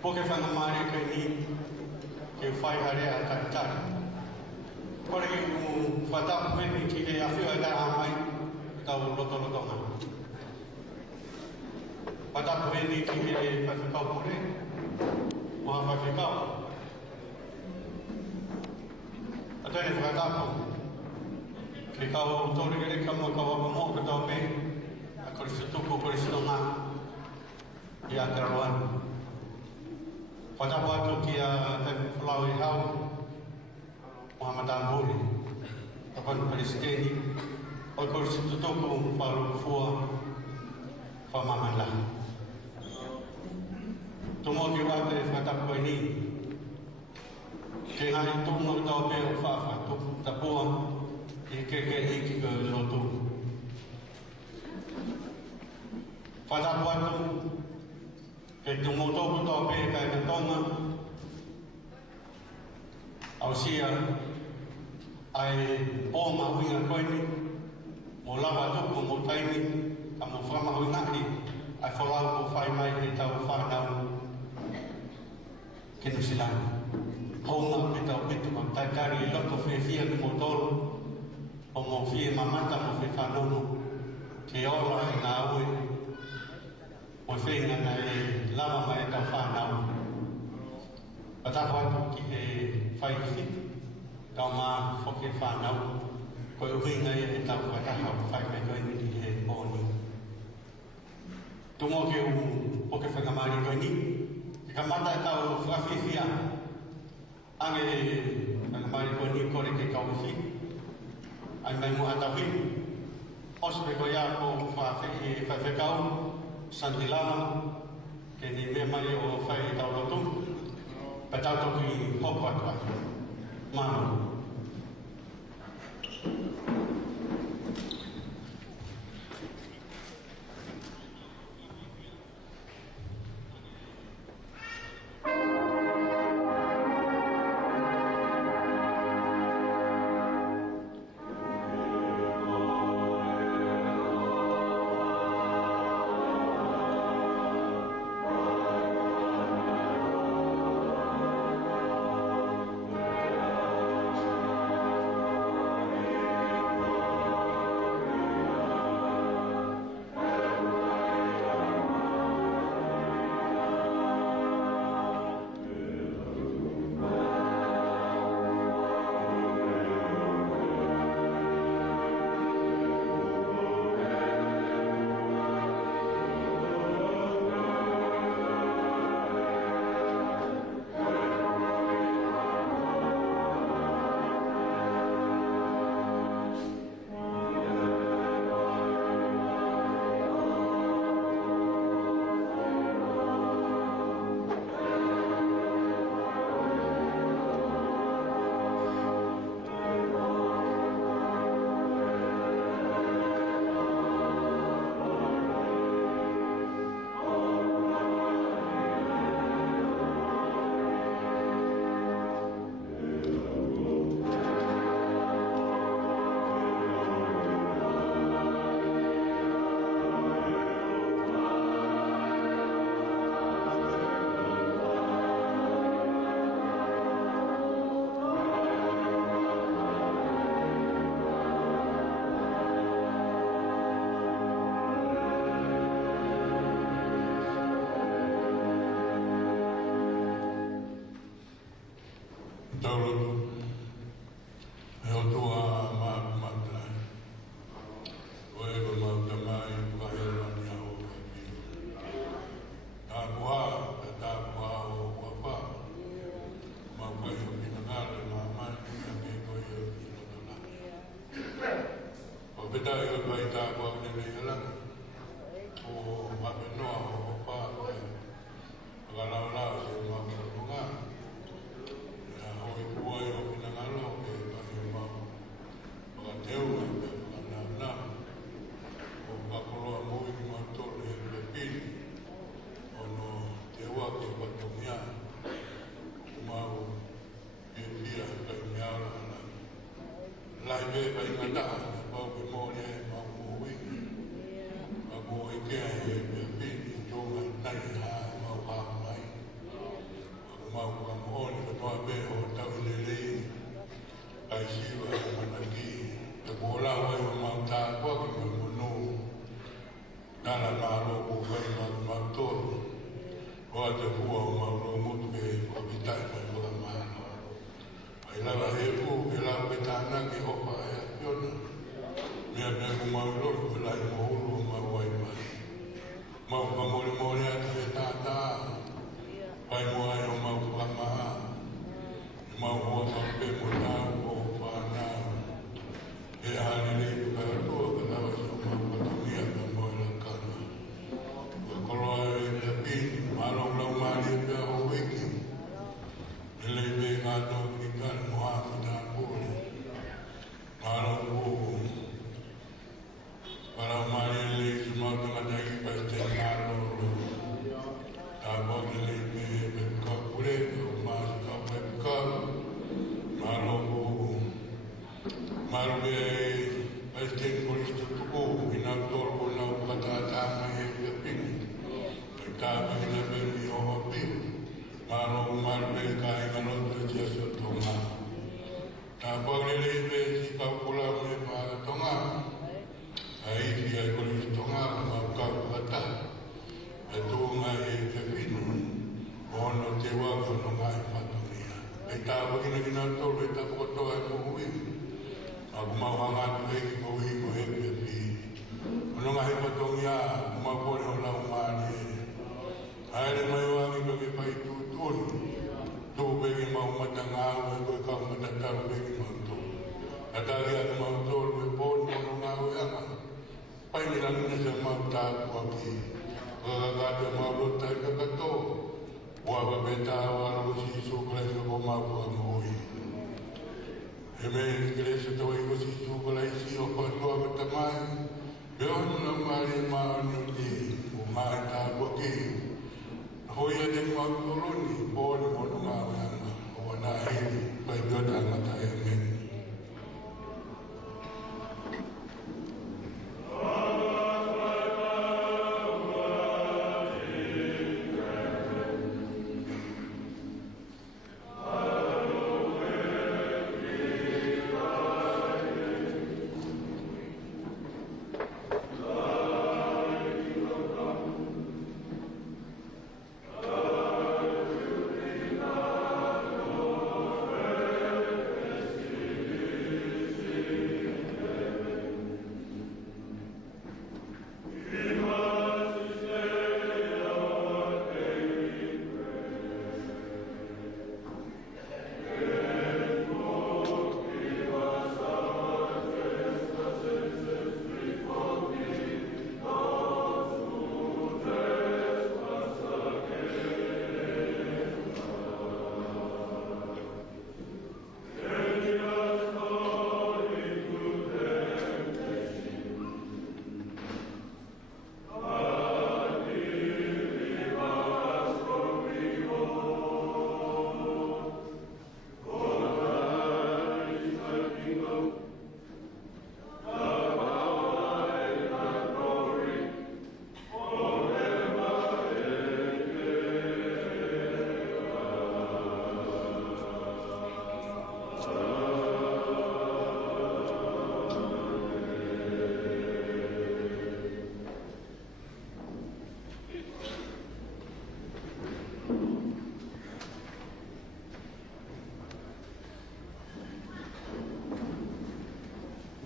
Porque whangamare ke ni ke whai harea taritari. Kore ke whatapu meni ki he awhiwa e taha mai tau rotoronga. Whatapu meni ki he whawhikau pure, moha whawhikau. Atene whakatapu, ke kau tōre ke reka mo kau apa mo ka tau me, a kore se tuku kore se tonga, i a Karawan. Whatapu atu ki a te whalau i hau, Muhammad Al-Huri, Tapan Palestini, o kore se tuku whalu fua, whamamala. Tumo ki wate whatapu e ni, ke ngai tungo tau pe o whafa, tapua, i keke iki ke lotu. Whatapu atu, ke tungo toku tau pe kai na tonga, au sia, ai pōma huinga koini, mo lawa tuku mo taimi, ka mo whama huingaki, ai whalau ko whai mai he tau whanau, ke Nusilani. Honga pe tau pitu ko taikari i loko whiwhia ki mo tolu, o mo whie mamata mo whi whanono, ke ora e ngā ue, mo whenga na e lama mai tau whanau. Atako atu ki he whaiwhi, tau mā whoke whanau, koe uhinga e tau whataha o whai mai koe ni he mōni. Tumo ke poke whakamari koe ni, ke kamata e tau whawhiwhia, ange whakamari koe ni kore ke kauwhi, ai mai mua tauhi, ospe koe ia ko whawhekau, Santilama, ke ni me mai o whai tau lotu, pa tau toki hoku atu atu. Mano. Lai be ba ingata ba ko mo ne ba mo wi ba ko ke e be bi to ga nai ha ma ba mai te hua o mauro motu ke o kitai mai ora mana. Ai lava he u, e lau ke tāna ki hopa e a piona. Mea mea ku mauro ku lai mo ulu o mau wai mai. Mau ka mori mori atu e tātā. Pai mua e o mau ka maha. Mau hoa ka pe mo nāu o whanau. E hane nei ku ka atua ka lawa si o mau ka tamia ka moe la kana. Ka koloa e le pini, marong lau maari e pia o wiki. E lei me ngātou ki kani moha ki tā kore. Marong kuhu. Para maari e lei si mau tangata i pa este ngātou. Tā kore lei me e pe ka kure, o maasi ka pe ka. Marong kuhu. Marong e este koristo tuku, ina toro na ukatata mai e pe pini. Tāma ina peri o hopi, marong marpe kai nganoto jesu tonga. Tāpa lele pe si kapula me pa tonga. Ai ki ai kolis tonga ma kapata. E tonga e te pinu, ono te wago no ngai patonia. E tāpa kina tolo e tapo toa e mohui. Aku mau hangatu e ki mohi ko he pe pi. Ono ngai patonia, kuma kore o lau mani. Aere mai wangi ko ke pai tu tonu. Tu begi mau matanga au e koe kau matataru begi mau tu. Atari atu mau tolu e pōni mono ngau e anga. Pai ni rangina se mau tāku aki. Kakakate mau lota e kakato. Waka peta wala ko si isu kalai ko mau ko amoi. E me kresa to i ko si isu kalai si o patua katamai. Beonu na mari mau nyuti. Umai tāku aki. Hoia de mauloni, pōne mono ngāwanga, o wana hei, pai gata ngata e meni.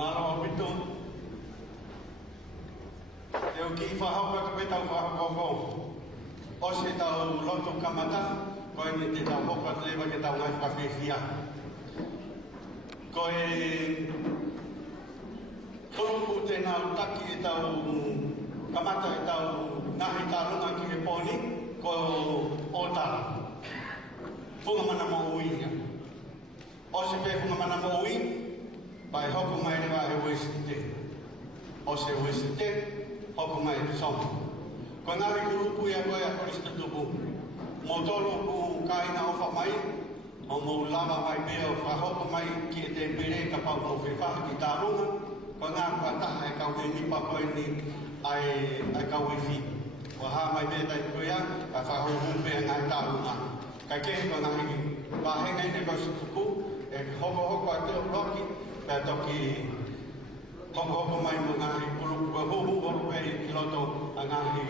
Malo pito. Eu ki whahau ka te tau whahakoko. O se tau loto kamata, koe ni te tau hoka te lewa ke tau ngai whawhiwhia. Koe tōku tēnā taki e tau kamata e tau nahi tā runga ki he pōni, ko o tāra. Whunga mana mo uia. O se pē whunga mana mo ui, pai hoko mai rewa e Wesite. O se Wesite, hoko mai e Songa. Ko ngāri kurupu ia koe a Korista tupu. Mō tōro ku kāina ofa mai, o mō lava mai pēo whahoko mai ki e te pere ka pau mō whiwhaha ki tā runga. Ko ngā kua taha e kau te nipa koe ni ai kau e whi. Ko hā mai pēo tai koea, a whahohu pēo ngai tā runga. Kai kei ko ngāhi wāhengai ne ko sukupu, e hoko a te roki, pēr toki hoko mai mo ngāhi purupu hohu horu pēi ki roto a ngāhi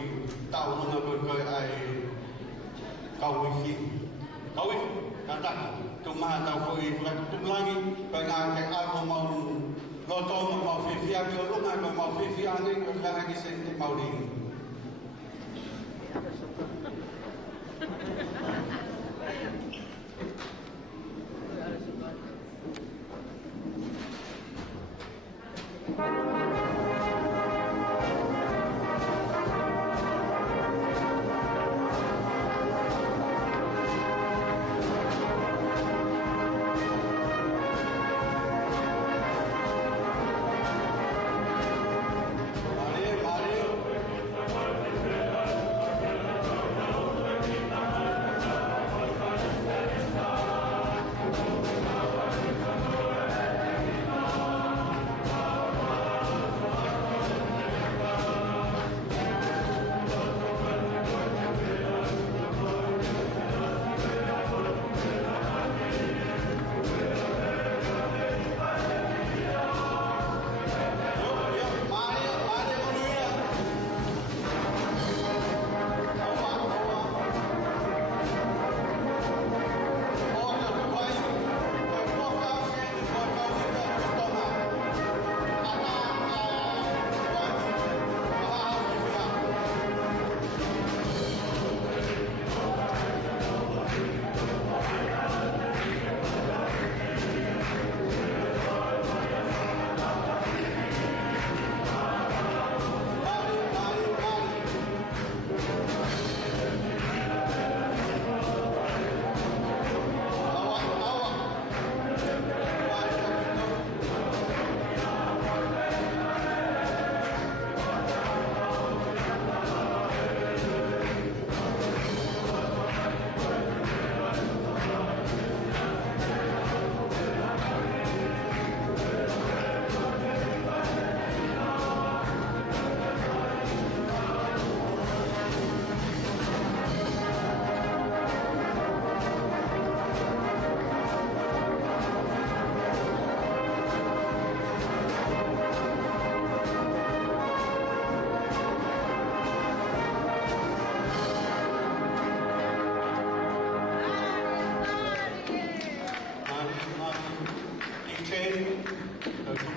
tāurunga koe ai kau wifi kata tuma tau foi tulangi pengang ke aku mau loto mau fifia ke lunga mau fifia ni ke lagi senti mau di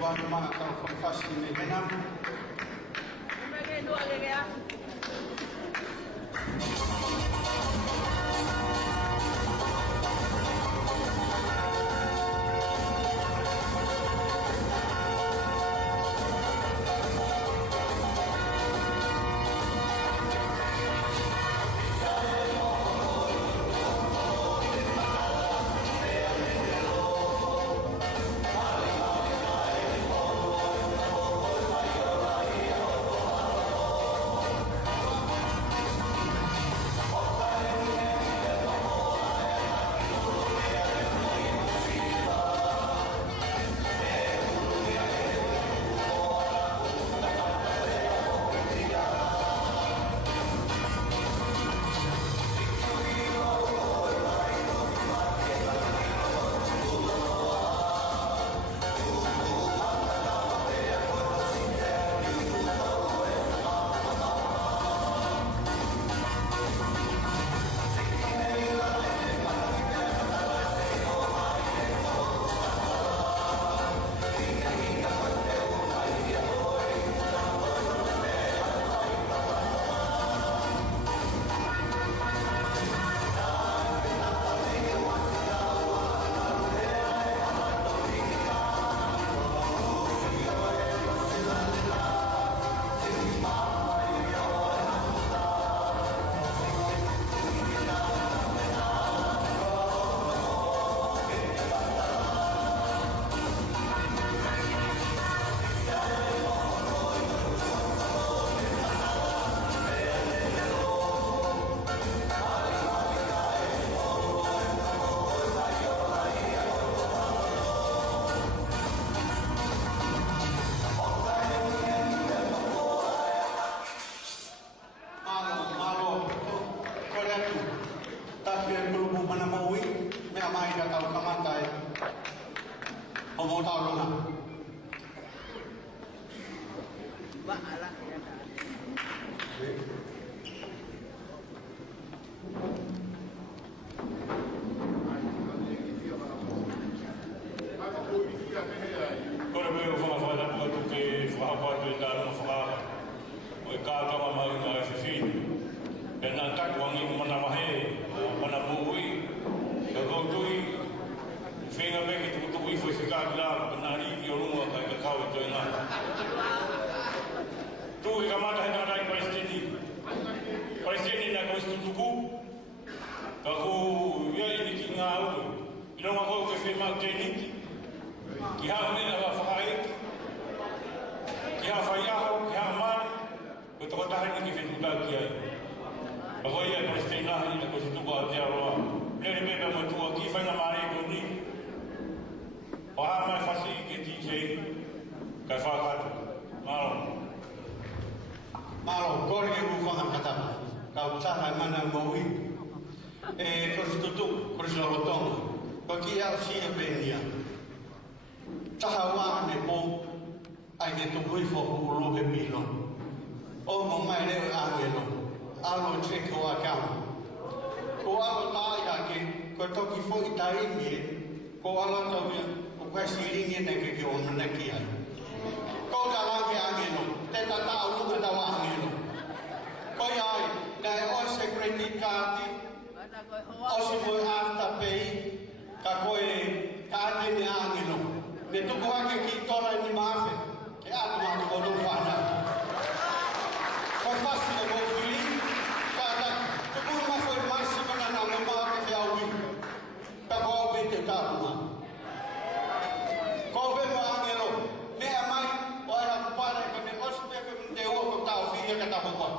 Tuan atau fas ini enam. Sebagai dua lagi ya. foi ficar lá, nari, violão, cacau e tudo lá. Tu que kamata hai nai Palestini na ko stutuku. Kako ia ini ki ngau. Ilo ngau ke firma teknik. Ki ha ni na fai. Ki ha fai au, ki ha man. Ko to ta ni ki firma ki ai. Ako ia Palestina ni ko stutuku atia ro. Le me ba mo tu ki fai na mari ko ni. Wah mai fasi ke DJ. Ka fa ka. Malo. Malo, kau ni bukan kata kau cakap mana maui. Kau tutup, kau selotong. Kau kia siapa dia? Cahawa ni mo, ayat tu bui fo ulu hebilo. Oh, mamai ni angelo. Alo cek kau akam. Kau alo tak yakin. Kau tahu kifo itai ni. Kau alo tahu dia. Kau siring ni nak kau mana kia. Kau jalan ke angelo. Teta tahu lu tahu angelo. Kau yang dari orang security kati, orang semua after pay, kau kati ni angelo. Itu kau yang kita orang ni maafe, ke aku mahu bodoh fana. Kau pasti kau pilih, kata kau mahu masih mana nama mahu ke awi, kau betul tak rumah. Kau betul angelo, ni amai orang pada kau ni hospital dewa kau tahu dia kata apa.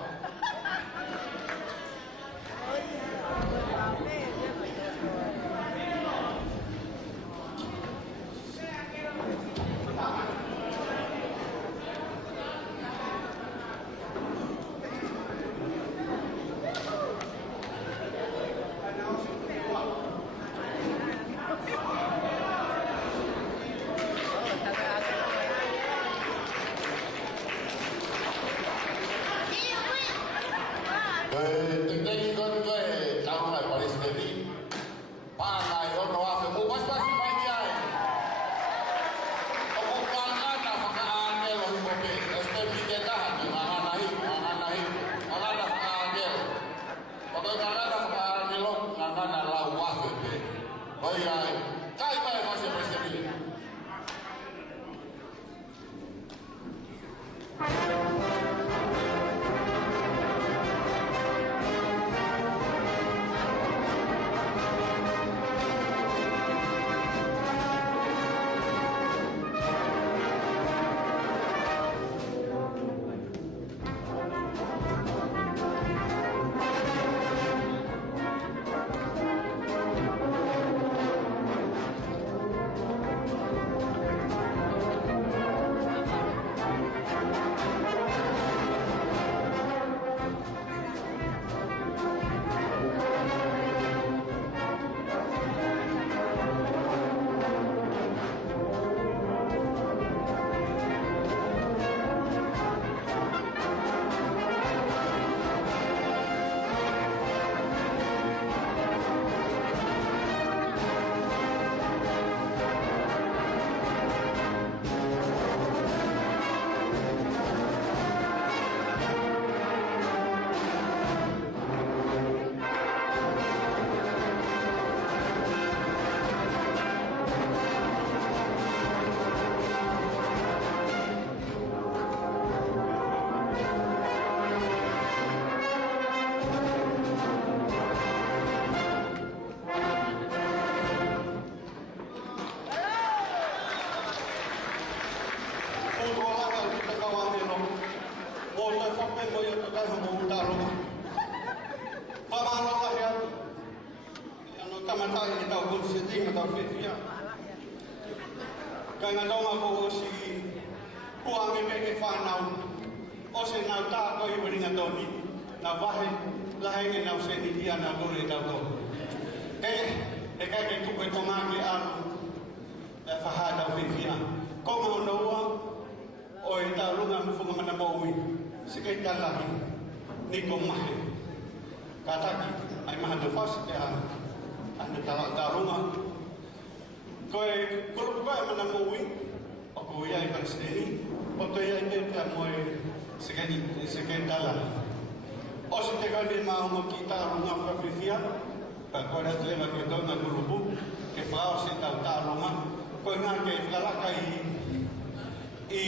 koe ngā ke whakalaka i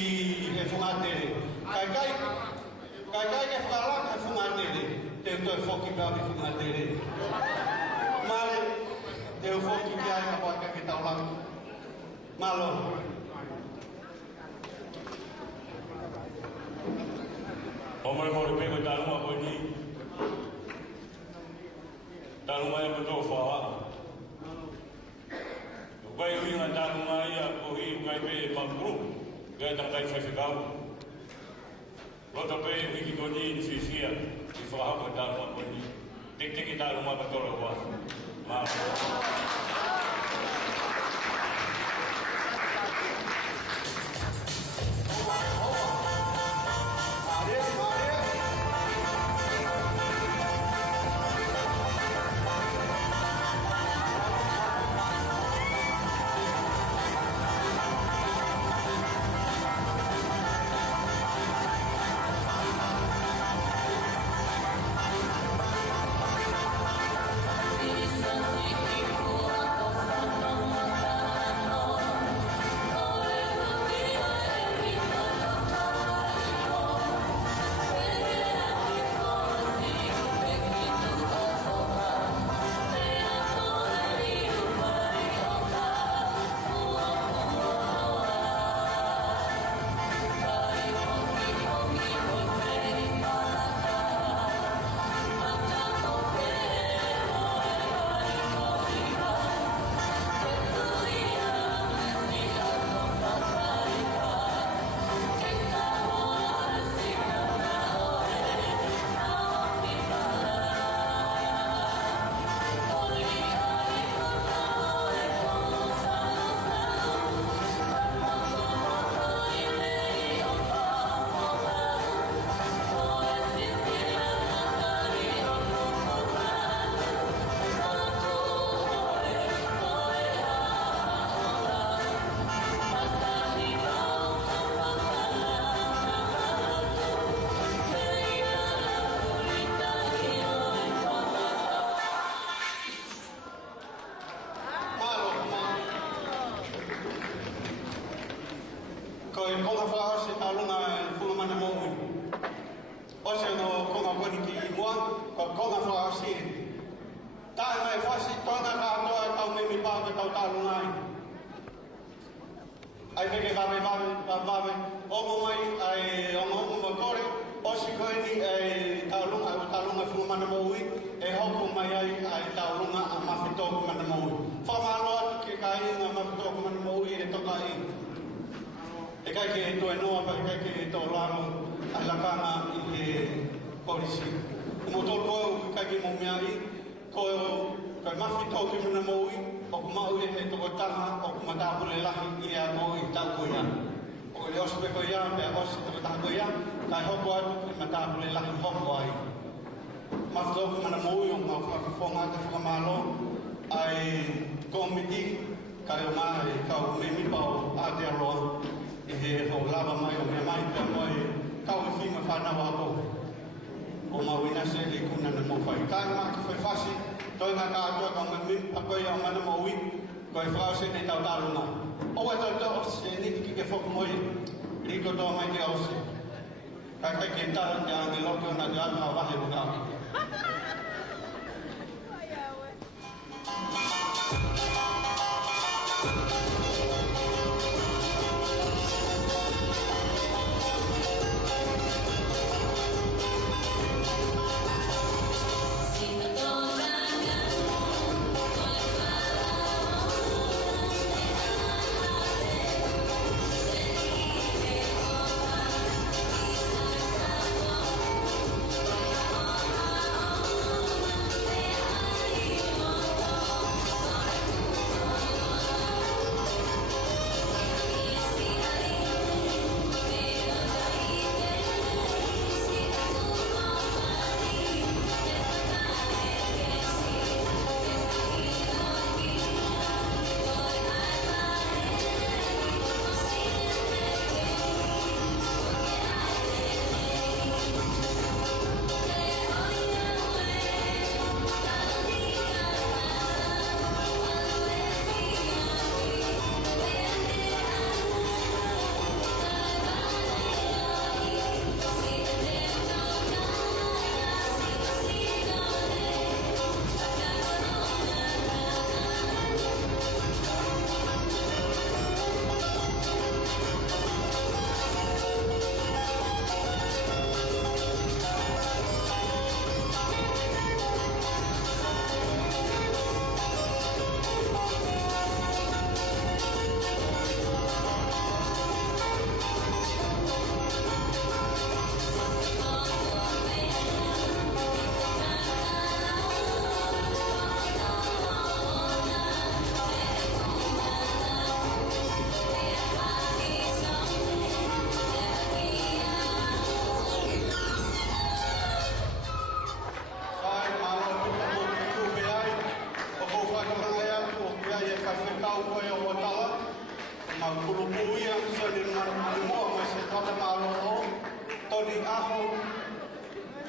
he whangatere. Kai ke whakalaka he whangatere, te utoi whoki pēo ke whangatere. Mare, te u whoki ki ai ka waka ke taulaka. Malo. O mai mōre pēko tālunga koe ni. Tālunga e mato whawa. Kai hui ngā tālunga ia ko hi kai pē e manguru. Kai tangai whaiwhikau. Rota pē hui ki ko ni ni whiwhia. I whahako tālunga koe ni. Teki tālunga matora hoa. Mā.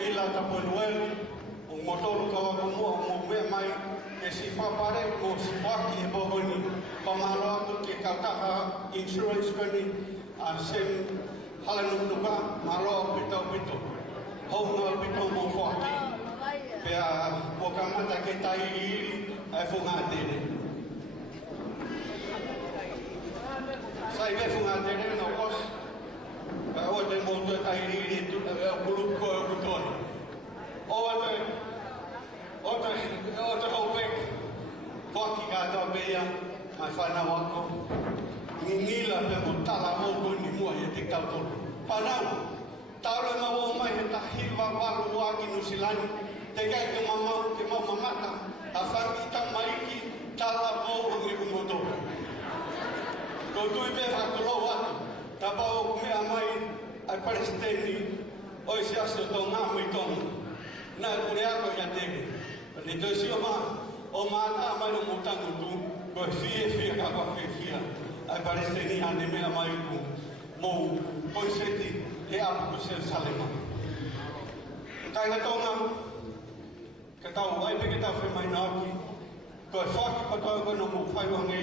ila tapueluelu, motoro kawa kumua, mea mai, e si whapare, o si whaki e bohoni, pamalo atu ke kautaha insurance kani, a sem halanunuka, malo pito, honga pito mo whaki, pea o kamata ke tai iri, e whunga tere. Sai ve whunga tere no os, o te motu e tai iri, e kuluko e kutoni. O te haupek, whaki kātau pēia, mai whanau ako, ngila pe mo tala mōko ni mua he te kautoro. Whanau, tāre maua mai he tahi wawaru waki nusilani, te kai ke mamau, ke mau mamata, a whangi ta maiki, tala mōko ni kumotoro. Ko tui pe whakolo atu, ta pao mea mai ai Palestini, oi si aso tō ngā mui tonga. Nā kore ako ia teke. Ni tō si o mātā mai no motangu tu, ko fie kakwa fia. Ai Palestini ane mea mai ku, mou poiseti e apu ku Jerusalema. Tai ka tonga, ka tau ai peke tau whi mai nāki, ko e whaki kotoa kono mo whaiwangi,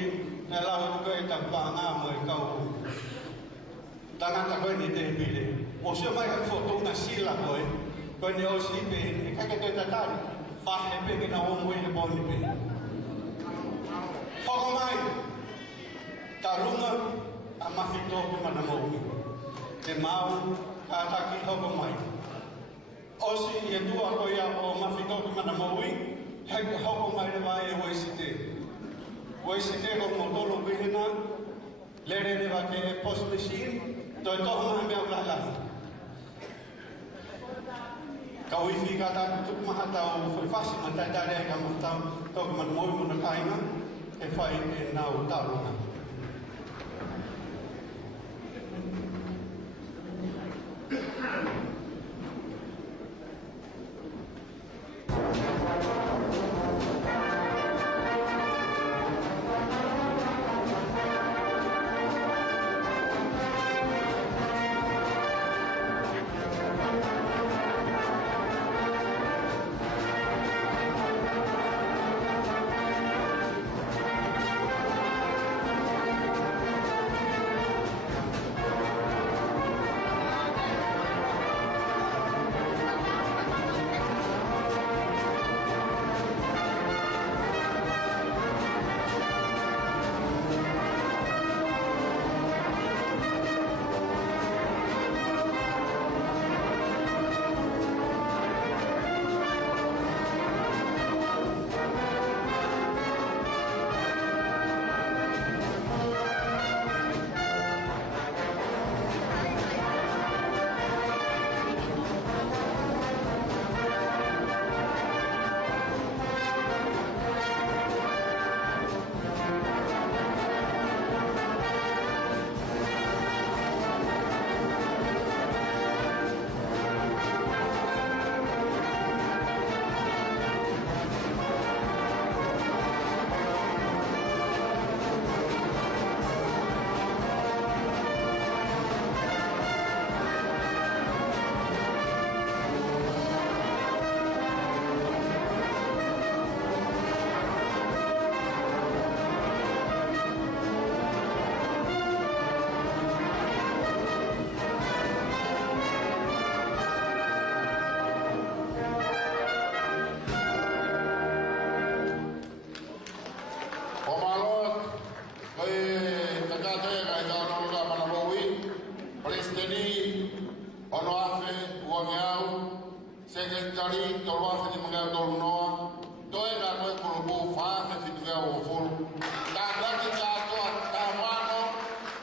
nā lau ko e ta pāngā mo e kau. Tangata koe ni te pile. Mo sio mai ka whotonga sila koe, koe ni o si pe, e kake toi tatari, whahe peke na omo e boni pe. Hoko mai, ta runga a mawhito ki mana mouni. Te mau, ka taki hoko mai. Osi e tua koia o mawhito ki mana mouni, heke hoko mai re vai e waisite. Waisite ko motolo pihina, lere re wa ke post machine, toi tohu maha mea ulahi. Ka wifi ka ta tuk maha tau foi fasi ma tai tare ka muftau tau man moi muna kainga e fai e nau tarunga. Sekretari tolwa se mga dolno to e na ko ko bo fa se ti ga o fol ta ga ti ga to ta mano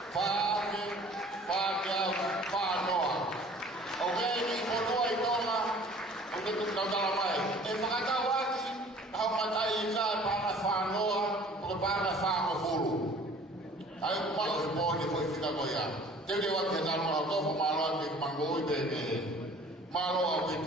fa ga fa no o ke ni ko no ai to ma o ke tu ta la mai e fa ga wa ti ha ma ta i ka pa na fa no o pa na fa ko fol ai ko ma o bo ni ko ti ga ko ya te de wa ke na no ko fo ma lo ke mango i de ma lo o ke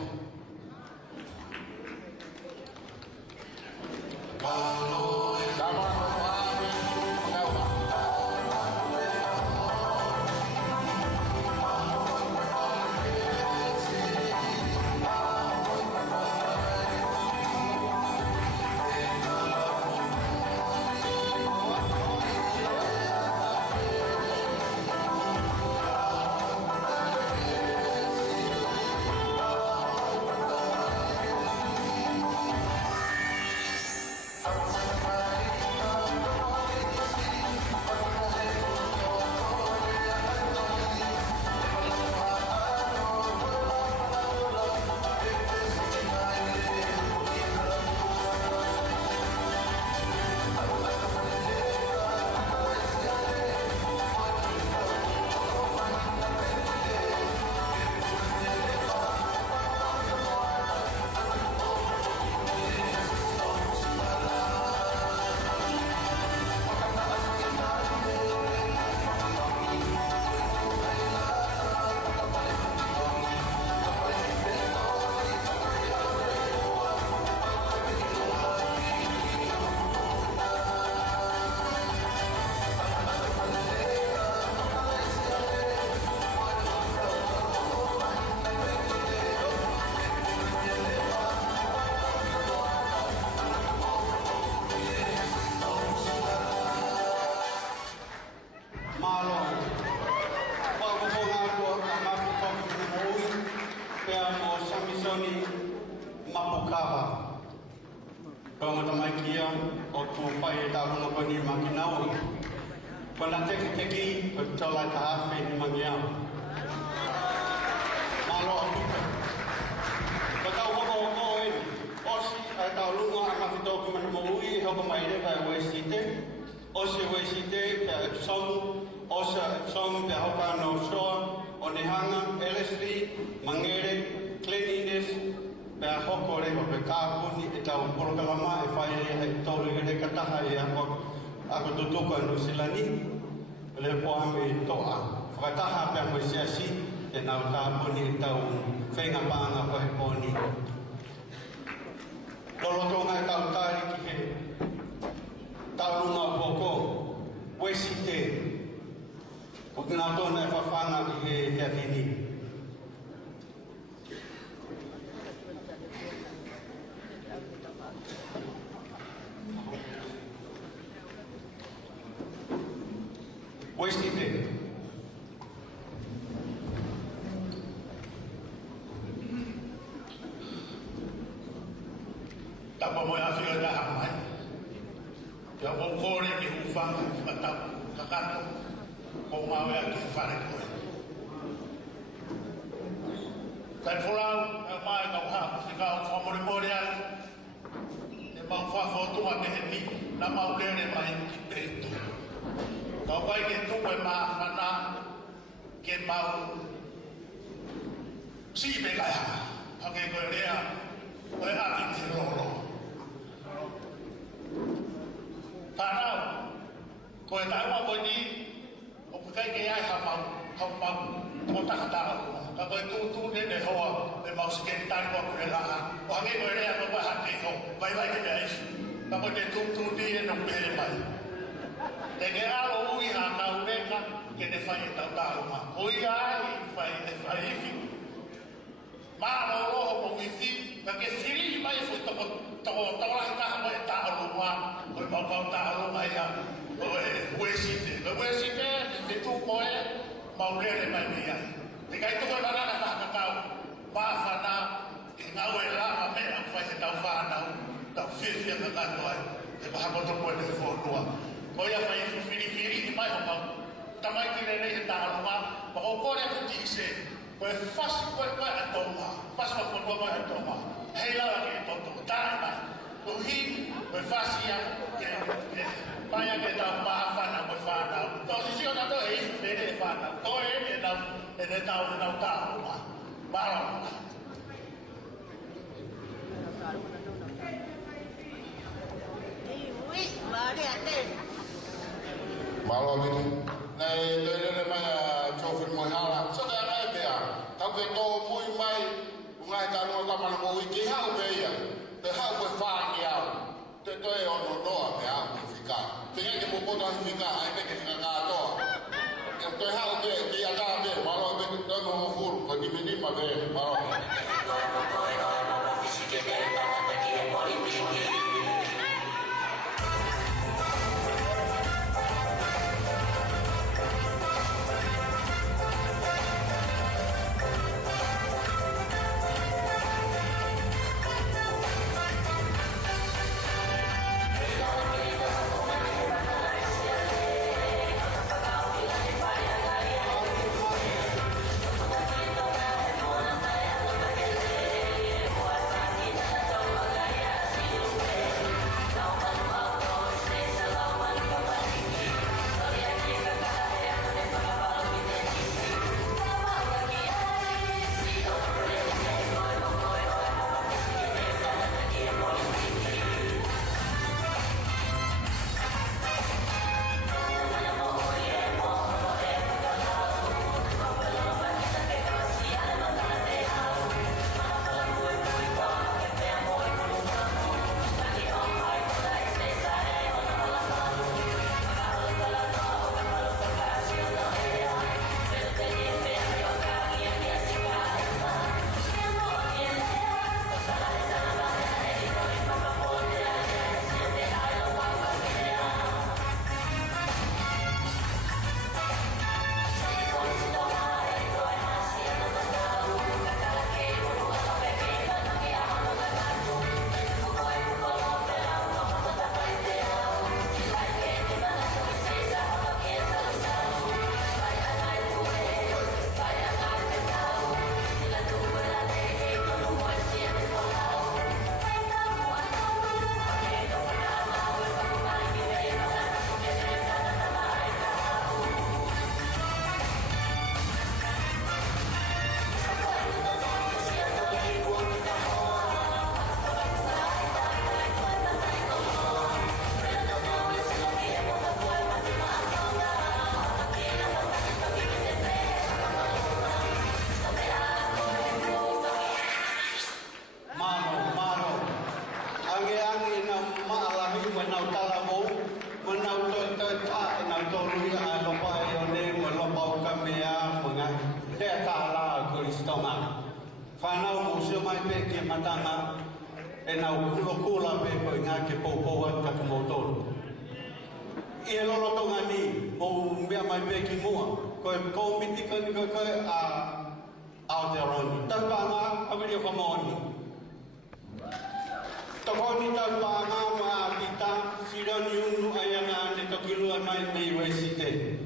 pai e tau lunga pani makinau. Kona teki, tola ka hafe ni mangiau. Malo apuka. Patau hoko e, osi ai tau lunga ama fito ki manu moui, hoko mai re kai waisite. Osi waisite pe epsomu, osa epsomu pe hoka no soa, o nehanga, elestri, mangere, cleanliness, pe hoko re ho pe kāpuni e tau porokalama e whai e tau re kataha e ako tutuka no silani, le po ame toa. Whakataha pe mo siasi, e nau kāpuni e tau whenga pānga ko he pōni. Lolotonga e tau tāri ki he tau runga pōko, wesi te, o kina tōna e whawhanga ki he hiawhini. Wesi te. Tapa mo ya fio da hamai. Ya mo kore ki ufanga fata kakato. Ko ma ya ki fare ko. Kai fulau mai ka ha si ka o mo mo ya. Ne ma fa foto a te ni na ma ule ne mai ki peto. Ka vai ke tu e ma fana ke mau si be ka ya. Pa ke ko rea. Ko ha ki te roro. Tanau, ko e taua ko ni o kai ke ai ha mau ko ta ta ka ko tu ne hoa e mau se ke tai ko re la o ha ke ko re ko ha te ko vai ke ai ka ko te tu ni no pe mai te ke alo ui ha ka ureka ke te fai ta ta ma o ai fai fi ma lo mo wi fi ka ke siri mai fo to la ta mo ta lo wa o pa ta lo mai ya o wesite te tu ko e ma ure mai mai te kai to la na ta ka pa fa na e nga we la ma me a fai ta fa na ta fi ka ka no ai te pa ko to ko te fo no ko ya fai firi mai ho ma ta mai ki ne ta lo ma pa ko re ku ti se ko fasi ko a to ma fasi ko a to ma hei la ke to ta ma ko hi ko fasi ya ke paya ke ta pa fa na ko fa na to si ona to e de fa na to e ta ma ba ra malo ni nei le mai chofin mo hala so da mai be a ka ke to muy mai ngai ta no ka ma mo ki ha be ya te ha ko fa ni a te to e ono no a be a fika te ke mo poto fika ai be ke ka to ke to ha be ki a ta be malo be to no fur ko ni ni ma be malo nau tala mo, manau toi ta nau tolu a lopa e one mo lopa o ka mea mo ngai. Te ta la Kristonga. Whanau mo sio mai pe ke matanga e nau kula pe ko ngā ke poupoua ka kumotolu. I e lolo tonga ni mo mea mai pe ki mua. Ko e komiti ko a Aotearoa. Taupanga awiri o whamoni. Tokoni taupanga ma a pita sironi unu ayanga ne tokilua mai mei weisite.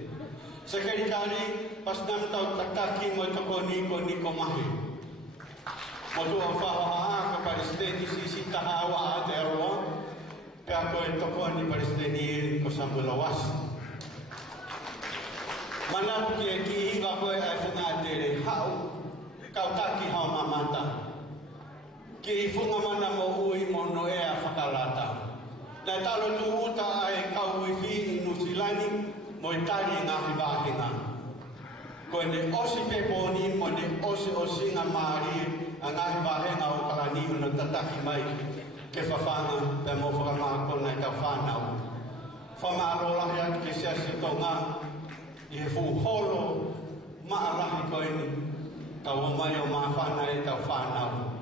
Sekretari pasnam tau takaki mo tokoni ko niko mahi. Motu a whahaha ka paristeni sisi tahawa Aotearoa. Pea ko e tokoni paristeni ko Sambulawasi. Manapu ki e ki hiwa koe ai whangatere hau. Kautaki hao mamata. Ki i whunga mana mo ui mo no ea whakalata. Nai talo tu uta ai kau i whi i Nusilani mo i tari ngā hiwahinga. Ko ne osi peponi mo ne osi ngā maari a ngā hiwahinga o kalani una tataki mai ke whawhanga pe mo whakamako nai tau whanau. Whamaarola hea ke sia si tonga i he fuholo maalahi koe ni. Tau o mai o maa whana e tau whanau.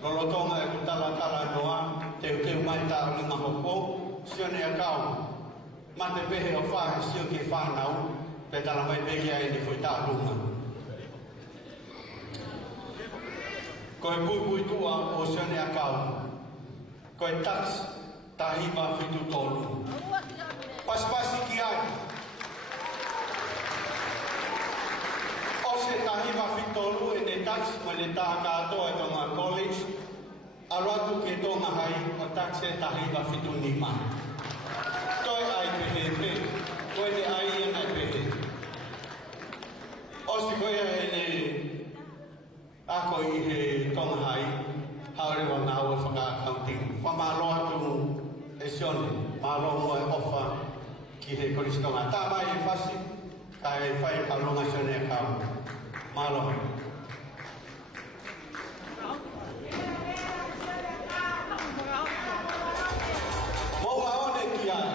Lolotonga e kutala noa, teu mai tau ni mahoko, sio ne a kau. Mate pehe o whahe sio ke whanau, pe tala mai pehe ai ni fui tā runga. Koe pui tua o sio ne a kau. Koe tax tahiwa whitu tolu. Paspasi ki ai. Se tahiwa whitolu e ne tax ma ne tā kātoa e tonga college, aratu ke tonga hai o tax e tahiwa whitunima. Toi ai pehe pe, koe ne ai e nai pehe. Osi koe e ne ako i he tonga hai, haere wa ngā ua whaka-accounting. Whamaloa tu e sione, malo mo e ofa ki he koristonga. Tā mai e whasi, ka e whai kalunga sione e kau. Malo. Moa one ki ai.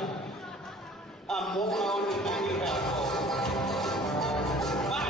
A moa one mangi hea ko. Vai.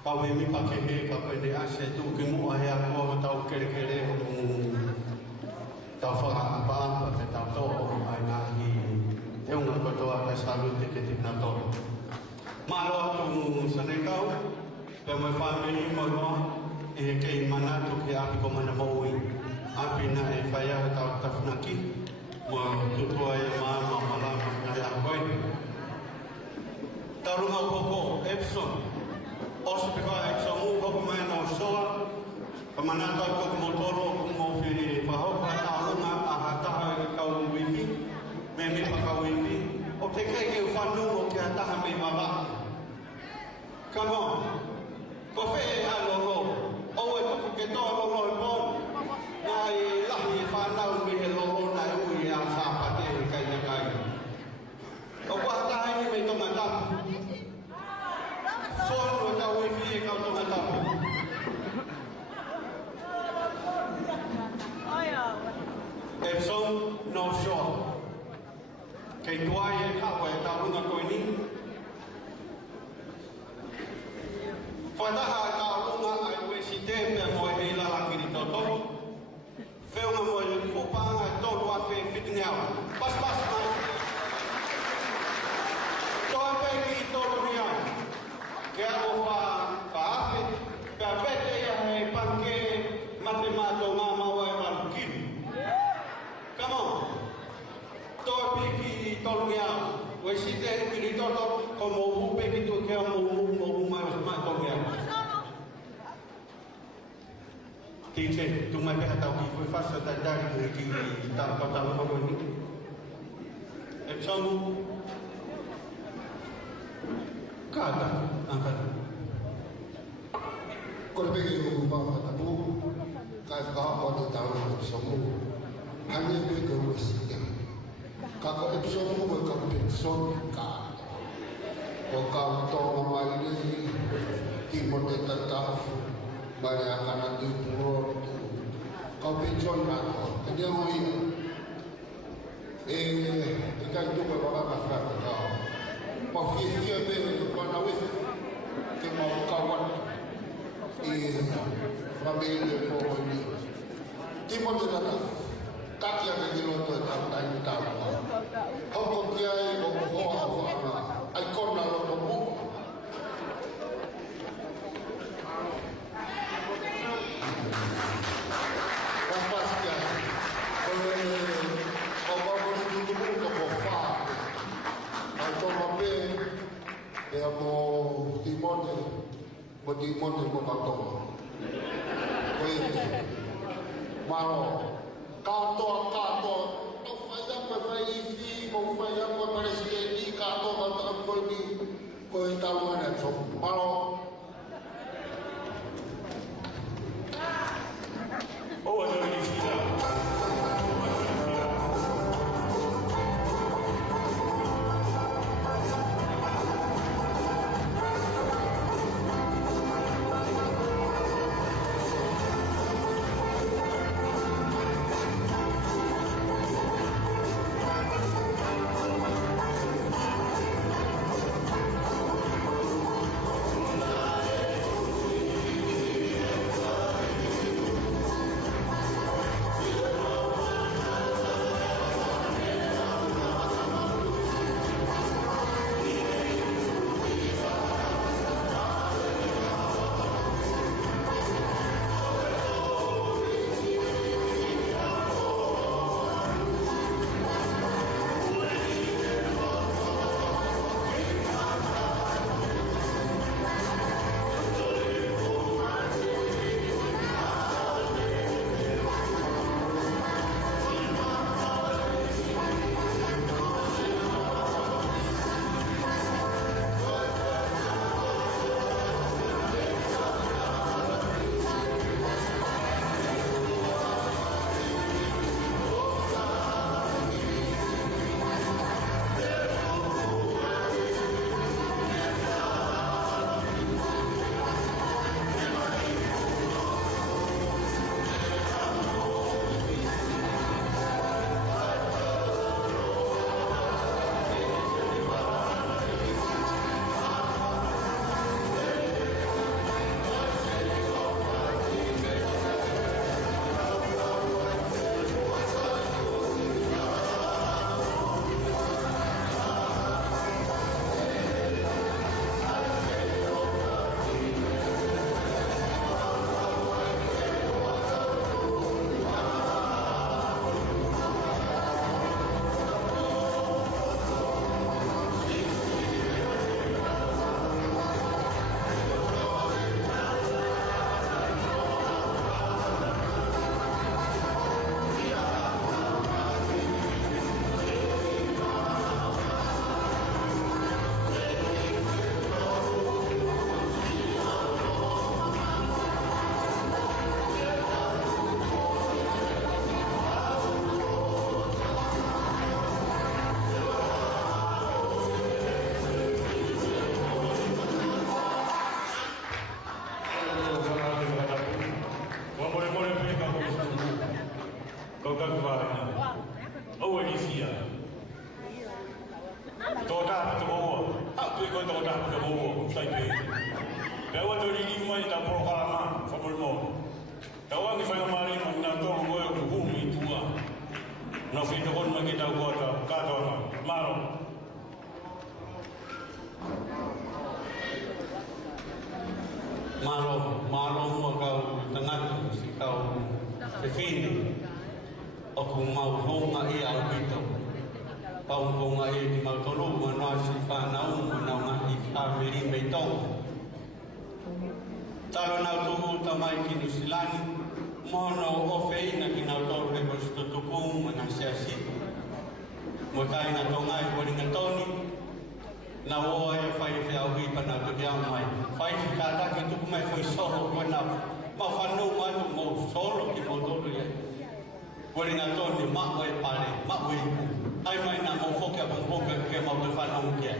Kau mi pakehe ka pede ase tu ke mu ai ako tau kere tau whaka apa te tau to ai nga hi te unga kotoa ka salute ke te na to. Malo tu sane kau pe mo family mo no e ke mana tu ke api ko mana mo ui api na e faya tau tafnaki mo tu ai mama mala na ya koi. Tarunga koko Epson. Oso pika Epson mu koko mai no soa. Pamanata koko motoro kumo fi pahoka tarunga ahataha kau wifi. Memi paka wifi. O te kei ke whanu o ke ataha me mara. Come on. Ko whee aloro. Oe tuku ke toa loro e pon. Nā e lahi e whanau mi he loro na ui a whapate e kai na kai. O wahatahe ni me tonga tapu. Whonu e kau wifi e kau tonga tapu. Epson North Shore. Kei tuai e kawa e taurunga koe ni. Whaitaha e taurunga ai ue si tepe mo e hei lalaki ni toto. Whiunga mo e whupanga e tolu a whi whitingeau. Pas mai. Toa peki i tolu ni au. Ke au whaafi. Pea vete ia he panke mate mato ngā maua e marukiru. Come on. Toa peki i tolu ni au. Ue si te kiri toto ko mohu peki tu kea mohu mai o mato ni au. Tite, tu mai peha tau ki fui fasa ta dari mo ki tau kau tau mo ni. Epson kata angkat. Ko le pegi o ba tapu kai ka ko te tau o somu. Ani be ko sita. Ka ko Epson mo ka Epson ka. O ka to mai ni ti mo te tatafu. Baya kana di puro kau pension na ko dia mo ika tu ko ba ba fra ka pa fi be ko na we ke mo ka wan família ko ni ti mo te na ka ya ni lo to ta ta ni ta ko ko kia ko ko ha ai ko na lo to mo Timone mo kato. Oi. Maro. Kato, to faya ko fai fi, mo faya ko presidente kato ko ni ko tawana so. Maro. Oh, ada lagi sila. mai ta programa famolmo. Tawa ni fai mari mo na to mo ko humi tua. No fito kon ma kita ko ta ka to maro. Malo mo kau tangatu si kau defini o kung mauhonga i au bito pauhonga i di mautolu manoa si whanau manoa i whamiri meitong talo nau tuhu tamai kinu silani mono o feina ki nau toru he kosto tukung mana siasi mo tai na tongai koringa toni na oa e whai e whiau hi pana tu ki au mai. Whai ki kāta ki tuku mai whai soro koe na ma whanau mai tu mou soro ki mou tolu e. Kore nga toni mako e pare, mako e ku. Ai mai na mou whokia pongpoka ke mau te whanau ki e.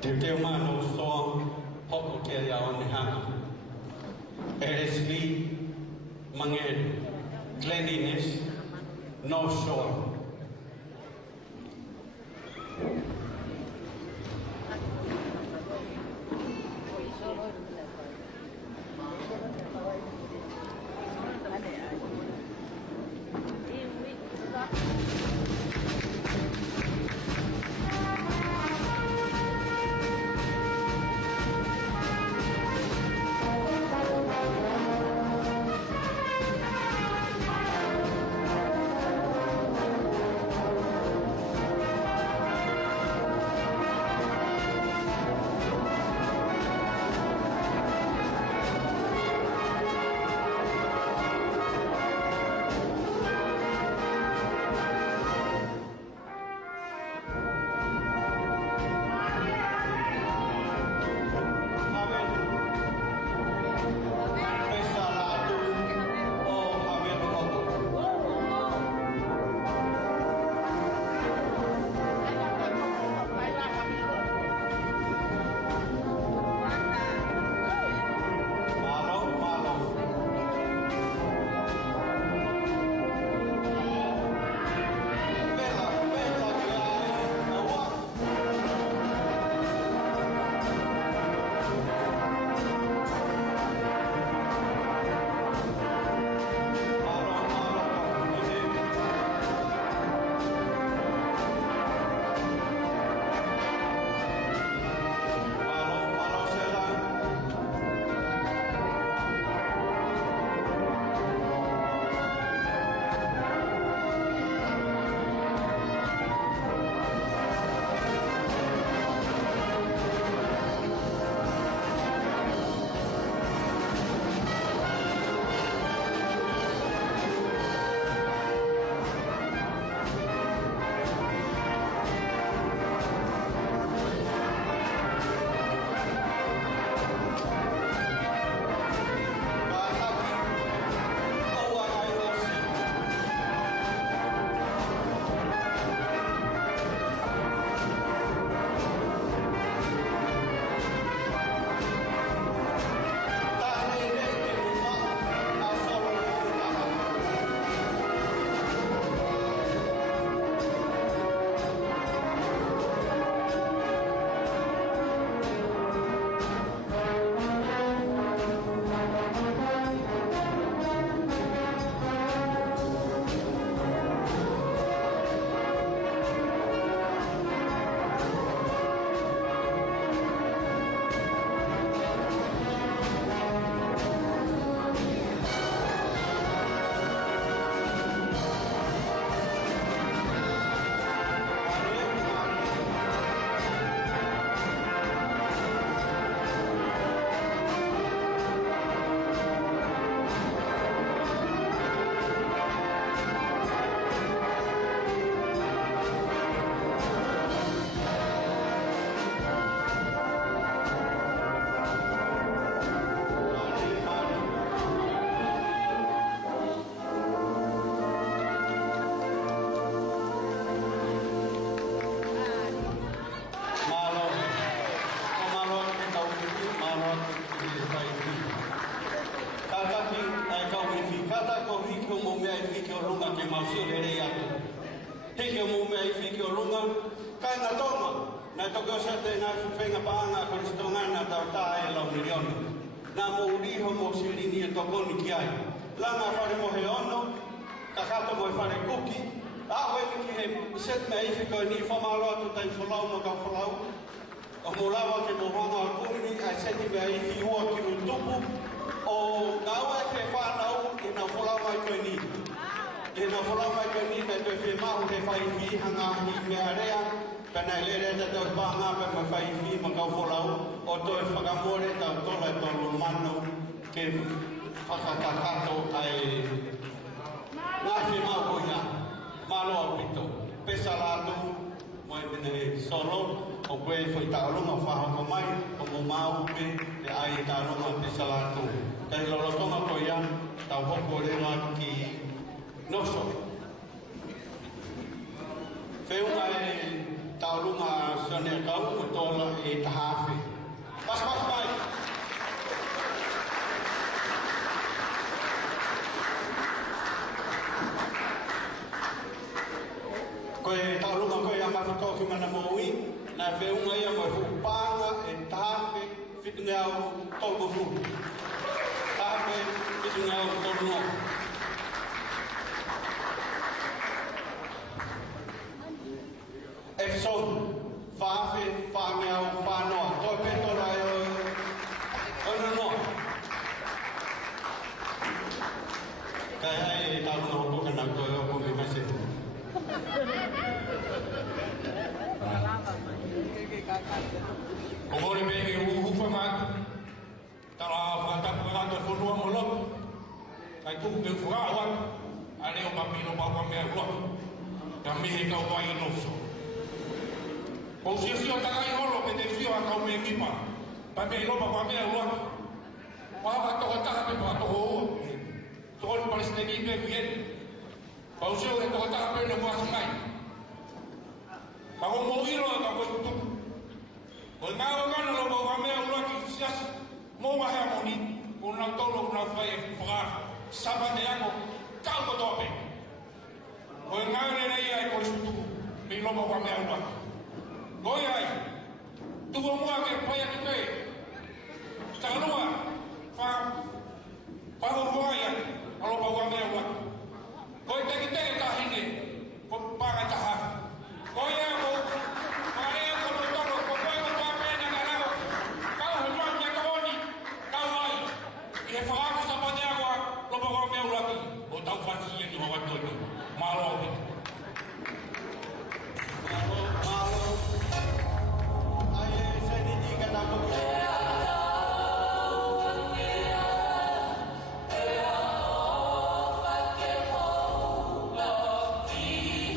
Te teo mano soa hoko ki a iau ne hanga. RSV Mangeru. Cleanliness, no shore. Heke o mou mea I whike o runga, Kai na toma, na toka sa te na fenga paanga ko stongana tau tae la milion. Na mo uriho mo silini e toko ni kiai. Langa fare mo he ono, kakato mo fare kuki. A we ki he set me i fiko ni famalo tu tai folau mo ka folau. O mo lava ke mo hanga kumi a seti me i fi o ki no tupu. O gawa ke whanau i na folau mai koe ni. E na folau mai koe ni me te whi mahu te whai fi hanga hi mea rea. Pena le rea te tau pāngā pe me whai fi ma kau folau. O toi whakamore tau tola e tolu manu ke whakatakato ai ngā whi mau koia. Malo pito. Pesa lātu mo e mene solo. O koe whai tālunga whahako mai. O mo mau pe te ai tālunga pesa lātu. Kei lorotonga koia tau hoko rewa ki noso. Whiunga e taurunga sone kau o tola e tahawhi. Pas mai! Koe taurunga koe a mawhitau ki mana moui, na whiunga ia mo hupanga e tahawhi whitungeau tolu fu. Tahawhi whitungeau tolu no. Epson, whawhi, whangeau, whanoa, toi peto rai ono no. Kai hai e tālunga hoko kana koe o kumi mase. O mori me e uhufa matu. Tala whatapu ngātua whunua mo lotu. Kai tuku ke whurāua. Ane o papino papa mea lotu. Ka mihe kau mai inoso. O sia sia takai holo pe te fio a kau me kipa. Pa me ilopa pa mea lotu. Pāwa toha taha pe pa toho ua. Tohon palestini pe kuyen. Pa usio e toha taha pe na muasu ngai. Pa o mo iro a ka koe tutupu. O ngā wakana lo pa mea lotu siasi. Mo mahe amoni. O nā tolo nā whai e whakara. Sapa te ako. Kau ko tope. O ngā rei ai koe tutupu. Me ilopa pa mea lotu. Goi ai, tua mua ke pai ati pe. Takanua, whahohoai ati, alopa ua mea ua. Goi teki teki tahine, ko pānga taha. Goi ai ko, whae ko no toro, ko koe ko tua pēna ka rao. Kau he mua mea kaoni, kau ai. I he whakako sa pate agua, lopa ua mea ua ki. O tau whasi e ni hawa tōi. Mālo au pita.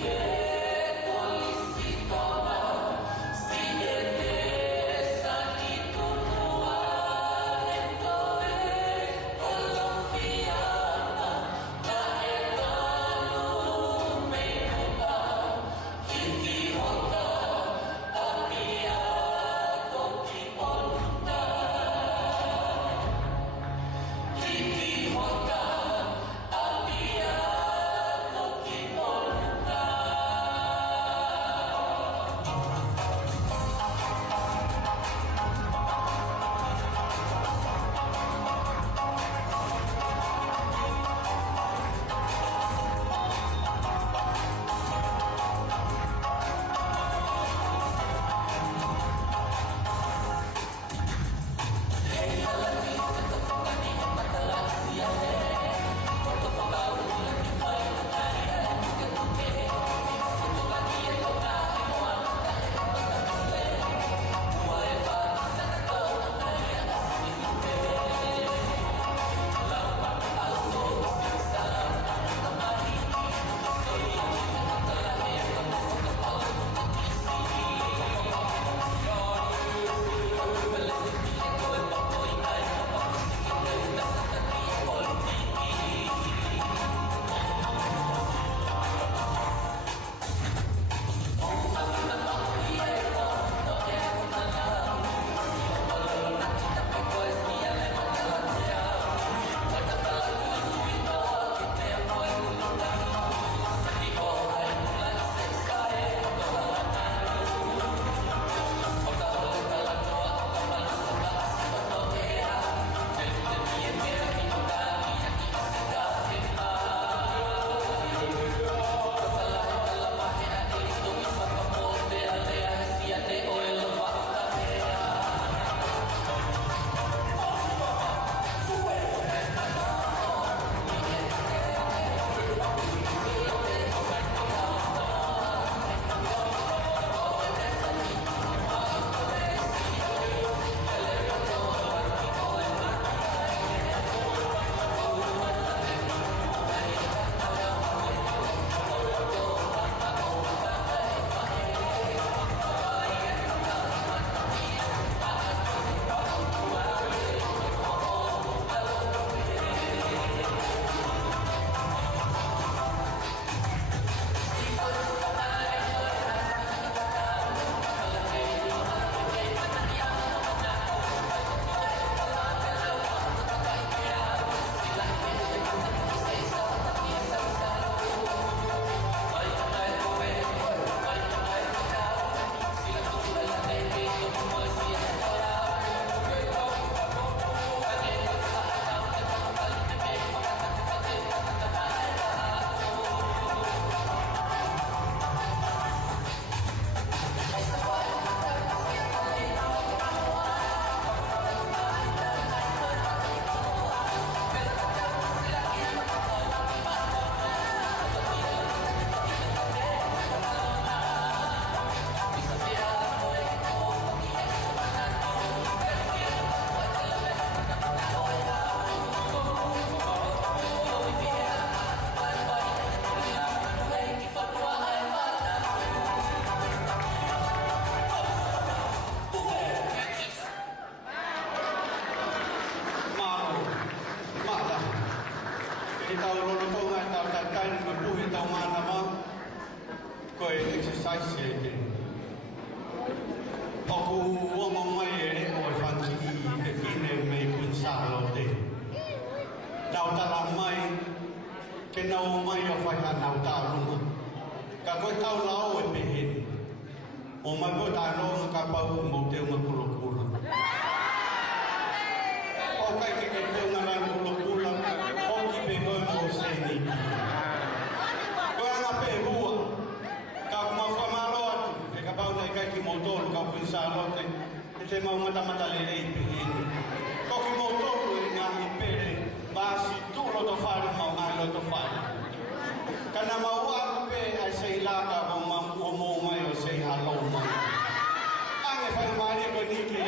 Yeah. sai sete. Oku uomo mai e o fanti e fine me pensalo te. Nau tala mai ke nau mai o fai nau talunga. Ka koe tau lao e pehin. O mai po tāno ka pau mo te uma kulokula. O kai ke te una ran kulokula, o ki pe koe mo se ni. Koe ana pe hua, ka kuma whamaro atu, e ka pau nei kai ki motoru, ka pinsa lote, e te mau mata lele i pehin. Ko ki motoru e ngahi pere, basi tūro to whare mau ngai lo to whare. Kana mau ape ai sei laka o mo mai o sei halo mai. Ange fai mai ko ni ke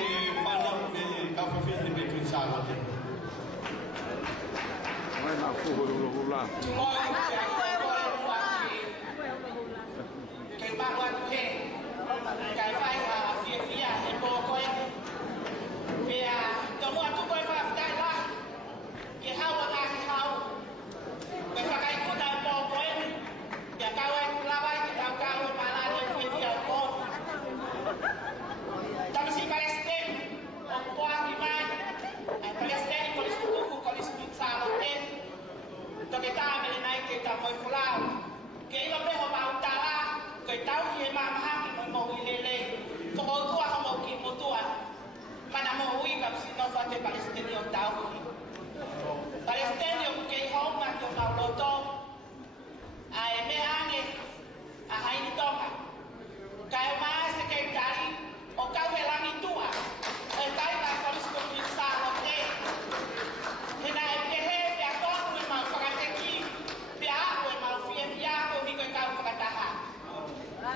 mana me ka fa fin de ku sala te. Mai na fu ho lo la. Ke ba wa ke. Kai fai ha fia e po ko e. Via to mo tu ko fa dai la. Ke ha wa ta ha. Ke fa kai ku dai po ko e. Ya kawan lawan kita kawan malah di video call. Tapi si Palestin, orang di mana? Palestin polis buku polis salah ten. To kita ambil naik kita mau pulang. Kita pergi mau utara, kita tahu dia mamah kita mau ilele. Semua tua mau kita tua. Mana mau ikut si nafas Palestin yang tahu. Palestin yang kita hormat yang mau lotong. Ai me ange a haini toka kai mais que cari o kau helangi tua e kai na polis ko pisa lote hena e pehe pe ako me ma fakate ki pe ako ma fia ko mi ko kau fakataha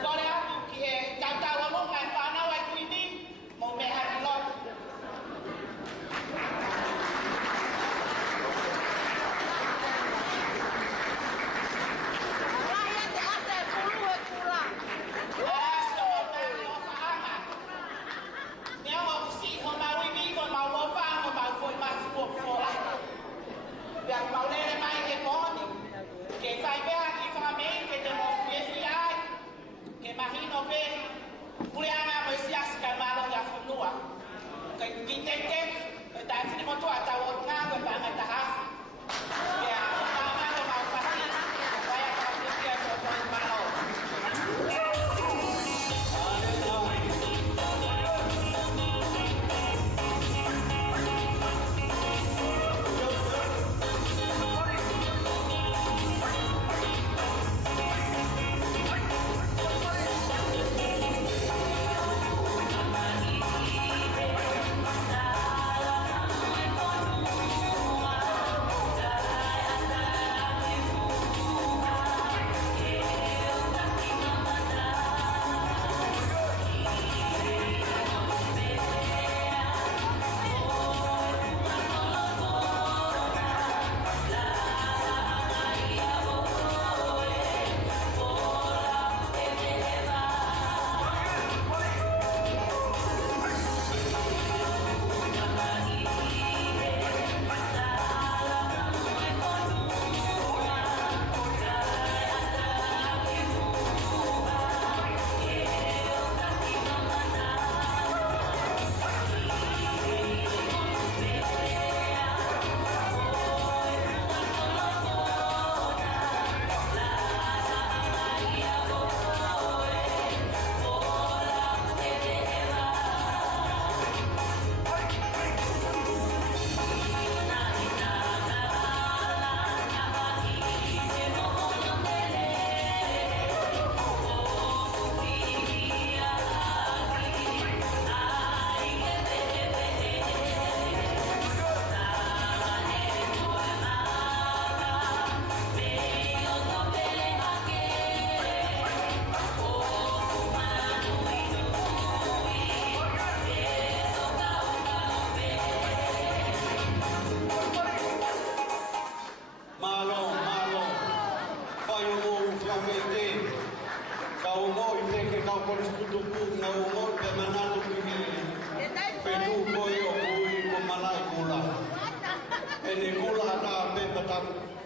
dole aku ki he kata wa mo kai fa na wa kuini mo me ha di lot yang mau lele mai ke poni ke fai be aqui famamente que temos FBI que imagino be puliana mo sia skamalo ya funua que kitete ta fini moto ata wona ko ba ngata has ya mama no ma fahana vai a fazer que é pro malo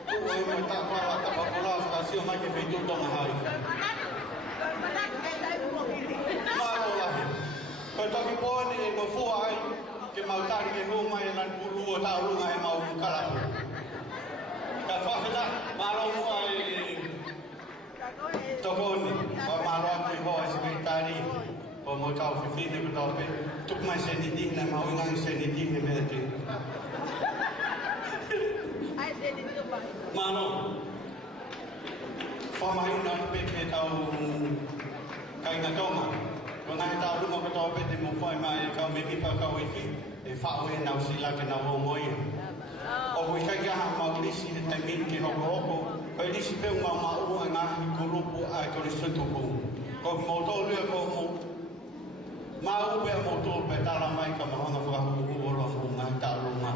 Oi, mas tá para lá, tá para lá, está assim, mas que feito tão raio. mau tari ke roma e lan pulu o ta lunga e mau kala ka fa feta malo mo ai tokoni pa malo ke ho e sekretari o mo tau fifi de bedope tuk mai se ni na mau ngang se ni ne me te ai se ni tu pa malo fa mai na pe ke tau kai na toma ko ngai tau lu mo to pe de mo foi mai ka me pi pa ka wi fi e fa o na usi la ke na ho moi o wi ka ga ma uri si te min ke ho ho ko di si pe ma ma u nga ko lu po ai ko ri so to ko mo to lu ko mo ma u pe mo to pe ta la mai ka ma na fa ku o lo mo nga ta lu ma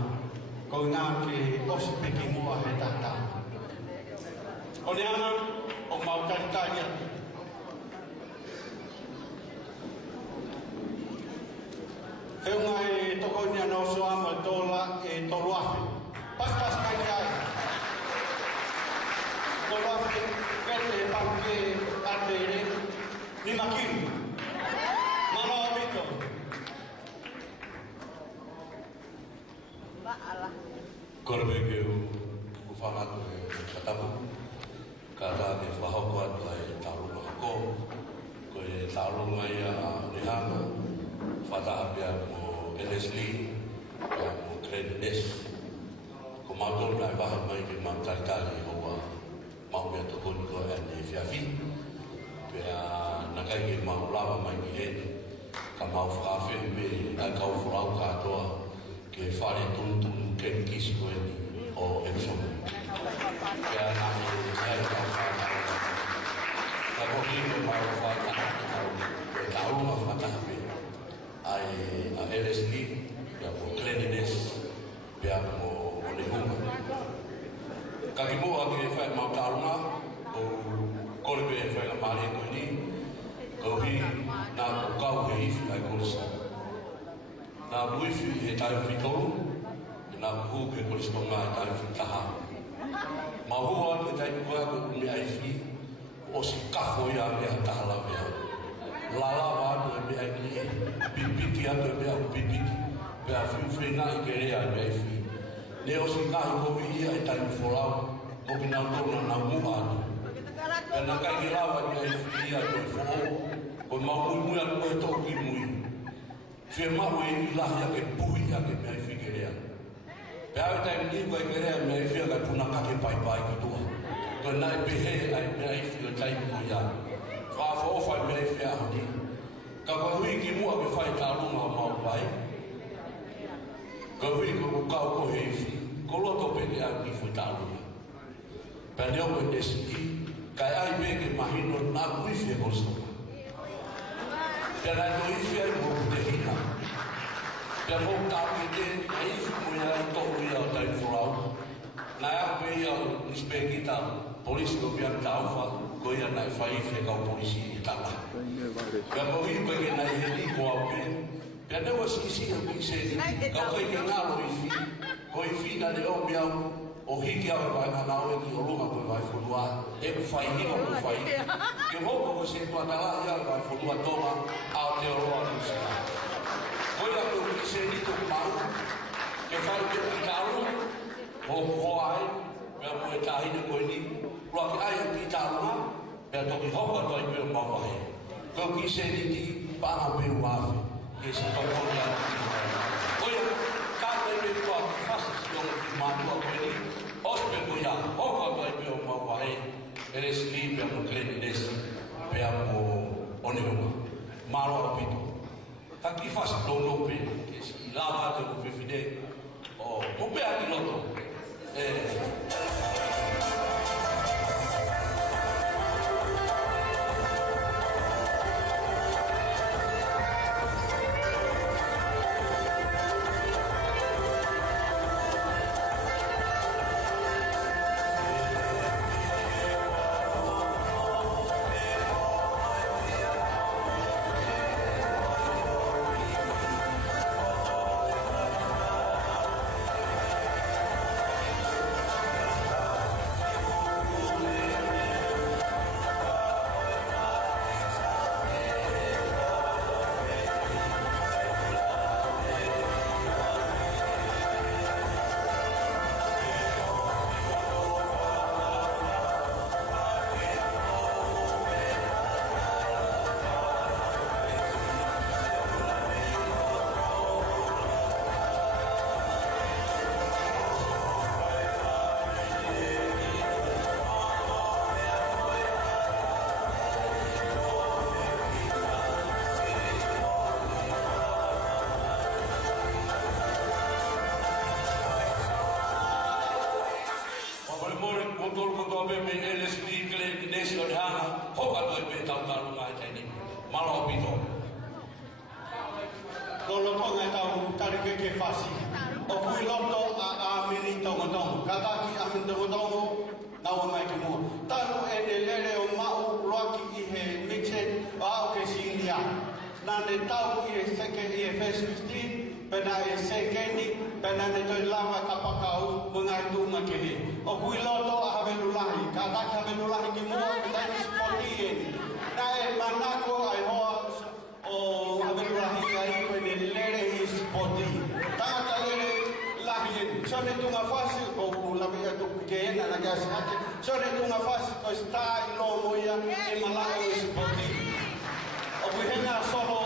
ko nga ke o si pe ki mo a he ta ta o le ana o ma ta ta ya e unha e tocoña no so amo e tola e toluafe. Pas mai ai. Toluafe, vete panque atere, ni makin. Mano abito. Baala. Korbe ke u fala ko katabu. Kata ke fahoko ai taru ko ko e taru mai a lehana. Fata abia mo Leslie mo Credes komando na ba mai ke mantarkali o mau me to ko ane fiafi pe na kai ke mau lava mai ke ka mau frafe me na ka u frau ka to ke fare tum ke kis ko ni o epson pe na me kai ka fata ka ko ni mau fata ka u ma fata pe ai a LSD ya po cleanliness ya po olehuma kakimo ake fa ma kalma o kolbe fa la mari ko ni ko hi na ka o hi fa ko sa na buifi e ta fito na hu ke ko sto ma ta fita ha ma hu a ke ta ko ko mi ai fi o si ka fo ya me ta la me la va de me aquí pipiti a me a pipiti pe a fi na ke re a me fi le o si ka ko vi e ta fola mo bina ko na mu a pe na ka ki la va me fi a ko fo ko ma mu a ko to ki mu fi ma we la ya ke pu ya ke me fi ke re pe a ta ni ko ke re me fi ka puna ka ke pai pai ki to ko na pe he ai me fi o tai mu ya fa fo fa me fi a ni ka ko hui ki mu a me fai ta lu ma ma pai ka hui ko ka ko he fi ko lo to pe a ki fu ta lu pe ne o de si ka ai me ke mahino na hui fi ko so pe na ko hui fi ai mo de hina pe mo ka ki de ai fi mo ya to ya ta fu la na ya pe ya inspecta polisi ko via taufa ko ya na fai fi ka polisi ta la ya mo vi ko ke na he ko a pe ya ne wo si o bi se ka ko ke na lo fi na de o bia o hi ki a va na na o ki o lo ma ko vai fulua e ko fai ni ko fai ke ho ko se to ta la ya vai fulua toma a te o lo a se ko ya ko ki se ni to ma ke fai ke ta lo o ai ya mo ta hi ko ni lo ki ai ki ta lo ya to ki ho ko to i pe ma vai ko ki se ni ti pa na pe wa ke se to ko ya ko ya ka pe me ko fa se si o ma to ko ni ospe ko ya ho ko to i pe ma vai eres li pe mo cleanliness pe mo oneo malo apito ta ki fa se to no pe ke si lava te ko fide o mo pe a ki loto ko be me LSD kle nation hanga ho ka to be tau ka lunga tani malo pito Lolo tonga tau tari ke fasi. O kui loto a mini tonga tonga. Kataki a mini tonga tonga nawa mai ke mua. Taru e ne lere o mau roaki I he mixed o au ke sinia. Nane tau I e seke I e first 15. Pena e sekeni. Pena ne toi lava kapakau mga tunga ke he. O kui loto a havelulahi. Kataki havelulahi ke mua. Tani spoti e ni. Na e manako ai hoa o havelulahi ai koe ne lere I spoti. Tangata lere lahi e. Sone tunga fasi ko ulavi e tu ke ena na kasi hake. Sone tunga fasi ko sta I lo moia e malai I spoti. O kuhenga solo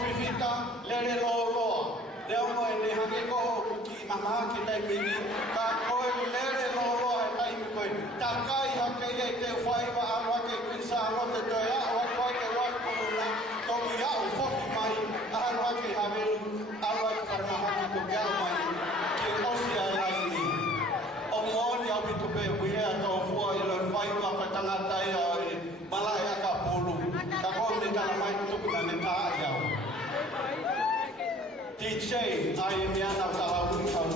fifita lere lo loa. Leo no e ne hake ko ki mamaha ki tai mini. Ka koe lere lo loa e tai mi koe. Ta kai hake e te whaiva arwa ke pinsa arwa te toia. Arwa koe ke wako una. Toki au foki mai. Arwa ke havelu. Arwa ke wharmaha ki to kia mai. Ke osia rai ni. O mooni au bitu pe uia tau fua I lo whaiva pa tangata ia e malai aka pulu. Ka koe me tala mai tukuna me taa iau. DJ, ai me ana tala ui au.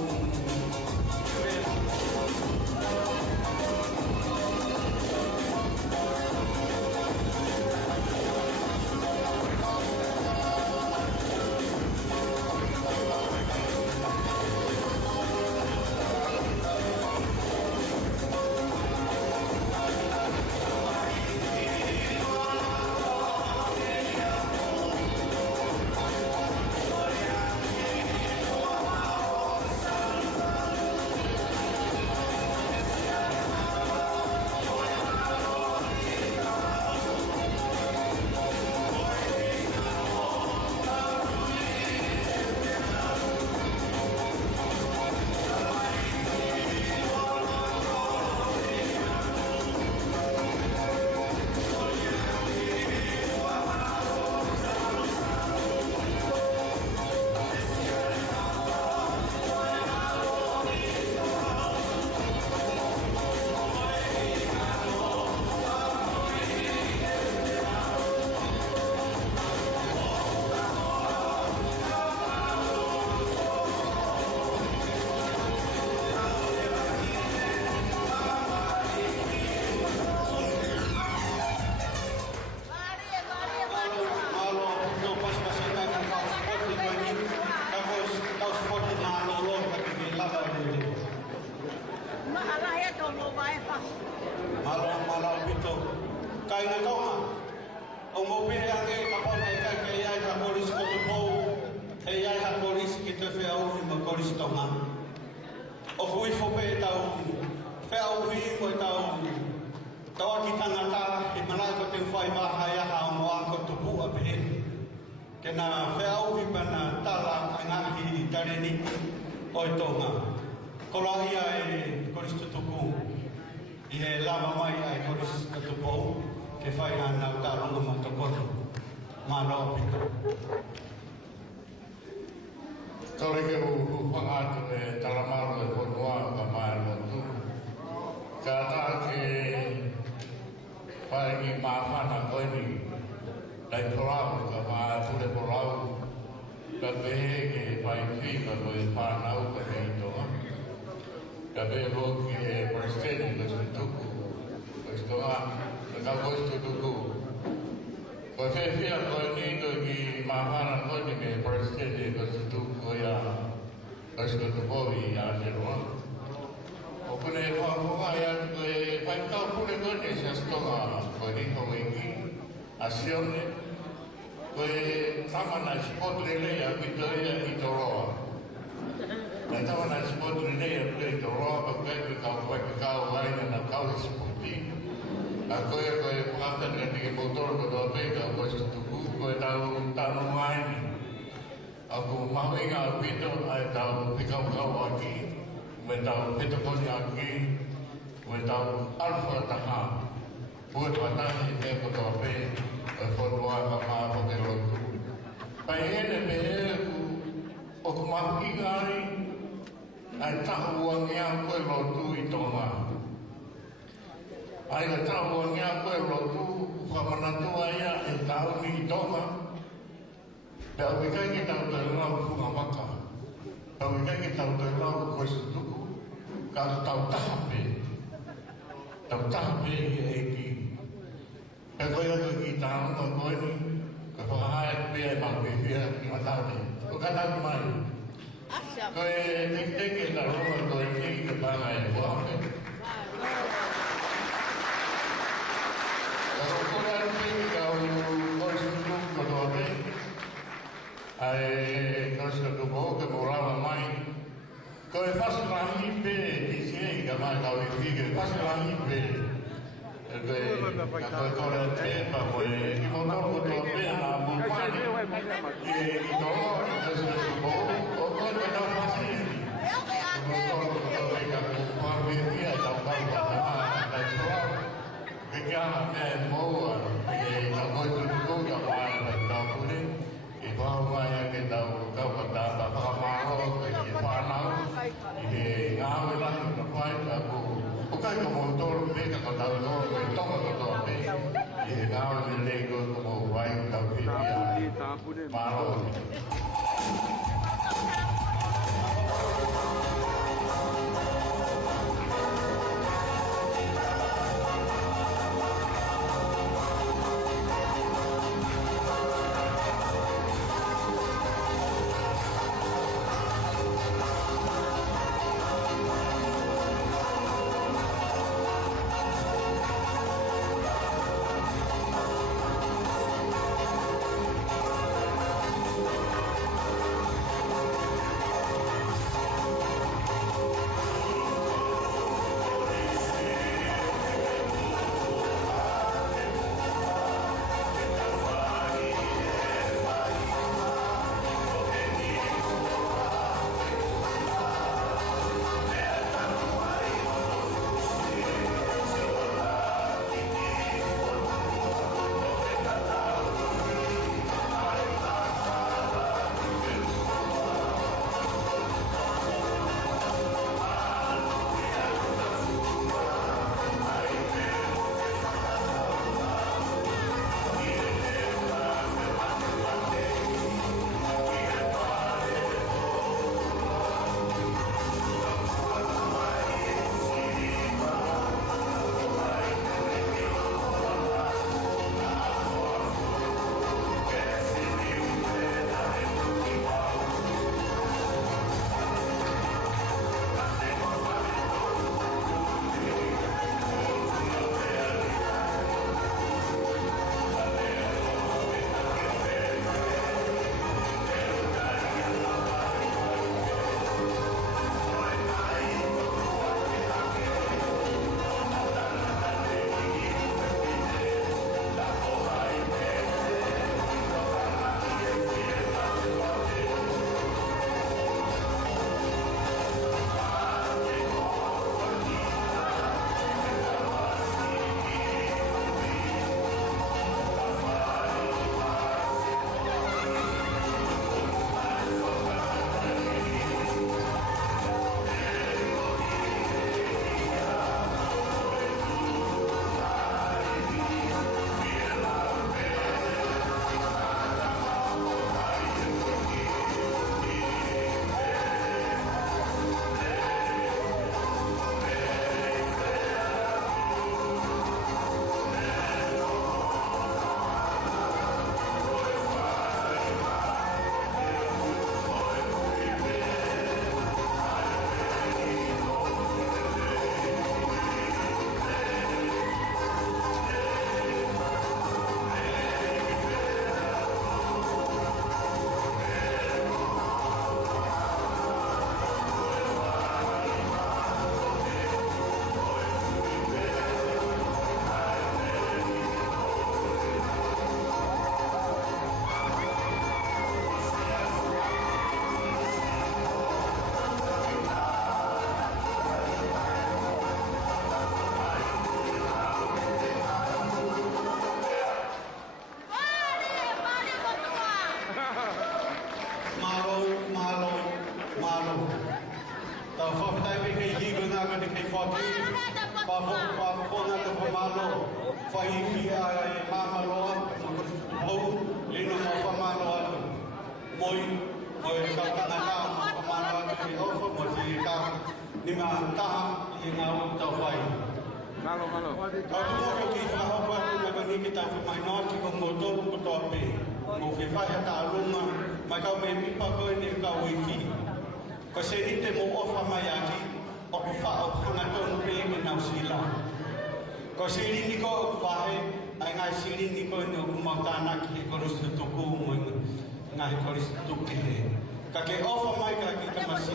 Malam pito. Kaya na to nga. Ang mawin ang kapon ay kaya sa polis ko to po. Kaya sa polis kita feo mo polis to nga. O fui fo pe tao. Feo hui mo tao. Tawa kita ngata himalay ko ting fai bahaya ha mo ang ko to po abe. Kena feo hui bana tala angahi tareni o to nga. Kola ia e polis to ko. Ia lama mai ai polis katupo ke fai ana tarunga matokono mano pito. Tore ke upangatu e talamaro e ponua ka mai lotu. Kata ke pai ki mafana koini dai porau ka mai pure porau ka behe ke pai ki ka loi panau ka hito. Kabe ho ke presidente do Tuku, questo ha la questo Tuku. Poi fia con nido di mamma con che presidente do Tuku ya questo Tuku ya ne ro. Oppure ho ya che fai ta pure con che si sto a con i colleghi azione poi samana spot le ya Vittoria Vittoria. Então, na espotrineia, pleito, roupa, pepe, kau lain, na kau seperti. Aku ya, kau pengantin dengan tiga motor, kau dah pegang, kau setuju, kau tahu tanam lain. Aku mahu ingat itu, aku tahu pikau kau lagi, kau tahu itu kau lagi, kau tahu alfa taha. Buat matanya ini kau tahu apa, formua kama pakai lotu. Pengen aku mahu ingat. Ai tahu uang yang koe lotu tonga. Pea wika ki tau te lau kunga waka. Pea wika ki tau te lau koe su tuku. Ka tau tahape. Tau tahape i eiki. Pea koe atu ki tāunga koe ni. Ka whakahae pia e mawhewhia ki matau ni. Ko katau mai. Koe teke ta ronga koe ki ka panga e wape. Ka koe atu ki ka koe su tuku koe te. Ai koe tu ko ke morava mai ko e fasu la mi pe di sei ga mai ka vi ke fasu la mi pe ka ko le te pa ko e ki mo no ko to pe na mo pa ni ki to ko se tu ko ko te na fasi ko to ko le ka ko pa vi ya ta pa pa na to ke ya me mo e ka ko tu ko ga pa na ta ko ni Wahai ke tau kau kata bapa mahu ke panau, ini ngawe lah ke pai aku. Bukan kemotor mereka kata orang ke tong kata apa, ini ngawe ni lego kamu wai kau pilih malu. Fai fi ai mama loa, taha i ngā o tau whai. Malo. Kau tu mo ki whahapa na kani ki tau whamainoa ki ko ngotoro ko toa pe. Mo whiwhai hata alunga, mai kau me mipa koe ni kau wiki. Ko se ni te mo ofa mai aki, o ku wha o hanga tonu pe me nau sila. Ko se ni ni ko o ku wahe, ai ngai se ni ko ni o ku mautana ki he koristu tuku mo ngai koristu tuki he. Ka ke ofa mai ka ki tamasi,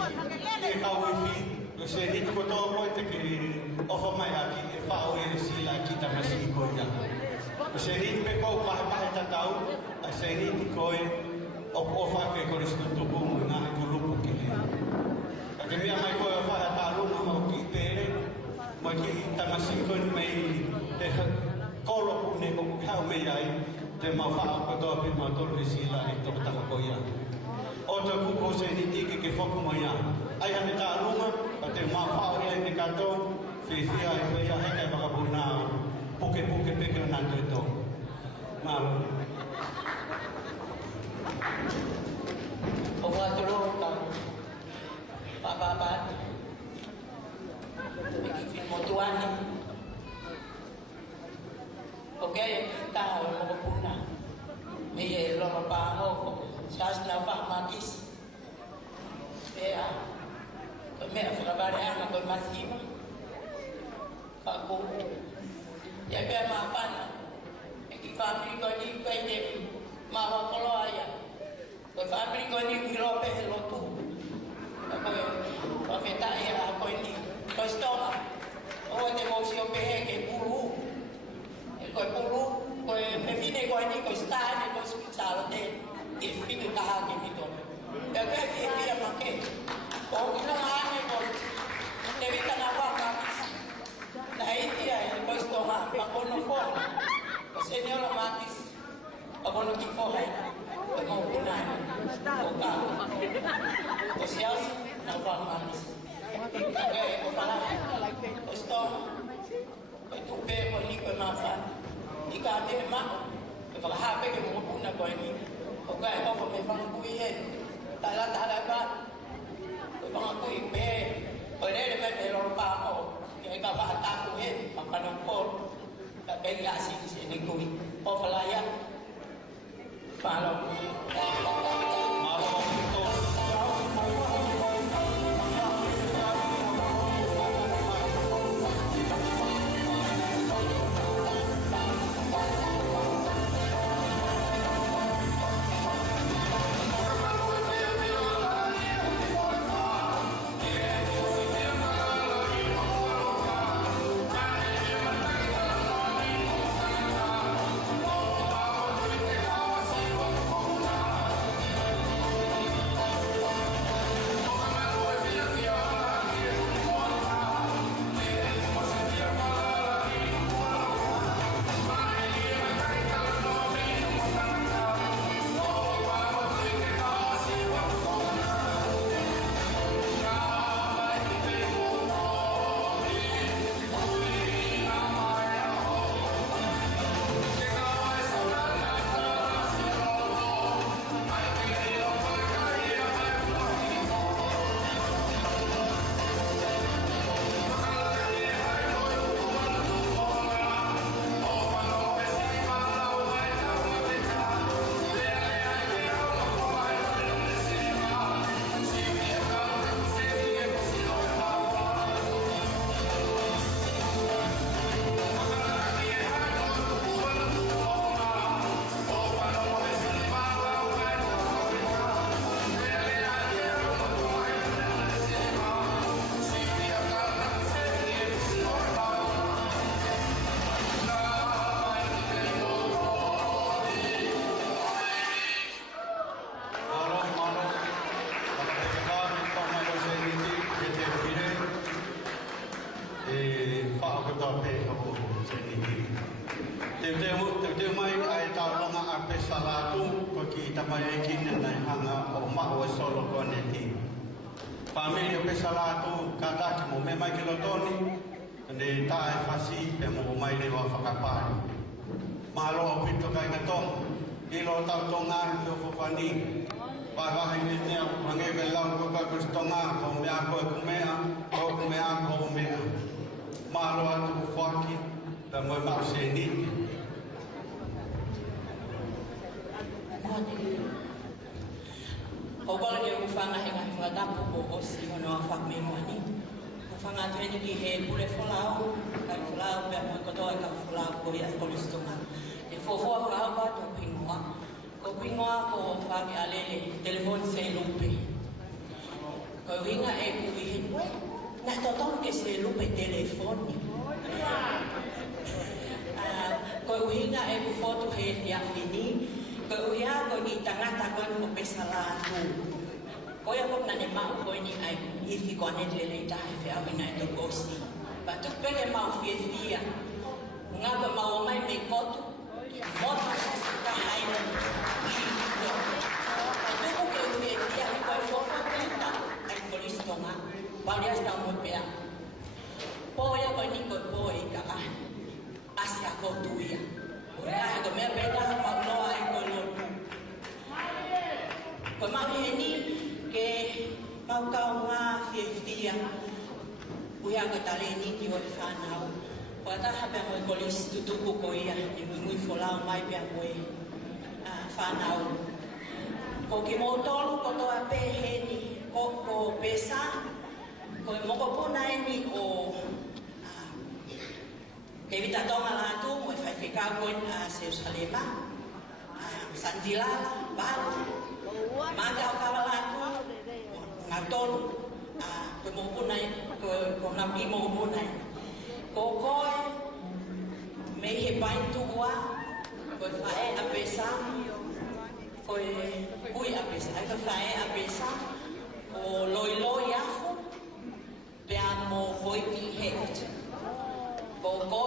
ke kau wiki, ko se ni ko toa koe te ke ofa mai aki, e wha o e sila ki tamasi ko ia. Ko se ni me ko pahe tatau, ai se ni koe, o ofa ke koristu tuku mo ngai kulupu ki he. Ke mea mai koe o whaha tālunga mau ki pere, mai ki tamasi koe mei te kolo pune o kau mei ai, te mau wha katoa pe mau tolu e sila e toko taka koia. O te kuko se ni tiki ke whaku mai a. Ai hane tālunga, ka te mau wha o iai me katoa, whiwhia e whaia hei kai whakapuna puke peke o nātou e tō. Mālo. O wātoro ka papapan iki motuani oke ta mo puna me lo pa mo sas na pa makis ko me fa bare ana ko masima ka ko ya be ma pana iki family ko ni ko ide ma ho ko lo aya ko family ko ni ro pe lo tu ko feta ia ko ni ko stoma o te mo si o pe ke pulu ko pulu ko me fine ko ni ko sta ni ko hospital de e fine ka ha ke fito e ke fi ma ke o ina ha ni ko te vita na wa ka na ia ko stoma pa ko no fo ko señor Matis o ko no ki fo hai ko mo una o ka o sias na wa Matis okay ko pala ko stoma ko tu pe ko ni ko ma fa ika me ma ko ha pe ke mo una ko ni o ka ko me fa ku ye ta la ba ko fa ku pe ko le me lo pa o ke ka ba ta ku ye pa pa no ko ka pe ya si ni ku o fa la ya pa lo Te mai ai taulonga a pe salatu ko ki tamai kina nai hanga o ma o solo ko neti. Familia pe salatu kata ki mo me mai ki lotoni ne tai fasi pe mo mai le wa whakapai. Malo o pito kai ngatong i lo tau tonga fo fani Para ini mangai belau ko ka kustonga ko me ko kumea ko mea malo atu faki da mo ma seni o kola ke ufanga he ngai fa tapu ko osi no fa me moni ufanga tene ki he pule folau pe mo ko to ka folau ko ya ko listonga e fo fa ka to pingwa ko pingwa ko fa ke alele telefon se lupe ko ringa e ku hi na to ton ke se lupe telefoni ko ringa e ku foto he ya fini ko ia ko ni tangata ko ko pesala tu ko ya ko na ne ma ko ni ai ifi ko ne le ta fe a na to kosi ba tu pele ma fi fia nga ko ma o mai me ko tu mo ta ai no tu ko ke fi fia ko fo ko ta ai ko listo ma ba ya sta mo pea po ya ko ni ko po i ka asia ko tu ya ai ko me beta ma no ai ko lo ko ma ni ke mau ka nga fia uya ko tale ni ki o fanao ko ta ha pe mo ko lis tu ko ko ia ni muy fola mai pe mo fanao ko ki mo tolu ko to a pe he ni ko pesa ko mo ko puna ni o ke vita tonga la tu mo fa ficar ko a Jerusalema Santila ba maga ka la tu ngatol ko mo puna ko na mi mo puna ko me he pai tu wa ko fa a pesa ko ui a pesa ko fa a pesa o loi afu pe amo foi ki he ko o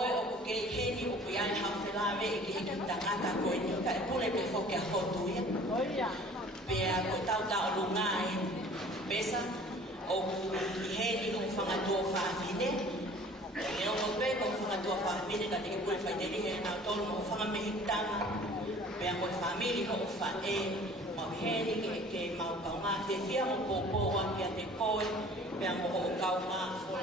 ke he ni o pe ai ha fela ve ki he ta ngata ko ni ka pule pe fo ke ho tu ya pe ko tau lungai pesa o he ni o fanga tu fa fine e o pe ko fanga tu fa fine ka te pule fa ni he na to mo fanga me hitanga pe ko family ko fa e mo he ni ke mau ka ma te fia mo ko wa ki te ko pe mo ko ka ma fo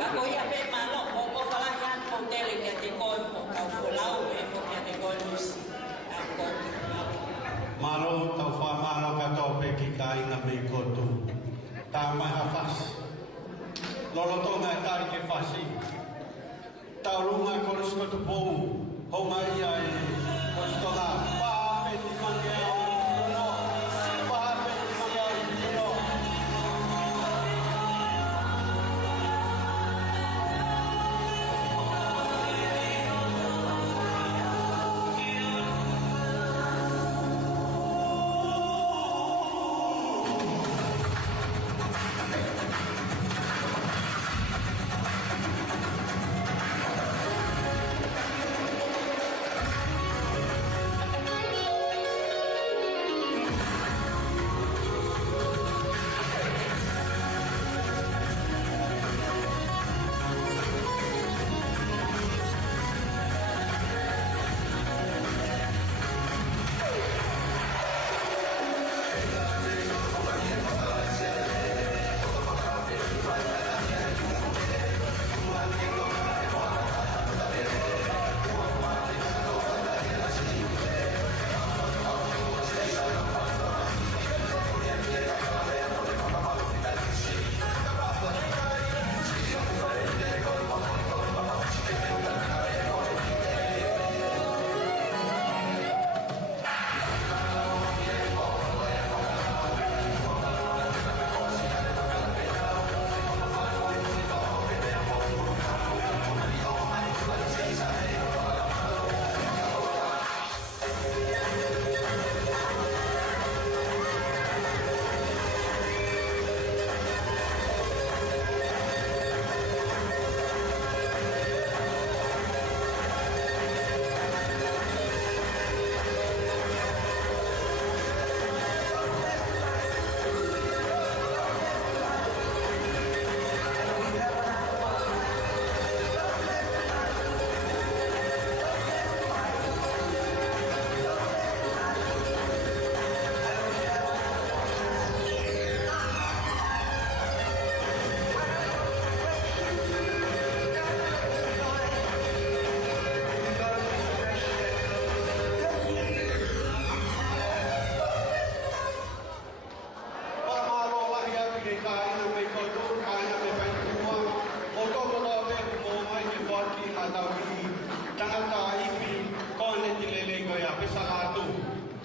la ko ia pe malo ko fala ya ko tele que te ko ka folau e ko que te ko lusi ko malo tau fa malo ka to pe ki kai na me ko tu ta ma ha fas lolo to na ta ke fasi ta lunga ko sto tu po ho mai ai ko sto na pa pe ti mangia no pa pe ti mangia no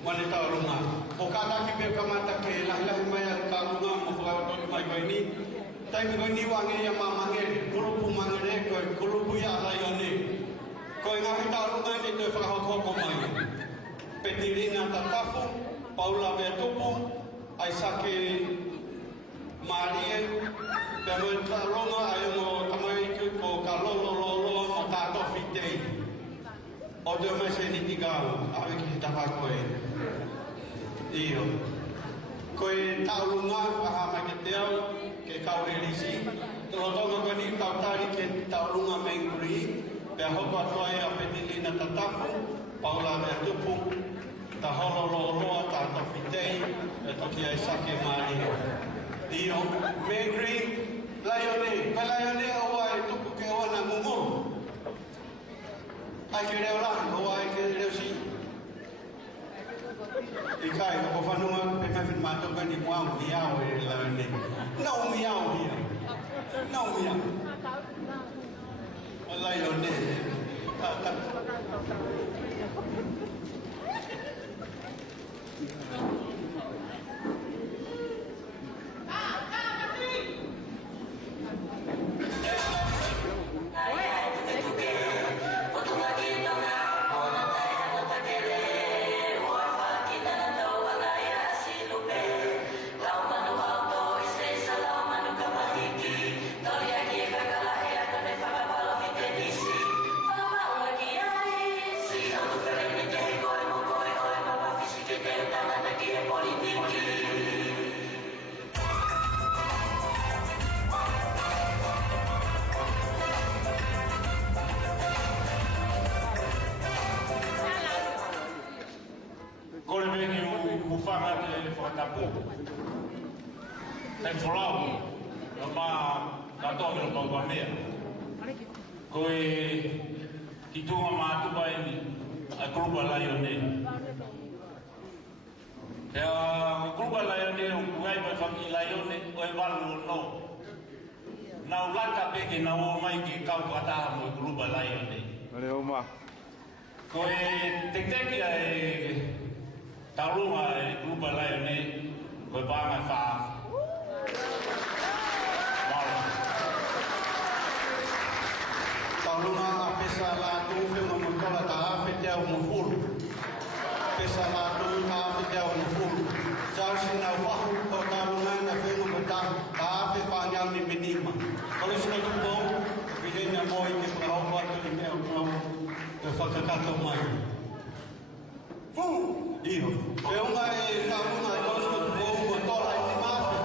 Mane taurunga. O kata ki pe kamata ke lahi mai al taurunga mo ko mai ko ni. Tai ko ni wangi ya mamange kulupu mangere ko kulupu ya la yone. Ko nga taurunga ni te fa ko ko mai. Petirina tatafu, Paula Betupu, Aisake Marie, Pemel taurunga ayo tamai ko kalolo lolo mo tato fitei. O de me se ni tigao, ave ki tapakoe. Io. Koe taurunga whahama ke teo, ke kau elisi. Tolotonga koe ni tautari ke taurunga menguri, pe hoko atoe a Petilina tatafu, Paula Betupu, ta holo loa tato fitei, e toki ai sake Maria. Io. Menguri, laione, pe laione oa e tupu ke oa na mumuru. Ai ke reo lahi, o ai ke reo si. I kai, o whanua, pe mai whin mātoka ni mua miau e la ne. Nau miau hia. Nau miau. O lai o ne. Tem folau, nama kato ke lo pa mea. Koe kitunga matu pa ini a grupa laione. Ya grupa laione ngai pa fami laione o e valu no. Na ulaka pe ke na o mai ke kau kata mo grupa laione. Ale oma. Koe tek e taurunga e grupa laione koe pa ngai fa. Taurunga a pesa la tu fe mo motola ta afe te au mo fulu. Pesa la tu ta afe te au mo fulu. Sau si na wahu o taurunga na fe mo mota ta afe pa ngau ni minima. Kolo sina tu po, vile na moi ke pa ho pa tu me au no te whakakato mai. Fu! Iyo. E unga e taurunga e kolo sina tu po motola e te mafe.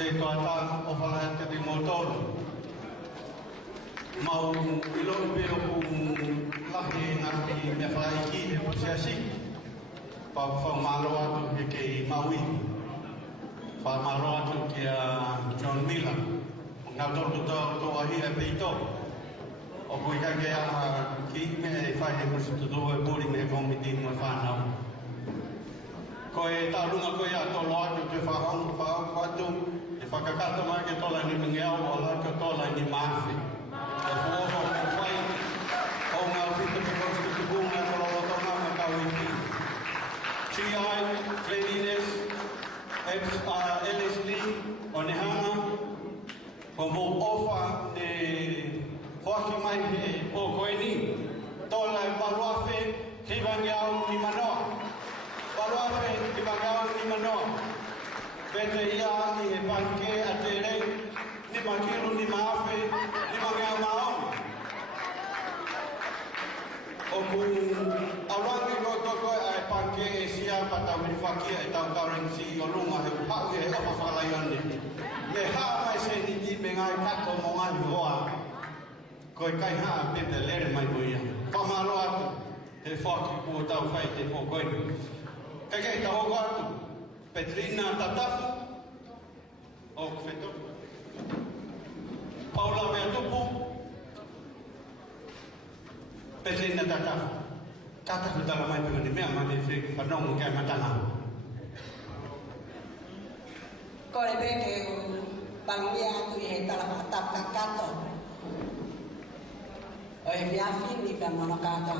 se toata o fala que de motor mau ilo pelo com lahi na me fala aqui por ser assim para malo atu que maui para malo atu que a John Miller na torto to aí é peito o poica que a que me faz por isso tudo é por me commitir no fanal koe taurunga koe a tolo atu te whahong whatu e whakakato mai ke tola ni mingeau o la ke tola ni mafi e fuoho me whai o ngā whita ke konstitukunga tolo roto ngā makau i ki GI, cleanliness, LSD, o ne hanga ko mo ofa ne whaki mai he o koe ni tola e waluafe ki wangeau ni manoa Waluafe ki magao ni manoa. Pete ia ni he panke a te rei, ni makiru ni maafe, ni magao maong. O ku awangi ko ai panke e sia pata wirifakia e tau currency o lunga he pau e ofa whakalaione. Me haa mai se ni ti me ngai kato mo ngai hoa. Koe kai haa pete lere mai moia. Whamalo atu, he whaki kua tau whai te po koe. Kaya ita ho atu Petrina tatafu o feto Paula Beatupu Petrina tatafu kata ku dalam mai pengani mea mani frik panong kai matanga ko le ke panglia tu e tala tap kato o e via fini per monocato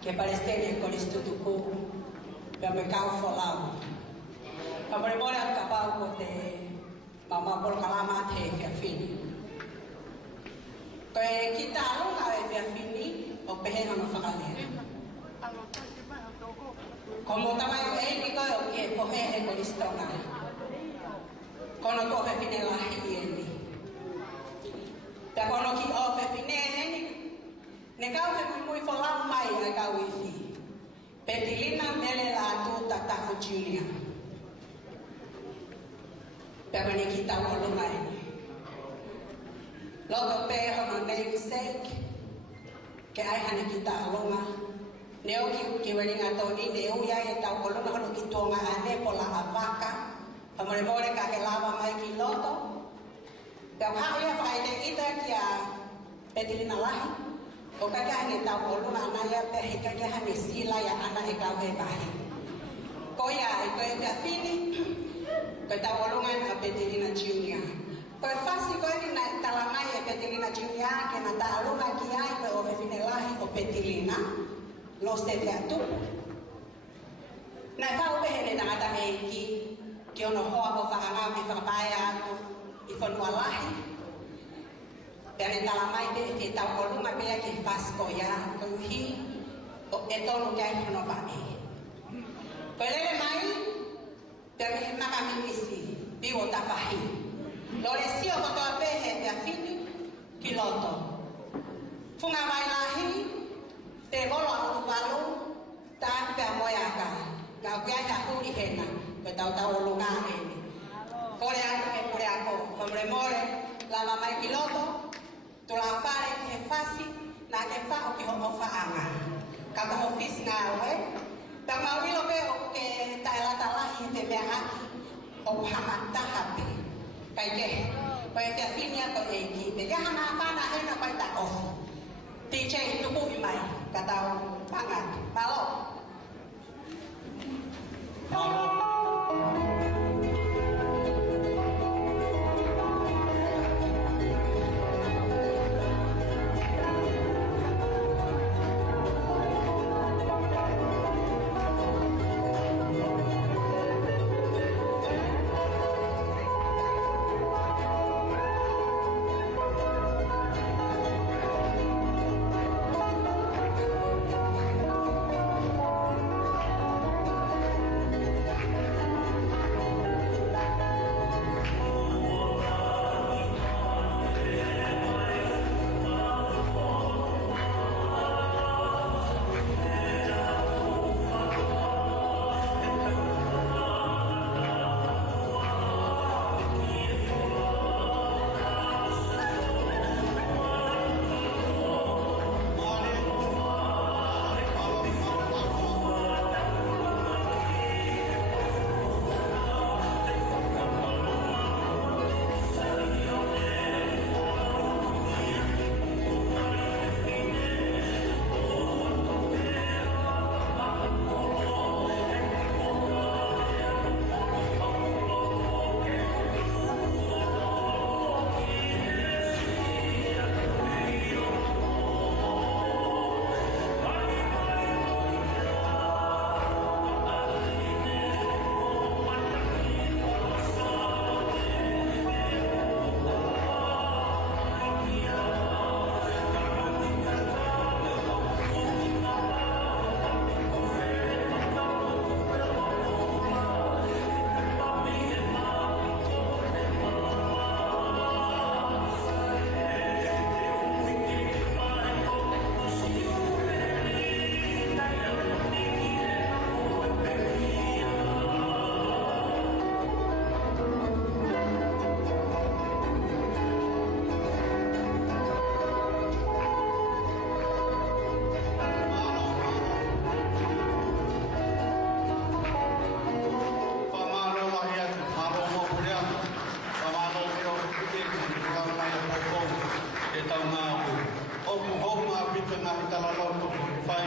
che palestina con l'istituto per me cau folau per me a capau con te mama por calama te via fini pe kita lo na via fini o pe no fa calere como tama yo e ni ko e po e con l'istituto con lo che fine la hieni da con chi o fe fine ne kau ke muy folau mai ai kau ifi petilina mele la tu tata Julia pero ni kita lo mai logo pe hono namesake ke ai hana kita longa ne o ki wani ngato ni ne o ya e tau ko longa hono ki tonga ane pola avaka amore more ka ke lava mai ki loto pe ha ya fai de ita kia petilina lahi o kaya ni tau ko luna na ya pe hika ya hani sila ya ana e kau he bahi ko ya e ko e fini ko tau ko luna na Petilina Junior ko fasi ko ni na talamai e Petilina Junior ke na ta luna ki ai ko o fine lahi o Petilina lo se tu na kau pe he na ta e ki ono ho ko fa nga mi fa baya i fo lahi Dari dalam mai de tau ko lunga pe ke pasko ya ko hi o etolo kai no ba e pelele mai dari maka misi bi o ta fahi lo le sio ko to pe he te afini kiloto funga mai lahi te bolo o balu ta pe moya ka ya ku di hena ko tau lunga e ko le ako hombre more la mai kiloto Tola fare che fasi na che fa o che ho fa anga. Kata office na we. Ta ma wi lo be o ke ta la hi te me aki. O hamata happy. Kai ke. Pa ke finia to e ki. Be ya na pa na he na pa ta off. DJ tu bu mai. Kata pangat. Palo. pita na hitala loto ko fai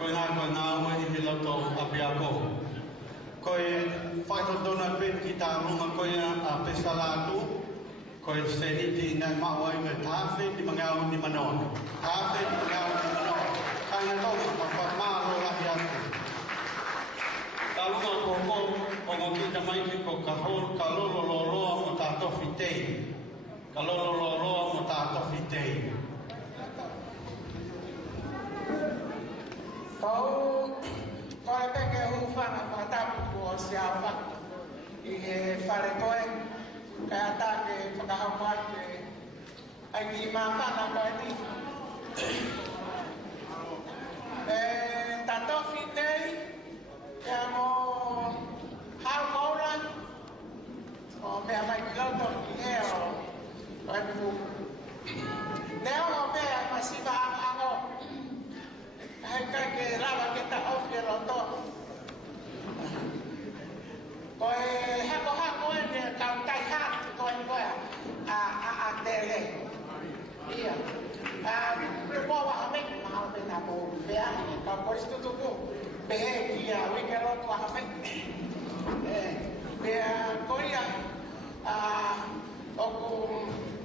ko na mo hi loto abiako ko fai to dona ben kita runga ko a pesalatu ko seniti na mawai me tafe di mangau ni manon tafe di mangau ni manon kana to pa ma lo la hiatu talunga ko o kita mai ko kahol kalolo lo mo tato fitei kalolo lo mo tato fitei Kau ada ke hufan apa tak buat siapa? Ihe fare kau kaya tak ke pengahwat ke lagi makan apa ini? Tato fitei yang mau hal orang, memang kita tu ni ibu. Nếu mẹ masih bahang angok. Hai ke lava kita off ke loto. Koi hako ni kau tai hat koi tele. Iya. Bawa amek mahal benamu. Biar kau polis tu tu. Iya, we ke loto amek. Biar koi aku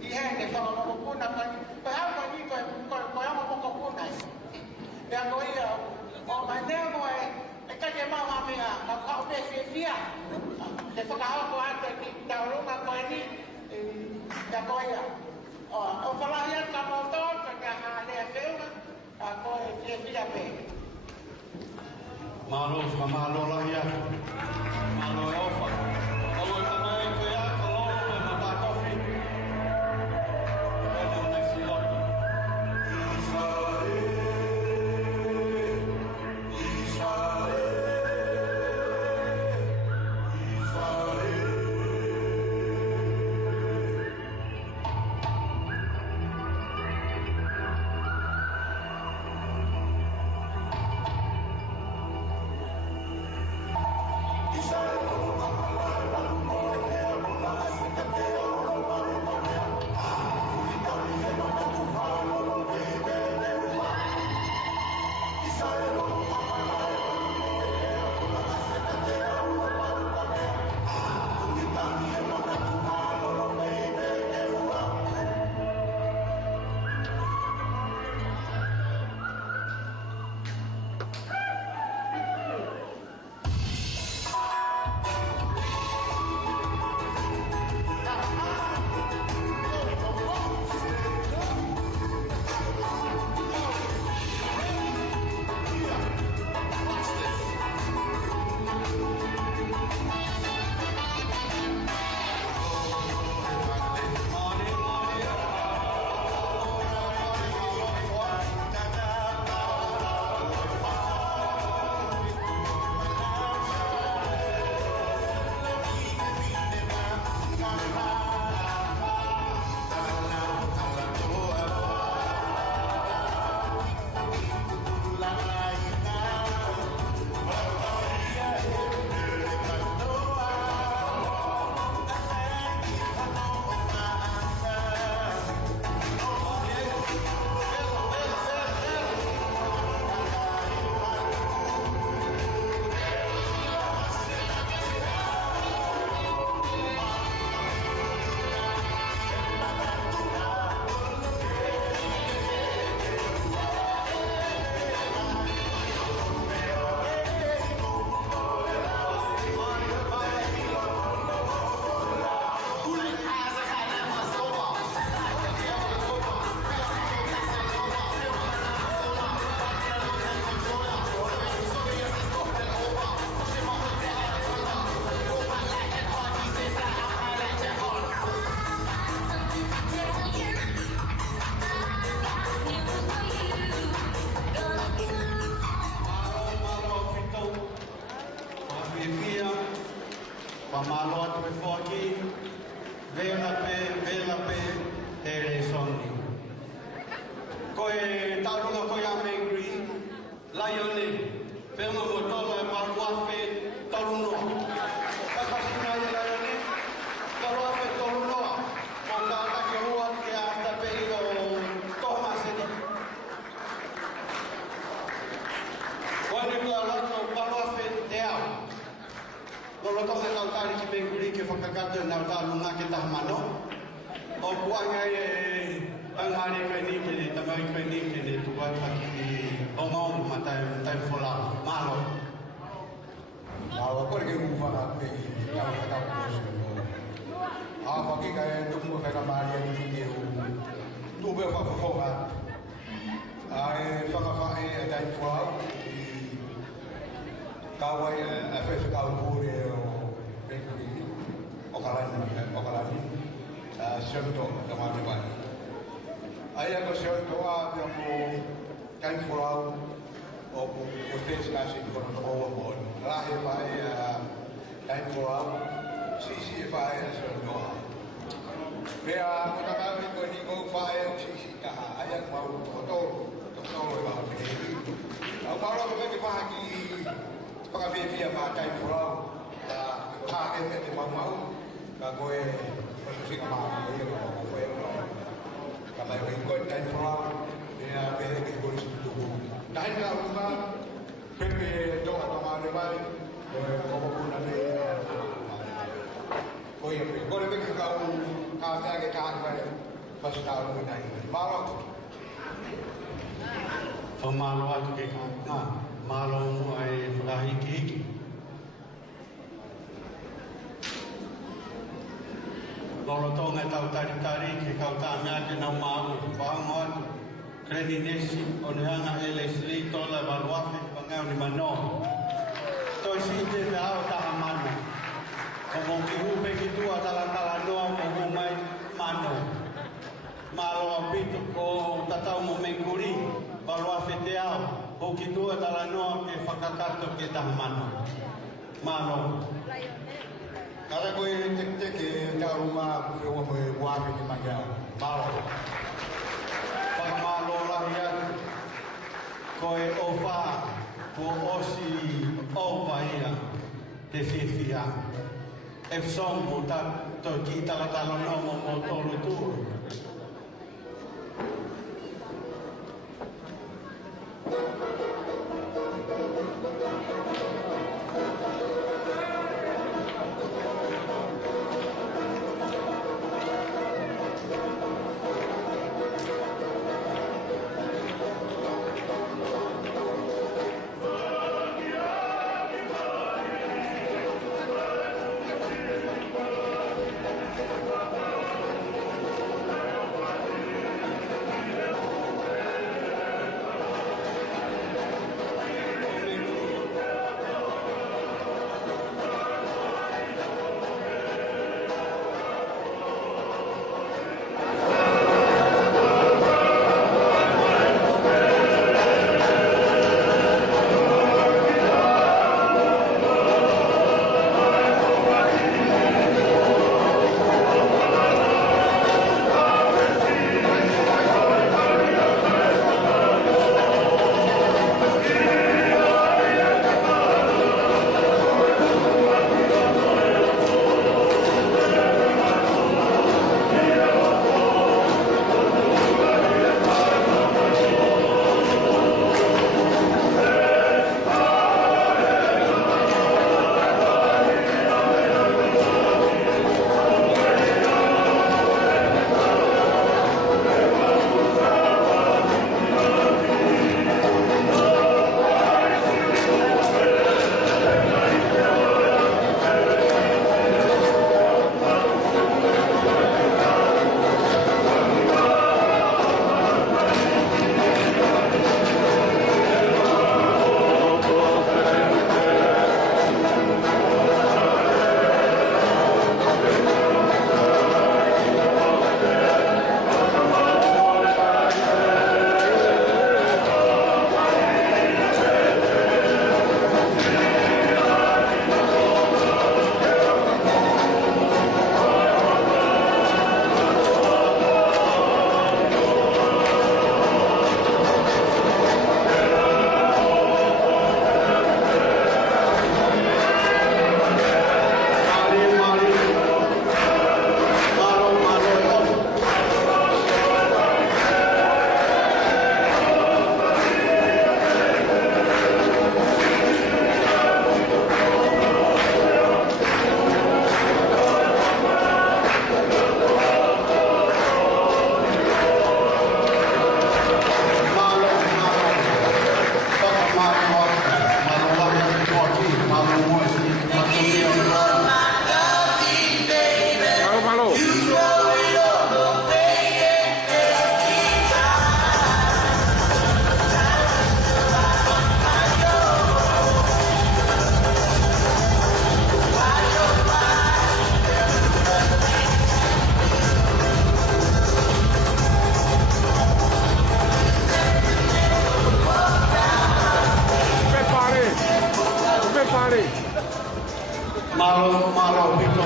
iya ni kalau mau pun apa? Bahal kau ni kau yang mau kau pun nai. Yang kau iya, mana kau kan dia mau ambil kau bersifia. Lepas kau ada di dalam kau ini, yang kau iya. Kalau yang kamu tahu kerja ada film, kau bersifia be. Malu lah ya, malu apa? Kalau kamu itu ya kalau mata kopi, kalau nasi lopi. Pamalot befoki, vela pe, tere soni. Koe tarunga koe amengri, laione, ferma motola parwafe, taruno. Kapasina ya laione, parwafe taruno. Kota ke huat ke hasta peido, toma seni. loto nga kau tari ki penguri ke whakakata nau tālunga ke tahamano. O kuangai angare kai ni ke tamai kai ni ke ne tuwa taki ongong matai fola malo. Malo pergi rumah pergi kalau kata putus. Apa kita tunggu kata Maria di sini tu berapa fokus. Whakawhae a tai whao i kawai a whewhikau pūre o Pekuri, Okalani, Sionto, the Matiwai. Ai ako Sionto a pia mo tai whao o Pūtesi kasi kono no o mo. Rahe whae a tai whao, sisi whae a Sionto a. Pea kona kawi ko ni ko whae o sisi taha, ai ako mau tōtoro. Ang para ko kay pahagi pagabibia matay furao hagen at mamau kagoy pagsusik mamay ko kamay ko tay furao niya pwede ko gusto dahil na uma pepe do at mamay ko ko na ni ko yung ko rin ka kaya ka basta ko na marok Pemalo atu ke kanga, malo mu ai fulahi kiki. Lolo tonga tau tari ke kau tamia ke nau mau, whaongo atu. Kredi nesi, oneanga LSD, tola valuafe, pangau ni mano. Toi si te ao taha mano. Komo ki hupe ki tua tala noa mo mai mano. Malo apito ko tatau mo mengkuri. Balua feteao, o ki tua tala noa ke whakakato ke tahamano. Malo. Kala koe tek ke tauruma kuweo mo wafe ki mangia. Malo. Whakamalo lahi atu. Koe ofa, ko osi ofa ia, te whiwhia. E song mo ta, to ki tala noa mo tolu tūru.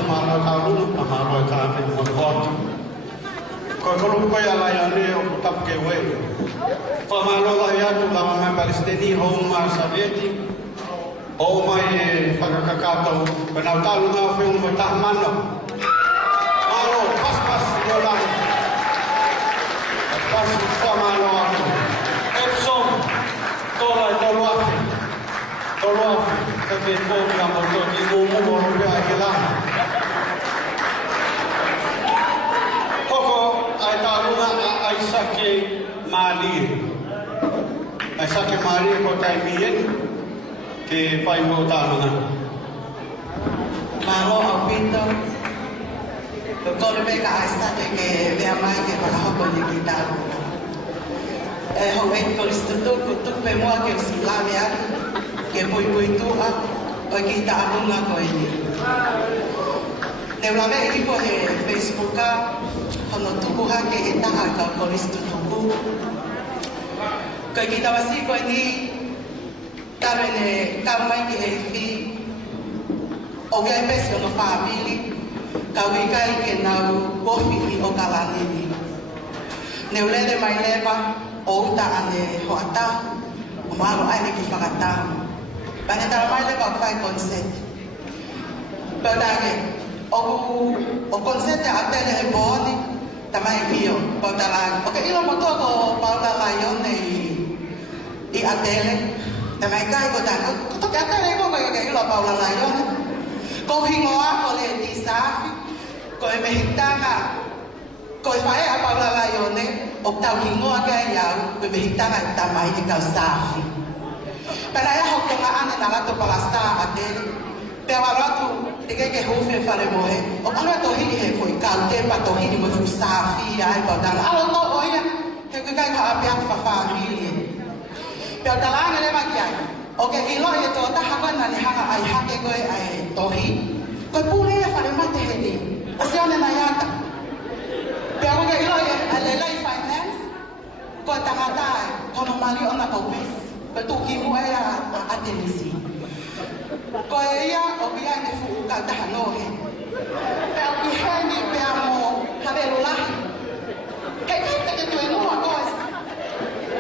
malo taulu malo ka pe mo fort ko ko lu ko ya la ya ne o tap ke we fa malo la ya tu la ma palestini ho ma saveti o mai fa ka ka to penau talu na fe un ta mano malo pas yo la pas fa malo ako epsom tola tolo afi que po la moto di mo mo pe akela koko ai ta luna ai sake mali ko tai mien ke pai mo ta luna Malo au pinto ko le be ka sta que ve mai que para ho ko ni kita ho ven ko istuto ko tu pe mo que si la vea que poi tu a o kita alunga ko ini ne la ve ko he Facebook ka hono tu ko ha que eta ha ka ko istuto ko kita wasi ko ini tarene ka mai ki e fi o que é pessoa no família Kawikai ke nau kofi i o kalanini. Neulele mai leva o uta ane hoata o malo aile ki whakatau. Pane tara mai leva o whai consent. Paudage, o consent a tele he booni tamai hio. Paudalage, o ke ilo moto ko paula laione i atele. Tamai kai ko tano, ko te atele ko ke ilo paula laione. Ko hingoa ko le di safi. Ko e mehitanga ko e whae a paula laione o tau hingoa kai iau ko e mehitanga i tamai i kau safi. Pera e hoko nga ane na lato palasta a tele. Pea waratu e ke hufe whare mohe. O anga tohiri he fui kau tepa tohiri mo fu safi ai paudanga. Alo to oia he kui kai ka apiak whawhamilie. Pea talanga le maki ai. O ke ilo e to tahawana ni hanga ai hake koe ai tohi. Ko e pule e whare mate he ni. Asione na yata. Pea o ke ilo e alelai finance. Ko e tangata e tono mali ona kopis. Ko e tuki mua e a atenisi. Ko e ia o kia e fu ka tahanohe. Pea o ki heni pea mo haberu lahi. He kaita ke tu e nua koe.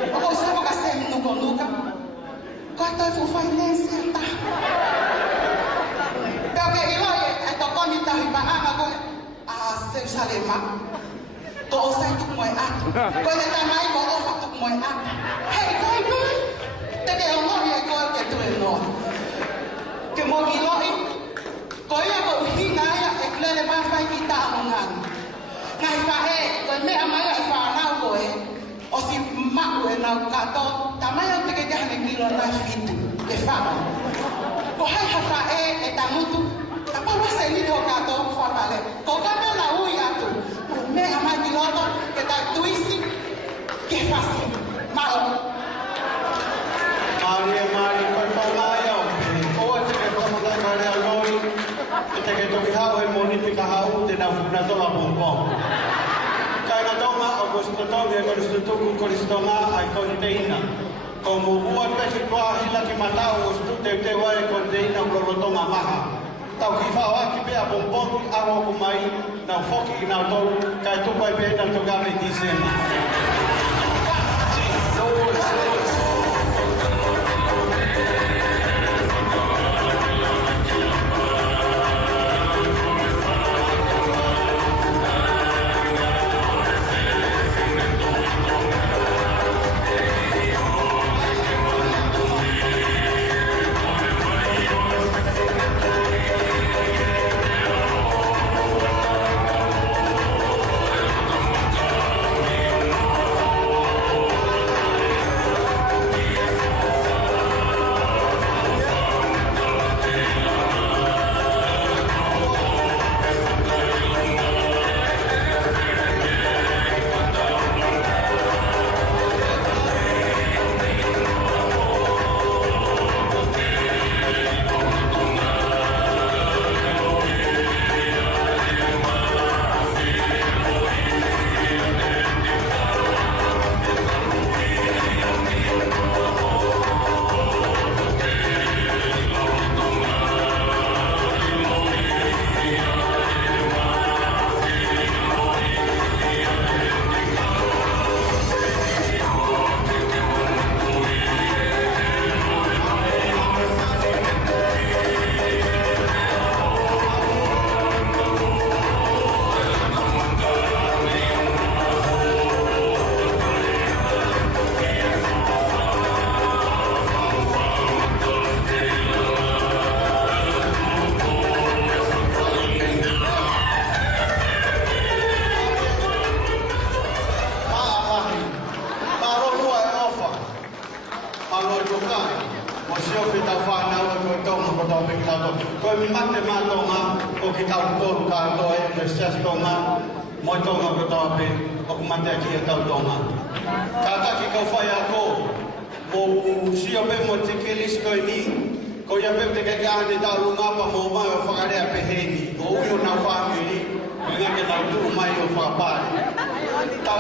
O ko se ka se nuko nuka. Ko e toi fu finance e ta. Pea o ke ilo e tokoni tahi pa ama koe. A seu salema. Ko o sai tuk moe atu. Ko e tamai ko o fa tuk moe atu. Hei koe koe. Te ke o mohi e koe ke tu e noa. Ke mohi loi. Ko ia ko uhina ia e klele mai fai ki ta amungan. Ngai whae, ko e mea mai ai whanau koe. O si maku e nau kato. Tamai au te ke kahane kilo nai fitu. E whanu. Ko hai ha whae e tamutu. Ka pawa se ni ho kato whapale. Ko kama na ui atu. Ko mea mai ki loto ke tai tuisi. Ke whasi. Mao. Mari, koe paunai au. Oa te ke kono lai kare au loi. E te ke toki hau he monipi ka hau te nau funa tola pōpō. Kai na tonga o koristotongi e koristotuku koristonga ai koni te ina. Ko mo ua peki kua hila ki matau o stu te wae koni te ina ulolotonga maha. Tau ki whao aki pea pomponi awa ku mai nau foki i nau tolu kai tupai pe na togame Disema. luka. Mo sio fita whana o ko tonga ko tau pe kita to. Ko mi mate matonga o ki tau toru ka to e ke sias tonga. Mo tonga ko tau pe o ku mate ki e tau tonga. Ka taki ko whai ako. Mo sio pe mo te kelis ko ni. Ko ia pe te ke ane tau lunga pa mo mai o whakarea pe heni. O uio na whamiri. Nga ke tau tu mai o whapari. Tau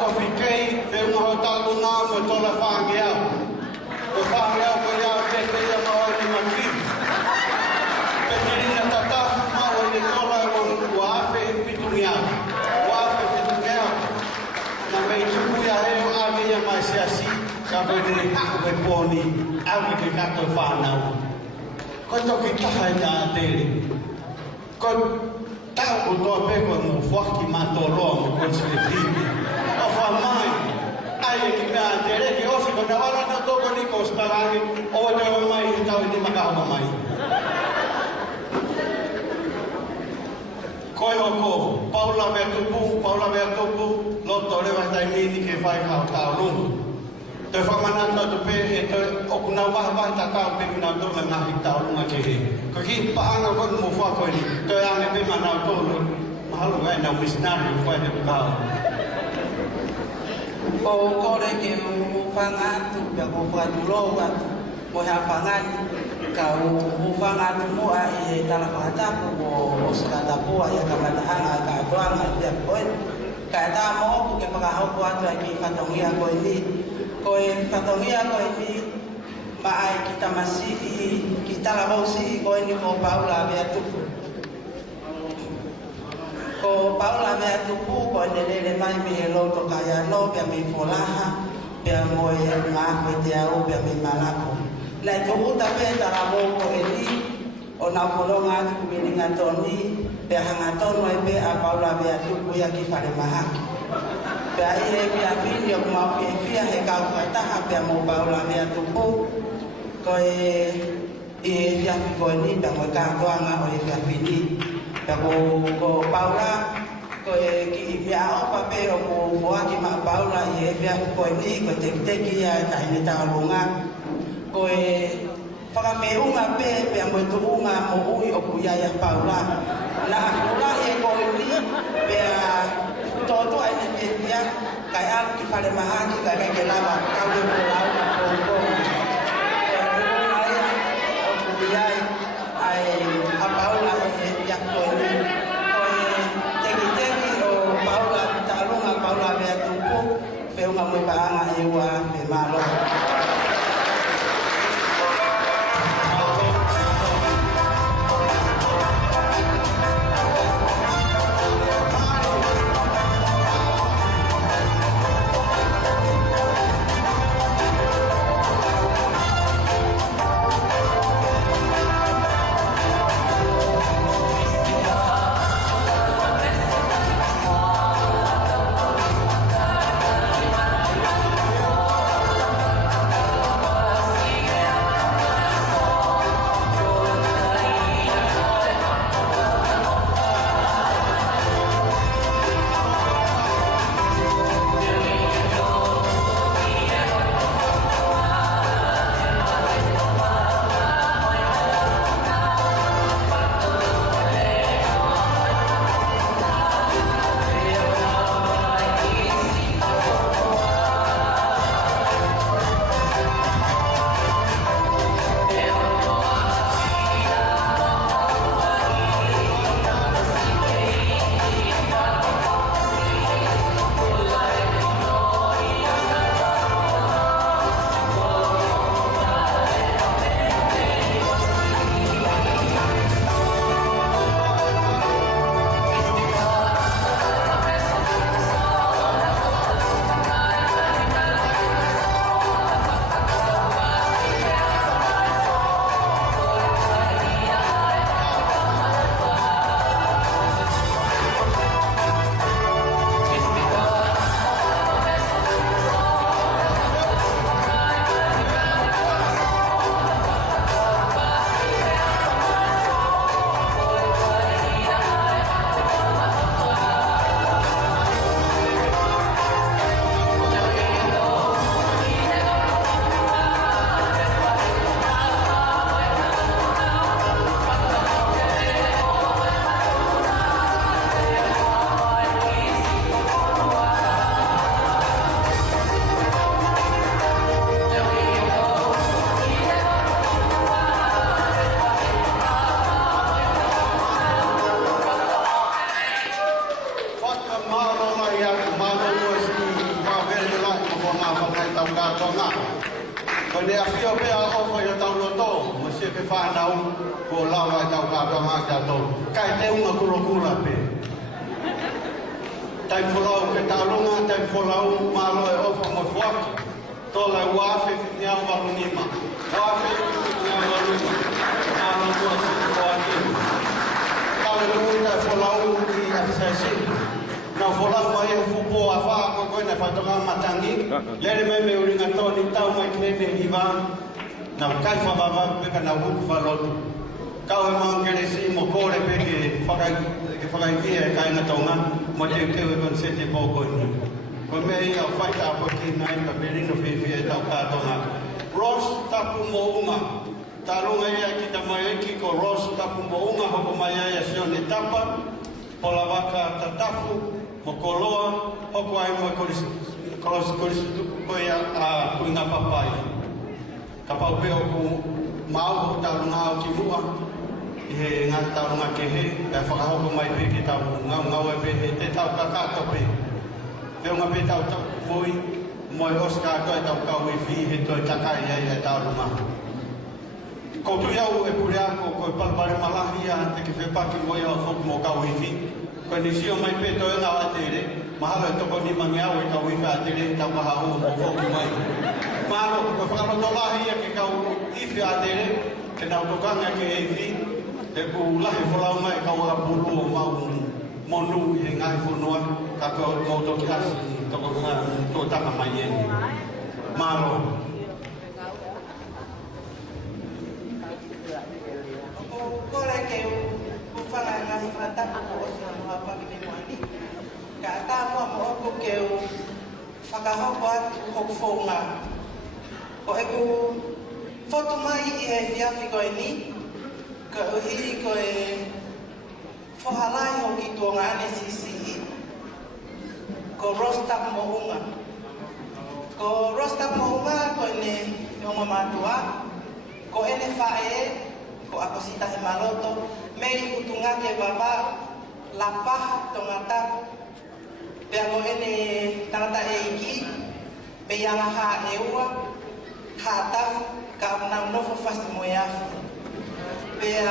tofi kei, pe unga ho tau lunga mo tola whange au. Ko whange au ko ia pe te ia mawa ni maki. Pe tirina tatafu mawa ni tola o wafe pitungi au. Wafe pitungi au. Na mei tuku ia heo ake ia mai se asi. Ka pwede koe poni, awi ke kato whanau. Ko toki taha i ta atele. Ko tau ko toa pe koe mo whaki matoroa mo koe sile whimi. O whamai, ai e ki mea atele, ki osi ko nawara na toko ni ko starage, o te o mai i tau i ni makaha mai. Koe hoko, Paula Vea tupu, loto rewa taimini ke whai hao tau rungu. Te whamanata tu pe e te okuna wahi ta kau pe kuna tōna ngahi tau runga ke he. Ko ki paanga kono mo whakoi ni, te ane pe manau tōna, mahalo ngai nau misinari o whai te kau. Ko kore ke whangatu, pe ko whatulo watu, mo hea whangani, ka whangatu mua e tala whakatapu o osikatapua e kamatahanga ka atoanga e pia koe. Ka e tā mohopu ke whakahaupu atu e ki whatongia koe ni. Koe whatongia koe ni maai ki tamasi ki talabausi koe ni ko Paula Vea tupu. Ko Paula Vea tupu koe ne lele mai mi he loto kaya no pia mi folaha pia moe ngā koe te au pia mi malako. Lai ko uta pe tarabo koe ni o nā wholonga atu kumininga toni pia hanga tono e pe a Paula Vea tupu ia ki whare mahaki. Pea i he pia pini o kumau ki e pia he kau kaitaha pia mo Paula Vea tupu. Koe i he pia pi koe ni pia koe kātoanga o he pia pini. Pia ko Paula koe ki i pia opa pe o ko moaki ma Paula i he pia koe ni koe teki ia e tahini tālunga. Koe whakameunga pe pia moe tuunga mo ui o kuiaia Paula. Na akura e koe ni pia toto ai ne pia kai aku ki whare mahaki kai ke lava kau e pulau na kōko. Ai o kuiai ai a Paula e pia koe ni. Koe teki o Paula tālunga Paula Vea tupu whiunga mui paanga e ua me malo. Ko ne afio pe a o fa yo tau loto, mo se ke fa nau ko lawa tau ka ma ka to. Kai te unga kula pe. Tai folau ke taulunga, tai folau malo e o fa mo fuaki. Tola wafe nya walunima. Wafe nya walunima. Ano ko se fuaki. Taulunga folau ki asasi. Na folau mai fupo afa ko na fatonga matangi. Lere me uringa toni tau mai kene hiva. Na kai fa baba pe kana wu fa lotu. Kau memang kene si mo kore pe ke fakai kia kai na tonga mo te te kon sete poko ni. Ko me ia faita po ki nai ka berino fe tau ka tonga. Ros tapu mo uma. Tarunga ia kita mai ki ko ros tapu mo uma ho mai ia sio ni tapa. Pola waka tatafu mo koloa ho ko ai mo kolis ko ia a kuinga papai. Ka pau pe o ku mau tarunga o ki mua. He ngā taurunga ke he, e whakahoko mai pe ki tau ngau e pe he, te tau kakato pe. Te unga pe tau moi, moi oska koe tau kau e whi, he toi takai ei e taurunga. Koutu iau e pure ako, koe palpare malahia, te ke whepaki moi au whoku mo kau e whi. Koe ni sio mai pe toi ngā atere, mahalo e toko ni mangi au e kau e whi atere, tau kaha o mo whoku mai. Mahalo, koe whakaroto lahia ke kau iwhi atere, ke nau tokanga ke e whi, te ku lahi whalau mai ka wara pulu o mau monu i ngai whunua ka ko moto ki asi toko ngā tōtaka mai e. Māro. Kore ke u whanga ngahi whanataka o osina mua paki me moani. Ka ata mua mo oku ke u whakahoko atu hoku whaunga. Ko e ku whotu mai i he whiawhi koe ni. Ka uhi ko e whahalai hoki tō ngā ane sisi ko rostap mo unga. Ko rostap mo unga ko ne ongo matua, ko ene whae, ko ako sita he maloto, mei utunga ke wawa, lapaha tō ngā tapu, pea ko ene tangata e iki, me yanga ha e ua, ha tafu, ka apnau nofo fasti mo e afu. Pea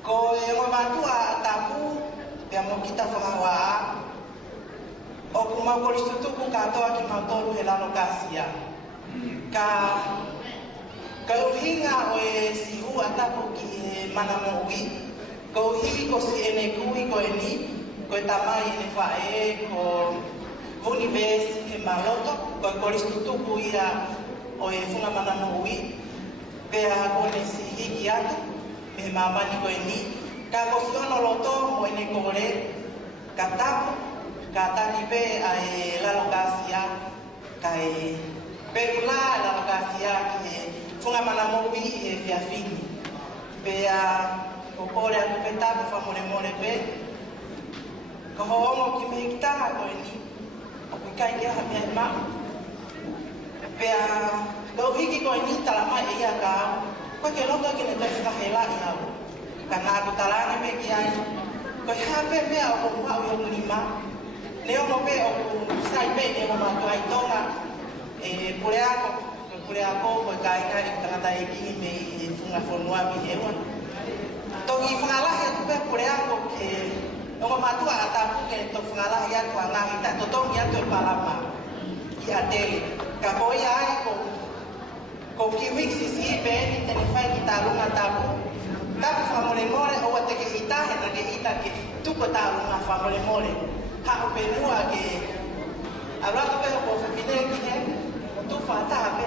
ko e mo matua tapu pea mo kita whahawaa o ku mau koristutuku katoa ki mautoru he lano kasia ka uhinga o e sihu atapu ki e mana mo ui ka uhi ko si ene kui ko e ni ko e tamai ene whae ko univesi he maloto ko e koristutuku ia o e funga mana mo ui pea kone si hiki atu, me mamani koe ni. Ka kosiono loto mo ene kore, ka tapu, ka tani pe a e lalo kasia, ka e pekula lalo kasia ki e funga mana mowi e whiawhini. Pea ko kore atu pe tapu whamore more pe, ka hoongo ki me hikitanga koe ni, o kuikai kia ha mea mau. Pea kau hiki ko ini talamai ia kau, kau kelong kau kena terus kahela ia. Karena aku talangnya mekian, kau hape me aku mau yang lima, leo mau pe aku sai pe leo mau tu ai tonga, pule aku kau kai ngai tengah tai ini me funga fonua mi hewan. Togi fungalah ya tu pe pule aku ke, orang matu ataku ke tu fungalah ya tu angai kita, tu tong ya tu palama, ya deli, kau ya aku ko ki wiksi si pe ni te fai ki tarunga tapu tapu famole more o te ke ita he na ke ita ke tu ko tarunga famole more ha o pe mua ke abra ko pe ko fine ki he tu fa ta pe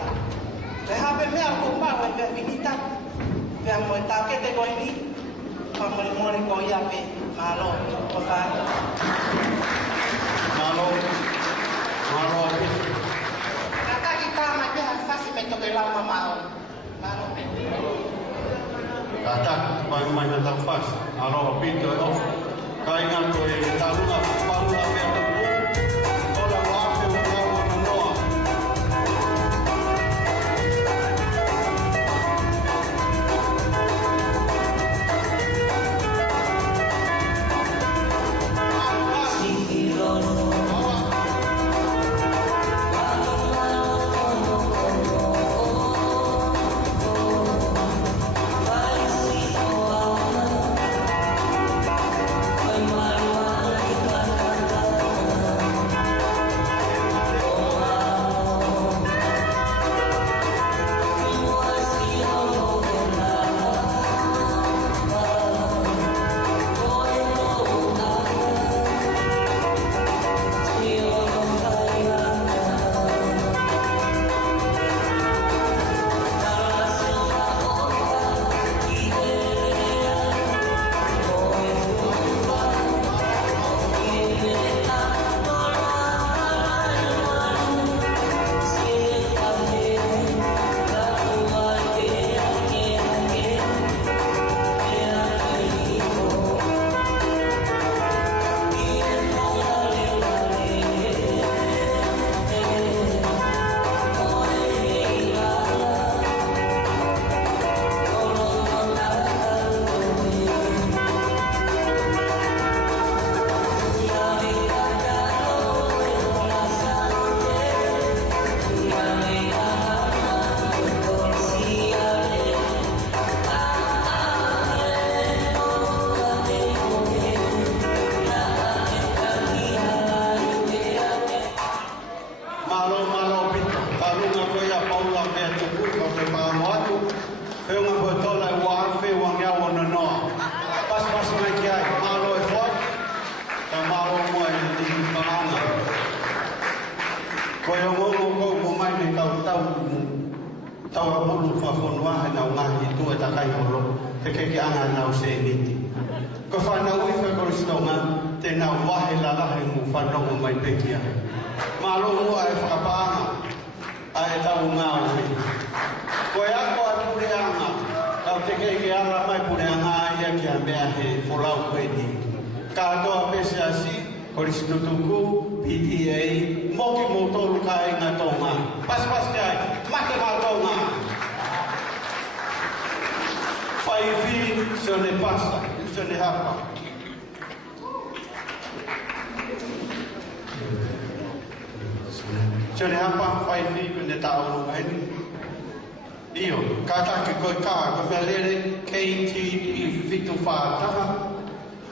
te ha pe me ko ma o pe finita pe mo ta ke te ko ni famole more ko ia pe malo ko fa Malo pe. Meto ke lama mau. Kata pai mai na tau fas. Aro pito no. Kai ngan ko e taruna paula pe o. Ola wafe o no noa. Si la me tu ku ko te ma motu. Fe una botola wa fe wa nga wona no. Pas mai ki ai malo e fort. Ta malo mo e di maana. Ko yo mo mai me tau mulu fa fonwa na nga hitu e takai holo. Te ke anga na se niti. Ko fa na ui fa ko stonga te na wahe la la mu fa no mai pekia. Malo mo ai fa pa ai tau nga ui. Ko ya ko atu anga. Tau te ke ala mai pure anga ia ki a mea he folau ko ni. Ka do a pese asi ko ristutuku PTA moki motoru kai nga tonga. Pas kai mate ma tonga. Faivi se ne passa, se ne hapa. Se ne hapa faivi ne tau ai. Io, kata ki koi ka melere KT I fitu fa taha.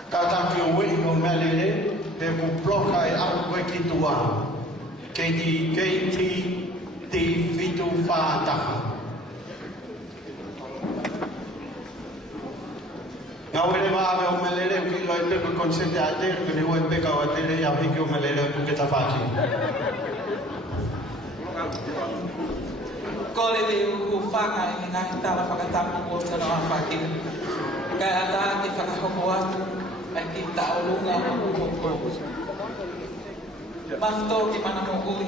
Kata ki o wei o melere te ku bloka e au koe ki tua. KT Ti fitu fa taha. Nga wele maave o melere o ki loi pepe konsente a te, ke ne oi peka o te rei a hiki o melere o ke tawhaki. Kole te uku whanga I ngahi tala whakatapu o te noa whaki. Kai ata te whakahoko atu, ai ki taurunga o uhoko. Mafto ki mana mo ui.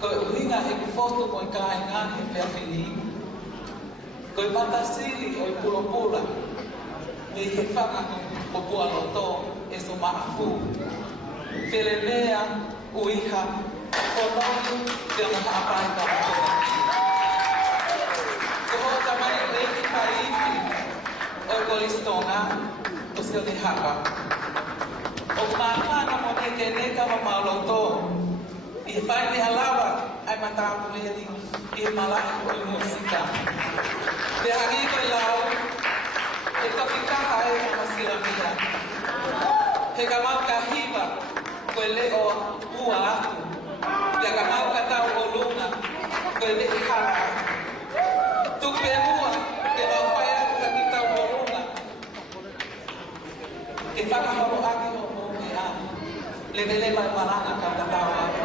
Koe uhinga e ku foto mo I kai ngahi pia whini. Koe patasili o I pulopula. Me he whanga o pualoto e so maafu. Whilelea uiha whanau te maha apai tātua. Ko hoa tamani reiki paiifi o kolistonga o se le hapa. O mahana mo neke neka ma mauloto. I whai te halawa ai matapu leli I malai o I musika. Te hagi koe lau e toki kaha e amasira mia. He ka mau ka hiva koe leo ua atu. Ia ka mau ka tau o lunga koe le I hara. Tupe mua te mau whai atu ka ki tau o lunga. E whakahoro aki o mo me a. Levele mai maranga ka ta tau atu.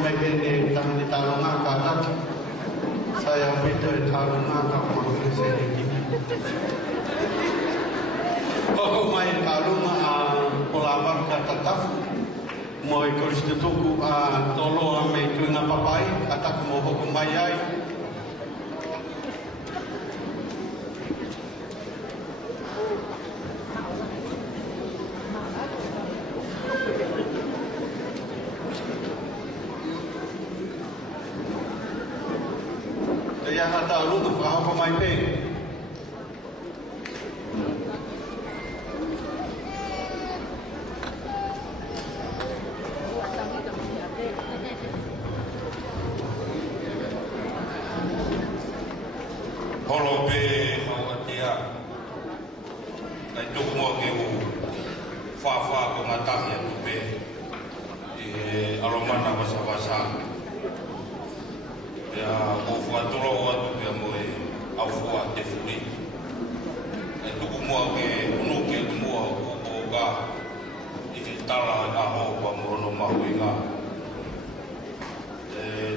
mai hene tangi talonga katak. Saya pito e talonga kapag keseniki. Koko mai talonga a polavar katatafu. Mo e koristutuku a tolo a me tuinga papai katak mo hoko mai ai. Yang ada lu tu faham pemain peng. Holo pe hawatia. Kai tu mo ke u fa ko mata ya tu pe. Alomana basa-basa. Ya ko fa tolo wa tu ya mo e au fa te furi. Kai tu mo ke unu ke tu mo ko ga i tala a ho wa mo no ma winga.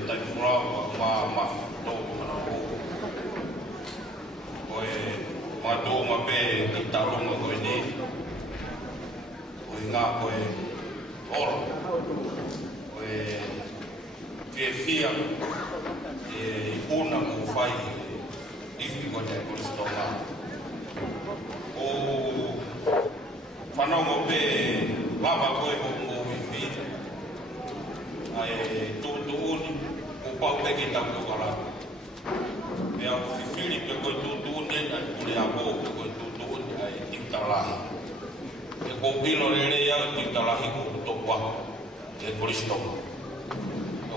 Tai fura ma to na ko. Oi ma do ma be ki talo ma ko ni. Oi nga ko e oro. Oi ke fia una ko fai ifi ko te ko stoma. O fana mo be baba ko e mo ifi. Ai to ni ko pa pe ki ta ko kala. Me a fili pe ko to ne na pure a ko to ai titala. E ko pilo rere ya titala ko to pa e ko stoma.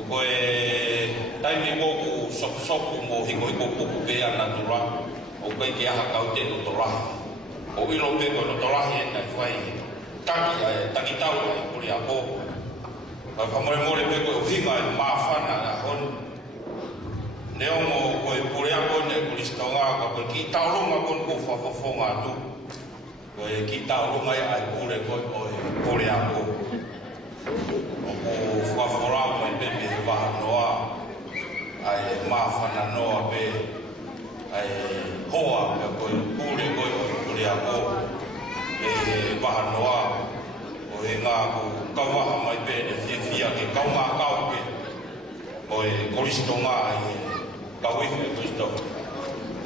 Ko e tai mi mo sok mo hiko be ana tura o be ke ha ka te no tora o ilo be ko no tora he na fai taki tau ko ri apo pa mo be ko hinga ma fana na hon ne o mo ko e pure apo ne ko stonga ko ki tau ro ma kon ko fa nga tu ko e ki tau ro mai ai pure ko o pure apo o fa fora mo be ba noa ai mafana noa be ai hoa ko pure ko pure ako e ba noa o e nga ko kawa mai be e fia ke kawa ka be o e koristonga ai kawe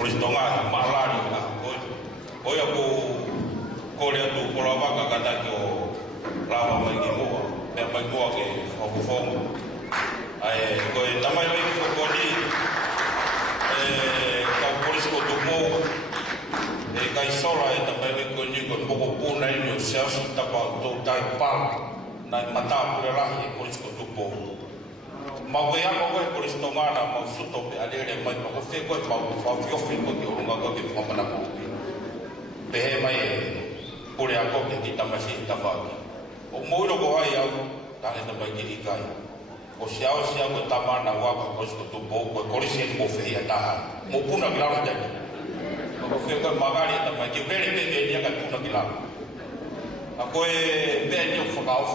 koristonga malari na o ya ko le tu ko la vaca kata ko lava mai ki mo me mai ko ke o fomo ai ko tamai mai ko ni ka polis ko tu mo e kai sola e tamai mai ko ni ko ko puna ni o sia ta pa to tai pa na mata pura la e polis ko tu po ma we a ko polis to mana ma su to pe ale mai ko fe ko pa fio fe ko ki o nga ko ke pa na ko be mai pure a ko ke ti tamasi ta pa o mo ro ko ai au ta le tamai ki kai o siao ko tamana wa ko ko tu po ko korisi ko fe ya ta mo puna grava de ko fe ko magari ta ma ki bere be de ya ka puna grava a ko e be ni fo ka of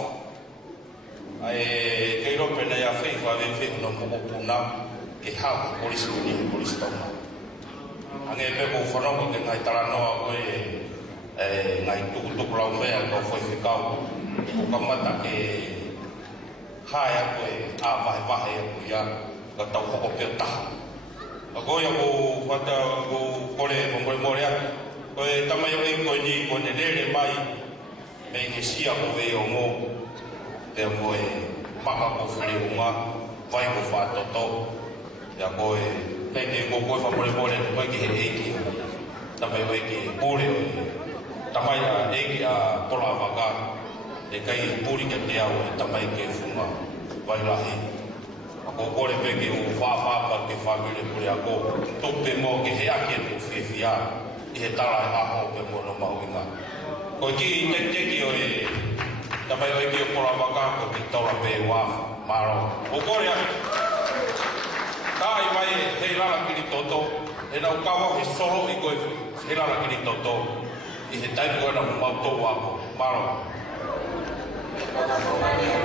ai ke ro pe na ya fe fa be fe no mo puna ke ha korisi ni korisi ta ange be ko fo no ko ke ngai tara no ko e ngai tu la me ko fo fe ka ko ka mata ke hai ko a vai ko ya ka tau ko pe ta ko ya ko fata ko kore mo ya ko tama yo ko ni ko ne le mai me ni sia ko ve o mo te mo pa ko fle o ma vai ko fa to ya ko te ko fa mo le ko ki he ki tama yo ki pure tama ya ki a pola vaga e kai puri ke te au tamai ke funga vai lahi ako kore pe ke u fa pa ke family puri ako to pe mo ke he ake tu fia e he tala a ho pe mo no mauinga ko ki te ki o e tamai o ki o pola vaka ko ki tora pe wa maro o kore kai mai he la ki toto e na ka ho he solo i ko he la ki toto i he tai ko na mo to wa maro Maria,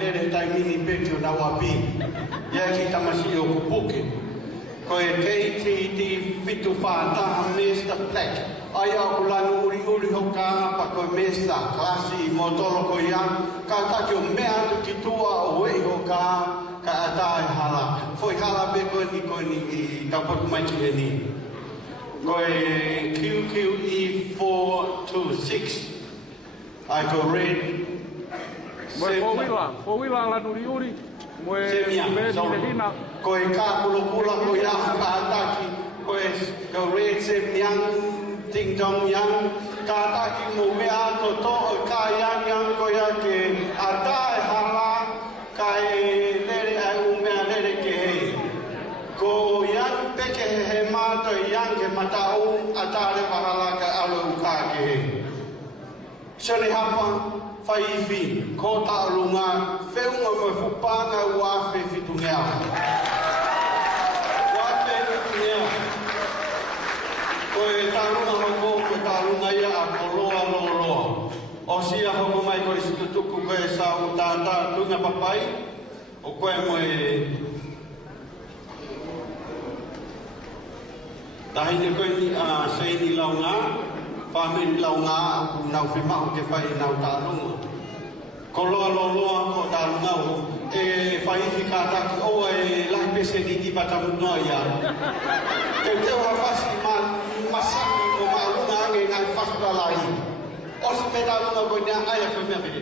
lere tai mini peti o na wapi. Ia ki tamasi o kupuke. Ko e kei ti fitu whātaha Mr. Black. Ai au lanu uri ho ka pa ko Mr. Klasi mo tolo ko ia. Ka taki o mea atu ki tua o wei ho ka atai hala. Foi hala be ko ni i tapotu mai ki e ni. Ko e QQE 426. Ai ko red. Four wheel la nuri. Moe me hina. Ko e ka kula ko ia ka ataki. Ko e red se miang ting dong yang ka ataki mo mea to ka yang ko ia ke atai hala ka e lere ai u mea lere ke hei. Ko yang peke he mata yang ke matau atare pahala ka alo ka ke hei. Sele hapa faifi ko ta lunga feunga mo fupanga wa fe fitungea wa fe fitungea ko e ta lunga ko ta lunga ia a koloa lolo o sia ho mai ko institutu ko e sa o ta tunga papai o ko e mo e tahi ne ko ni a sei ni launga family launga ku nau fi mau ke fai nau talunga ko loa ko talunga e fai fika ta o e la pese di ki pata munoia te ha fasi masaki ko malunga nge ngai fasda lai o se pe talunga ko nya ai fa me pe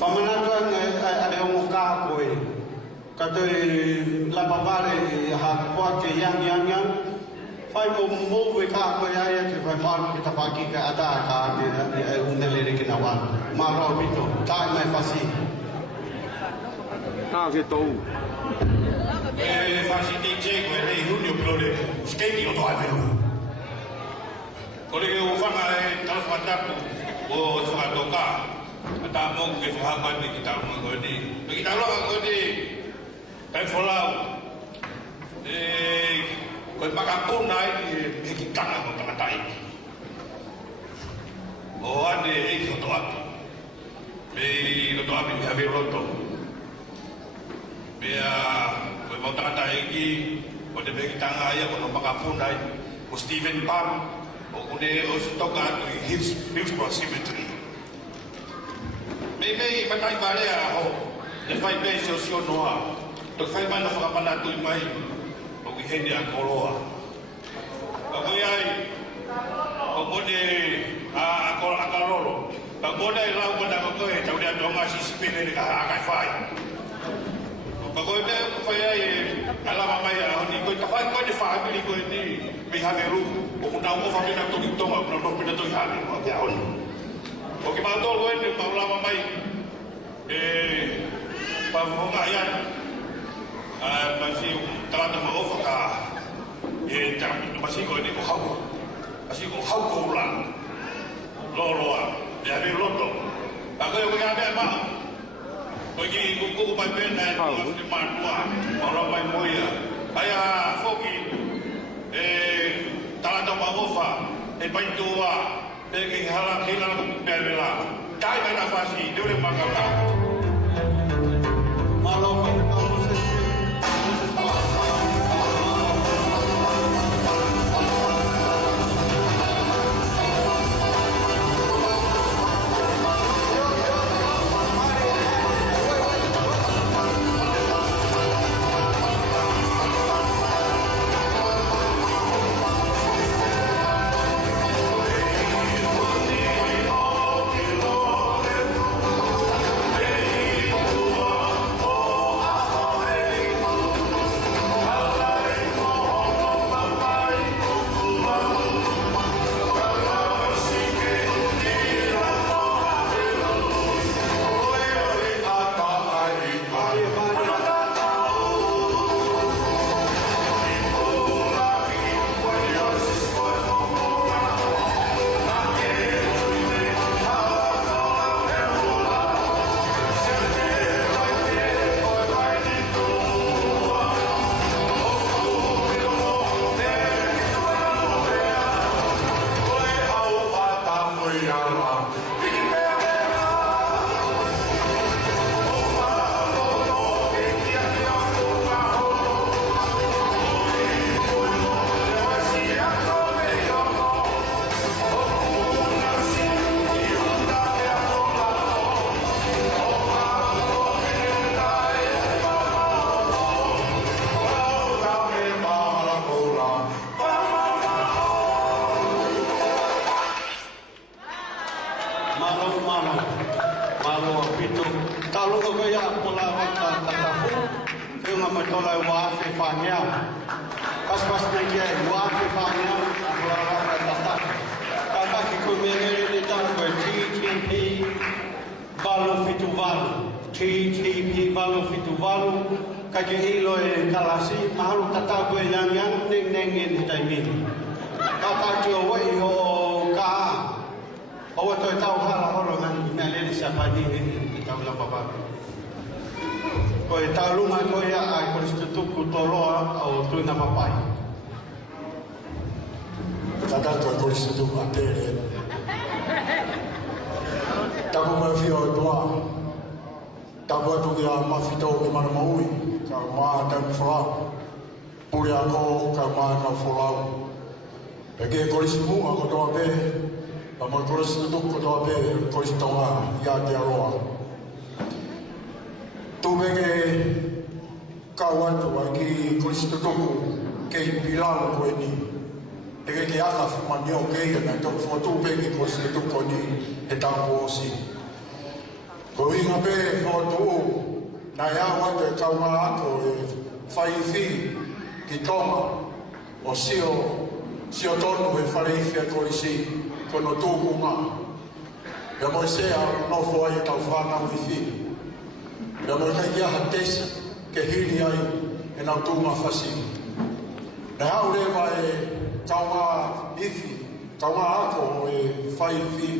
famana ko ai o ka ko e kata la papare ha kwa ke yang fai mo we ka ko ya ke fai par kita pagi ke ada ka de undele ke nawan ma ro pito ta mai fasi ta ke to fasi ti che ko le junio plore skate o to ai vero ko le o fanga e tal fatapu o fa toka ta mo ke fa ba ni kita mo ko ni kita lo ko ni kai folau ko pakapun nai e ki tanga ko tamatai o ane e ko to atu me lo to abi me ave roto me a ko mo tamatai ki o de me ki tanga ia ko pakapun nai o Stephen Pam o kune o stoka atu his proximity me matai bare a ho e fai be so noa to fai mana whakapana tui mai o ki hene a koroa. Ka koe ai, o kone a karoro. Ka kone ai lau kona ko koe, tau rea tonga sisipene ka akai whai. Ka koe mea ko whai ai alama mai a honi, koe ka whai koe ne whahamiri koe ni me hameru, o kuna o whapena toki tonga, kuna no pena toi hame, o te a honi. O ki mātou koe ne maulama mai, pawhonga ian, masih tala mau faka e masih ko ni ko hau masih ko hau ko ulang loloa ya be loto ako yo ga be ma ko gi ko pa ben na ko ni ma tua ora mai moia aya foki tala mau fa e pai tua e ki hala hila ko bela kai mai na fasi dure mangata malo ko Malo pito. Talu ko kaya pula wata tatafu. Kaya nga matolay wafi fanyao. Pas na kaya wafi fanyao. Pula wata tatafu. Kata kikumere ni tango TTP Valo fitu valo. TTP Valo fitu valo. Kaya ilo e kalasi. Mahalu tatabu e yang neng e hitaimin. Kata kio wai o kaa. Awak tu tahu hal orang yang melihat siapa ni kita bilang apa? Kau tahu rumah kau ya, aku institut kutolo atau tu nama pai. Kata tu aku institut ada. Tahu mafia dua. Tahu tu dia mafia tu mana maui. Kau mah dan fulau. Puri aku kau mah kau fulau. Bagi aku institut aku tu ada. Ama koris tu ko do be koris tonga ya de roa tu bege kawan tu aki koris tu ke bilang ko ni bege ke aka manio ke na to foto bege koris tu ko ni eta ko si ko inga be foto na ya wa te kauma ko fai fi ki toma o sio tono e fare fi a korisi kono tōku ngā. Ia moi sea no fo ai tau whānau i whi. Ia moi kai ia ha tesa ke hiri ai e nau tū ngā whasi. Nei hau rewa e kau ngā iwi, kau ngā ako e whai whi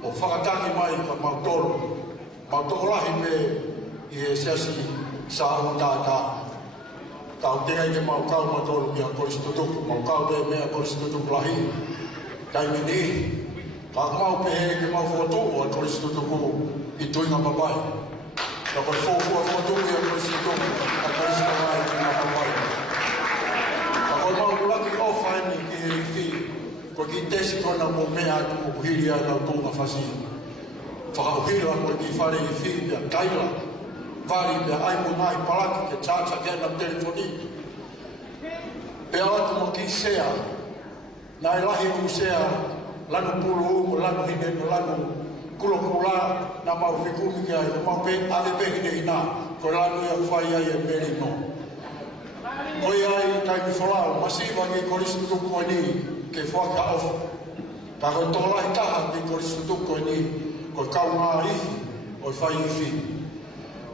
o whakatangi mai ka mautoro. Mautoro lahi me i e sesi sa o tātā. Kau te ai ke mau kau mautoro mea koristotuku, mau kau te mea koristotuku lahi. Kai mini, ka mau pehe ke mau foto o koristo tuku I tuinga papai. Ka koi foto i a koristo tuku, a koristo mai ki nga papai. Ka koi mau ulaki o whaini ki he whi, ko ki tesi kona mo mea ki o hiri ai nau tōnga whasi. Whakauhira ko ki whare I whi pia kaila, whari pia aimu mai palaki ke chacha kena telefoni. Pea atu mo ki sea, nai lahi usea lanu pulu lanu hine lanu kulo kula na mau fikumi ke ai mau pe ave pe hine ina ko lanu ya fai ai e merino ko ai tai mi fola masiva ni koristo ko ni ke foka of ta ko to la ta ni koristo ko ni ko kaunga ifi o fai ifi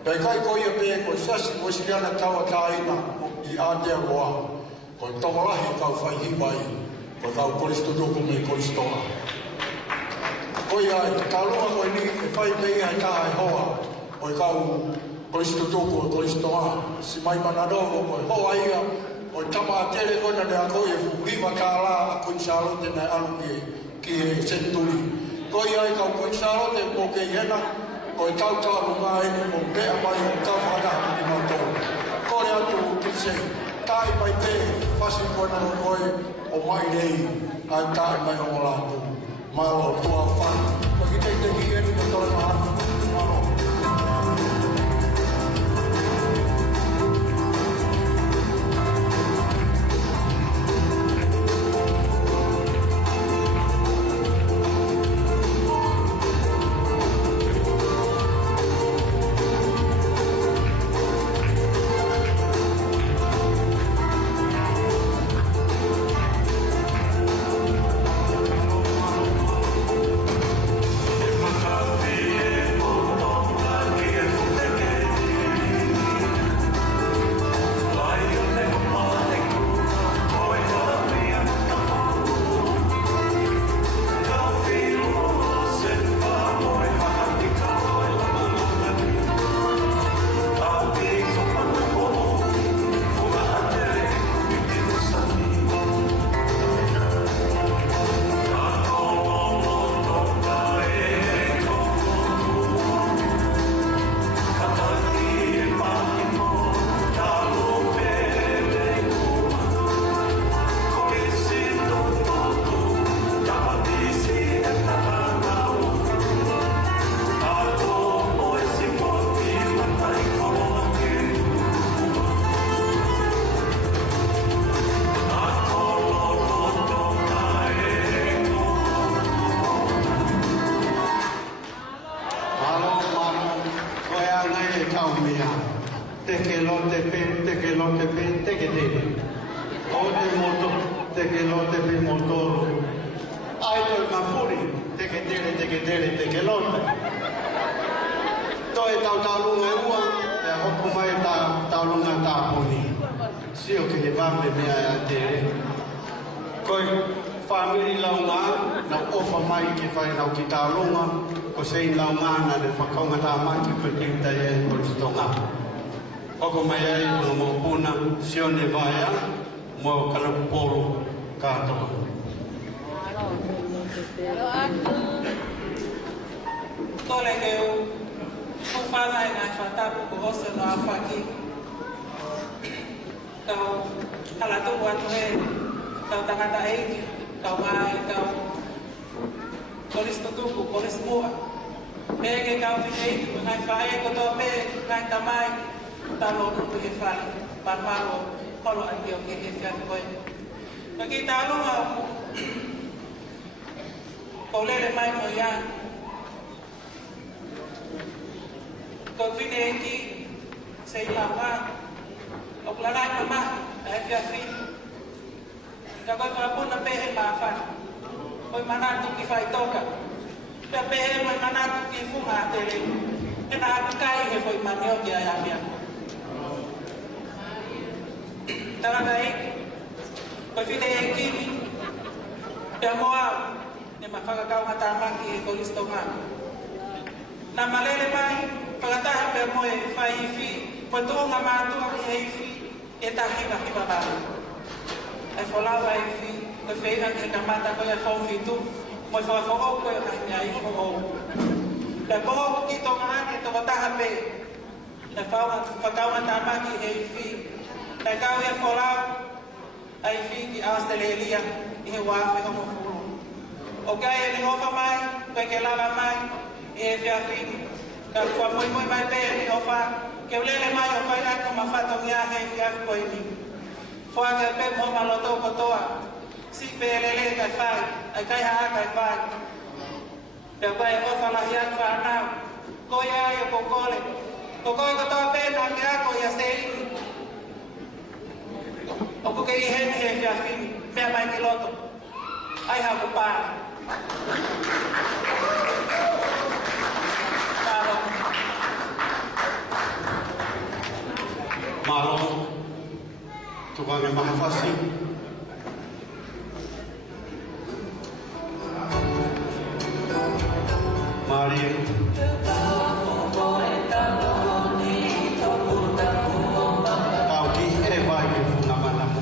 pe kai ko ia pe ko sasi ko siriana tawa kaina I ate roa ko to la hi ka fai hi bai ko tau koristo tuku me koristo nga. Koi ai, ka loa koe ni, e whai pei ai ka ai hoa, koi kau koristo tuku o koristo nga. Si mai mana rogo, koi hoa ia, koi tama a tere kona de a koe e fuhiwa ka la a koi Charlotte nei anu ki e senturi. Koi ai kau koi Charlotte mo ke hena, koi tau taru ngā ene mo pea mai o tau hana ki mautoro. Kore atu ki se, tai pai te, whasi kona o koe, o mai nei, ai tae mai o lātu, malo tua whana. Ko ki te ki enu te tore mahana, malo. Maka te ke lo te pe, te ke lo te pe, te ke te. O te moto, te ke lo te pe motor. Ai to mafuri, te ke lo te. Toi tau lunga ua, te hopo mai tau lunga tāpuni. Sio ke he vame mea a te re. Koi whamiri launga, nau ofa mai ke whai nau ki tā lunga, ko sei launga na ne whakaunga tā maki ko te uta e koristonga. Oko mai ai kuna mō puna, sio ne vaia, mō kanapuporo kātoa. Tole keu, kung whanai ngai whatapu ko ose no a whaki. Kau halatu watu he, kau tangata eiki, kau mai, kau kolis tutuku, kolis mua. Pege kau whineiki, ngai whae koto pe, ngai tamai, talo nuku he whale, parmaro, holo andio ke he whian koe. Pagi talo ngau, kolele mai mo ia. Kau whineiki, sei lama, o planai mama, ai fiafi. Ka koi whapuna pehe mawhan. Koi manatu ki whai toka. Pea pehe mai manatu ki funga a tere. E nā aku kai he whoi maneo ki ai amia. Taranga eki. Koi whine e kimi. Pea moa, ne ma whakakau ngata maki e koristonga. Nā malele mai, whakataha pea moe whai iwi. Ko tōnga mātua i heifi e tahiwa hiwa bāru. E wholawa e fi, ko whēra ki ka mata koe a whawhitu, mo i whawhau koe a hina i whawhau. Le poho ki tōnga ane tō wataha pē, le whakaunga tāmaki e heifi, le kau e wholau, a i fi ki Australia i he wāwhi homo furu. O kai e ni hofa mai, koe ke lava mai, i he whiawhini. Ka kua moi mai pē ni hofa, ke ulele mai o whai ako mawhato ngā hei whiawhi koe ni. Fua ke pe mo maloto kotoa, si pe lele kai whai, ai kai haa kai whai. Pea koe o whalahian whanau, koe ai o kokole, ko koe kotoa pe nā ke ako i a steini. O kuke i heni he whiawhini, mea mai ki loto, ai haku pāra. Malo, tukang yang maha fasih. Mari. Kau ki eva i funama namu.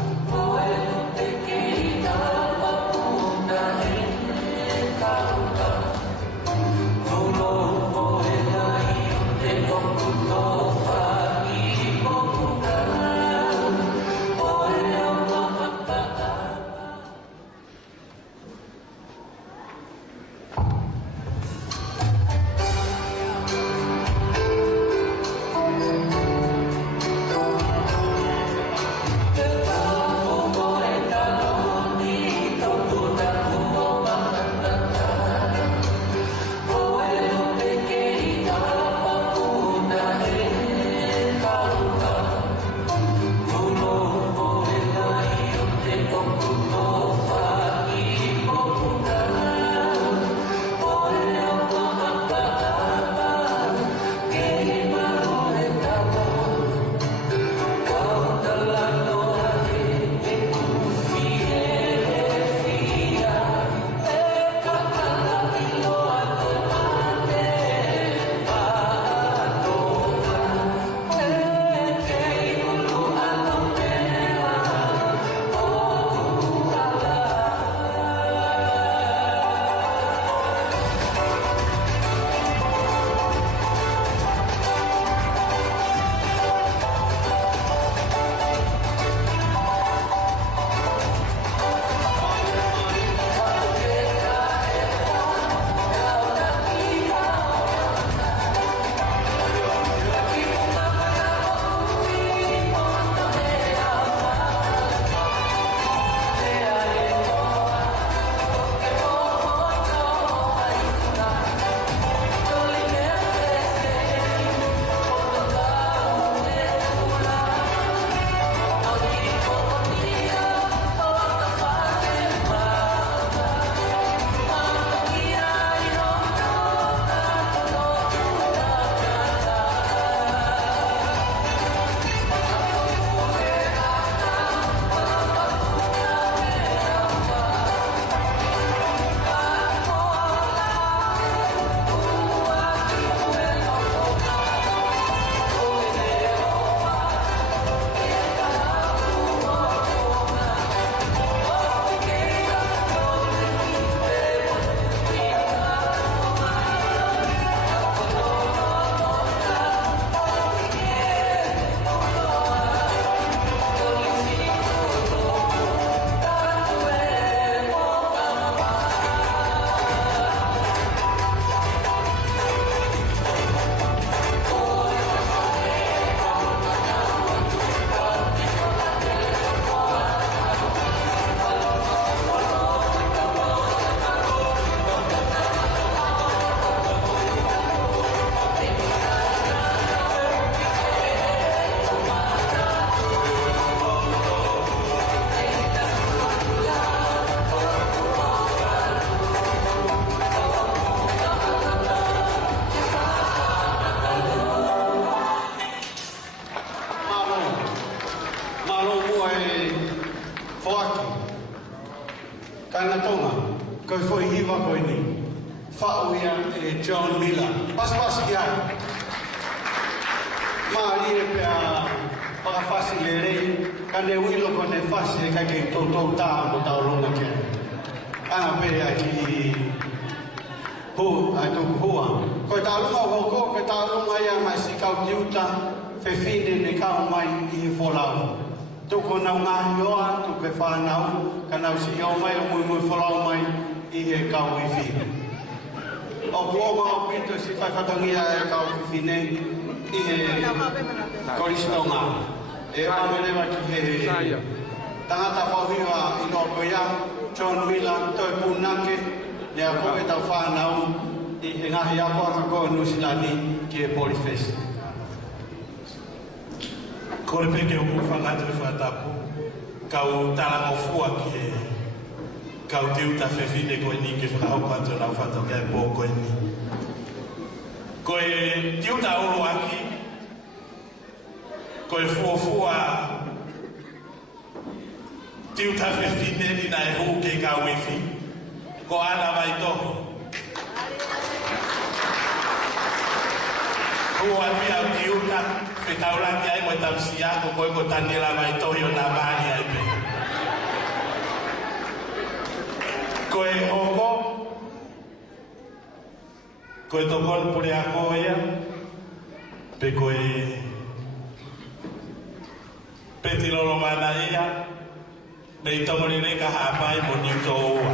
Taina tonga, koe foi hiwa koe ni. Whao ia e John Miller. Pas ki ai. Maari e pia whakawhasi le rei, ka ne wilo ko ne whasi e kai kei tōtou tā mo tau runga ke. Ana pe ai ki ai tuku hua. Koe tā runga hoko, koe tā runga ia mai si kau tiuta, whewhine ne kau mai i wholau. Tuko nau ngahi oa, tuko e whanau, ka nau si o mai o mui wholau mai i he kau i whine. O kuoma o pito si whaiwhatangia e kau i whine i he koristonga. E amarewa ki he tangata whauhiwa i no koia, John Miller, toi punake, lea koe tau whanau i he ngahi a koa koe Nusilani ki e Polifest. Kore peke o whangata e whatapu, kau talango fua ki e kau te uta whewhine koe ni ke whakahau kwanto nau whatau kia e pō koe ni. Koe te uta oro aki, koe fua te uta whewhine ni na e huu ke kau e whi, ko ana vai tohu. Hua pia o te uta, whetauraki ai mo tamsi ako koe ko tanila mai tohi o nā mahi ai pe. Koe hoko, koe tokon pure ako ia, pe koe peti lolo mana ia, me i tomori reka hapai mo niuto oua.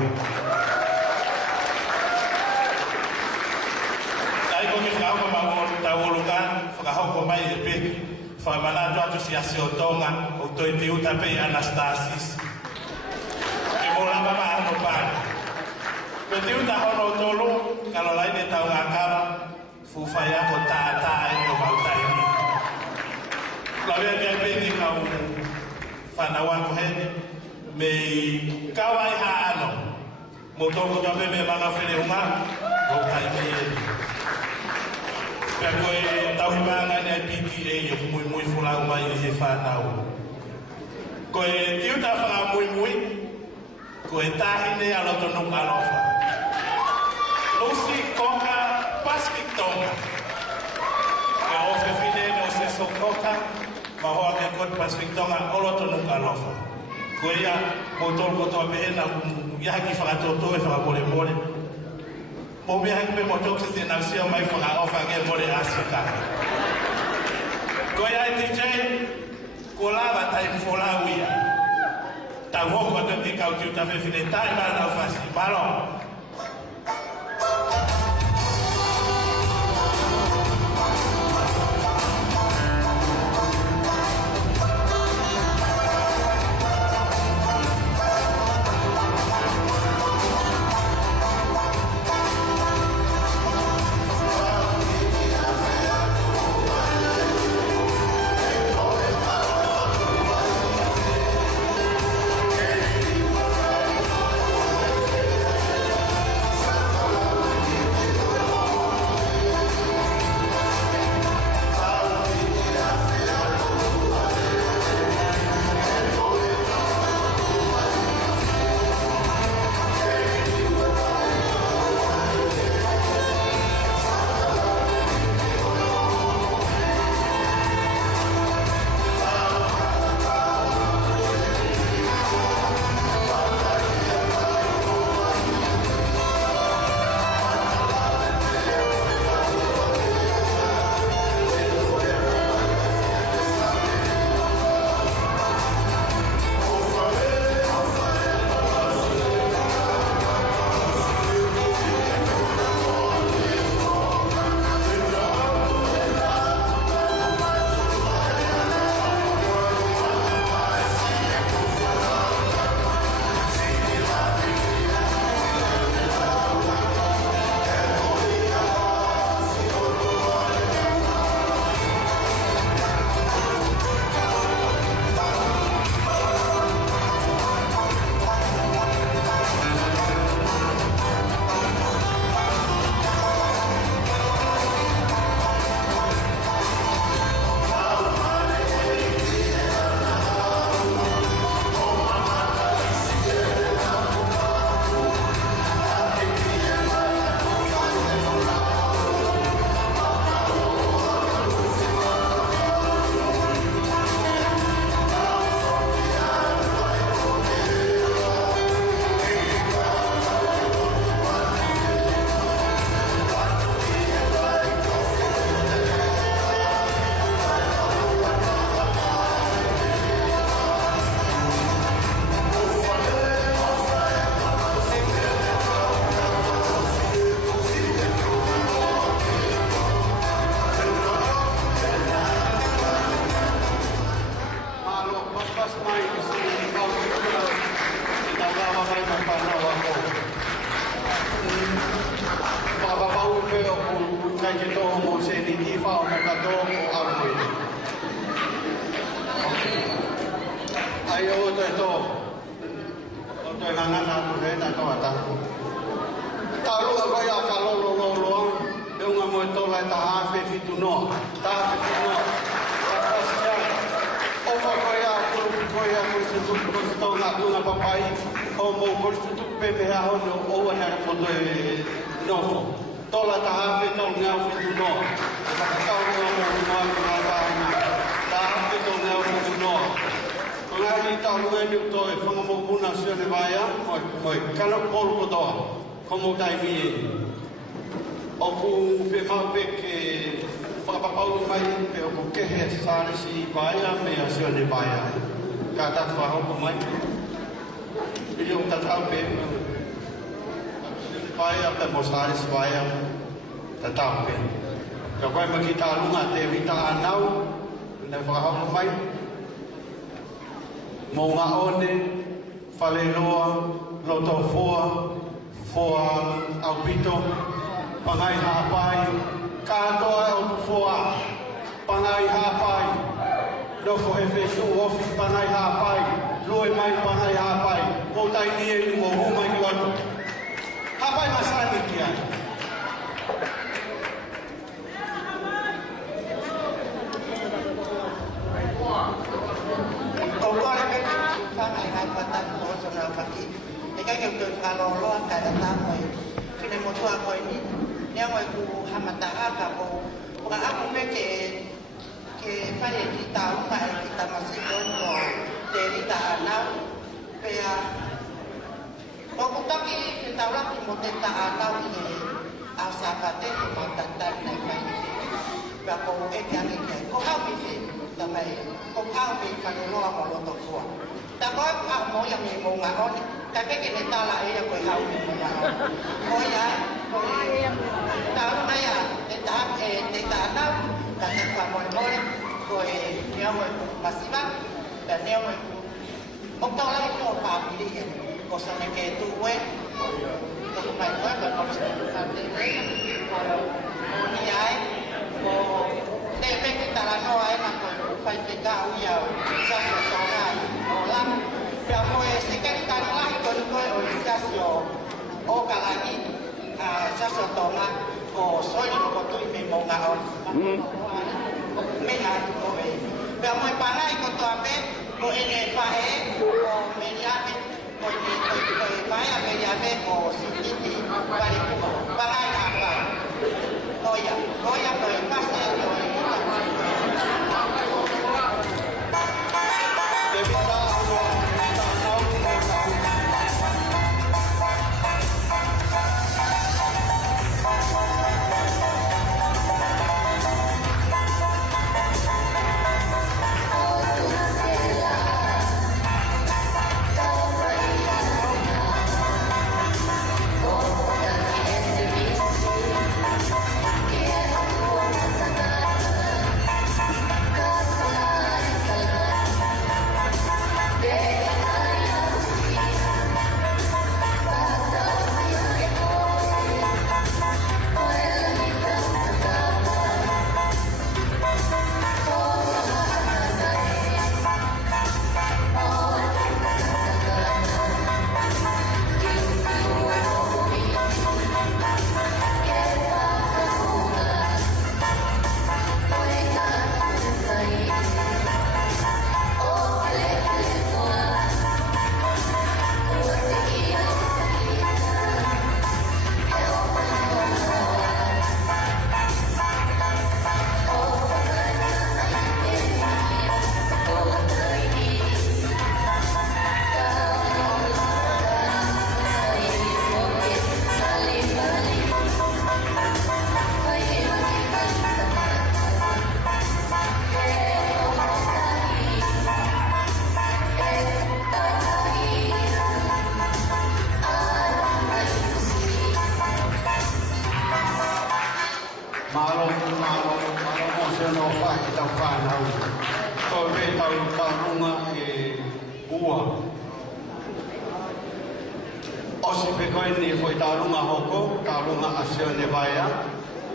Ai ko mi whakauka ma tauolukan, whakahoko mai e peki, whamana atu si ase o tonga, o toi te uta pei Anastasis. E mo lama ma ano pare. Ko te uta hono o tolu, kalolai ne tau ngā kara, fuwhai ako tātā e no mautai ni. Lawea kia pei ni kau whanau ako hene, me kawai ha ano, mo toko kape me mga whenehunga, mautai ni e. Pea koe tauhimanga ni ai PTA e mui fulau mai i he whanau. Koe tiuta whanga mui, koe tahine aloto nuk alofa. Lucy Koka Pacific Tonga. Ka ofe fine no se so Koka, ma hoa ke koe Pacific Tonga oloto nuk alofa. Koe ia, motor kotoa peena, iaki whakatoto e whakapore. Mo me hak me motok se na sia mai fa ofa ke more asika. Ko ya DJ ko la ba tai fola wia. Ta ho ko te ka u ta fe fine tai ba na fa si palo. ke tō mo se ni ti whao mo kato o armoi. Ai o to e tō. O to e ngangana tu re na tō ata. Tarunga koe a ka lolo lolo. E unga mo e tō lai ta hawhi fitu noa. Ta hawhi fitu noa. O wha koe a kuru koe a koe se tuku koe se tau ngā tūna papai. O mo koe se tuku pepe a hono o wana mo to e nofo. Tola ta hawhi tau ngau fitu noa. E whakatau ngau mo noa ki ngā tāhina. Ta hawhi tau ngau fitu noa. Ko ngā hi tau ngā niu to e whangamokuna sione vaia. Moi kano polu kotoa. Komo tai mi e. O ku whi maupe ke whakapapau mai pe o ku kehe sāre si vaia me a sione vaia. Ka tatu whahoko mai. I o tatau pe. Vaia pe mo sāre si vaia. Tatau pe. Ka koe ma ki tā runga te vita anau. Nei whakahoko mai. Mō ngā one. Whale loa. Loto fua. Fua au pito. Pangai hapai, katoa o fua, pangai hapai, nofo e fesu ofi pangai hapai, lue mai pangai hapai, o tai ni e mo humai ki watu. Hapai masani ki ai. O kore me ki whangai hai patan o sona whaki, e kai keu tui whaloloa kai a tāmoi, kine mo tua koe ni, nea ngoi ku hamataha ka ko ka aku me ke whare ki tā unga e ki tā masiko o te rita anau pea o ku taki ki tā uraki mo te tā anau i e au sāpate ki mo tātai nei mai pea ko e ke ane ki ai ko hau mi whi ta mai ko hau mi kanu loa mo loto fua ta koe hau mo ia mi mo ngā oni ka keke ne tāla e ia koe hau mi mo ngā oni ko ia tao mai à te ta nau ka te whamoe ko e nea moe ku masiva ka nea moe ku o tau lai ko pāpiri e ko sane ke tuwe ko mai koe ko ko se ka te rei ko ni ai ko te me ki tala noa e na ko whai te ka uia o sa so tau ngai o lang pia moe se ka ni tala lai ko ni koe o i sasio o kalani sa so tonga o soi no ko tui me mo nga on me ha ko e pe mo pa nai ko to ape ko ene pa e o me ya me ko ni ko pa ya me ya me o sititi pare ko pa nai ha pa oya ko pa se ko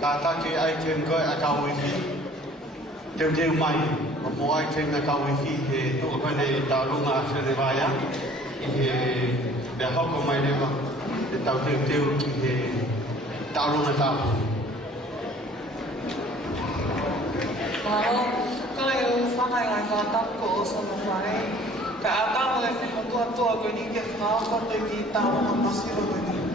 kata ke item ko aka wifi te mai mo item na ka wifi he to ko ne ta runga se ne vaya he de ha ko mai ne ba te ta te he ta runga ta Kalau eu falar em volta com o som do farei, que a tal mulher fica tua que ninguém fala quando ele tá uma macia do ninguém.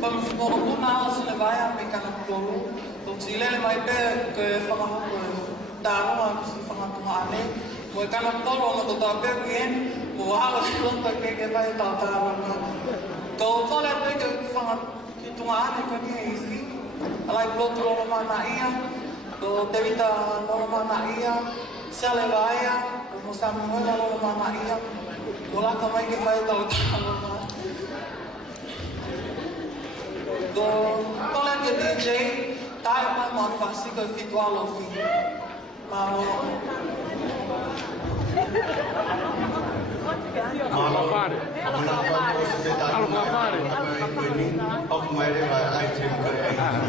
Quando for uma aula se vai a me cantar coro, então se ele vai ver que fala com tá uma se fala com a ele, vai cantar coro no do tá bem, o aula se não tá que vai tá então quando ele que fala que tu a ele que é isso. Alai blotu lo mana ia, do devita lo mana ia, se alevaia, do samuela lo mana ia, do lá também que faz do do colega DJ, tá uma fácil que fico ao fim, Malo pare. Algo pare. Aku mai le vai item ko ai.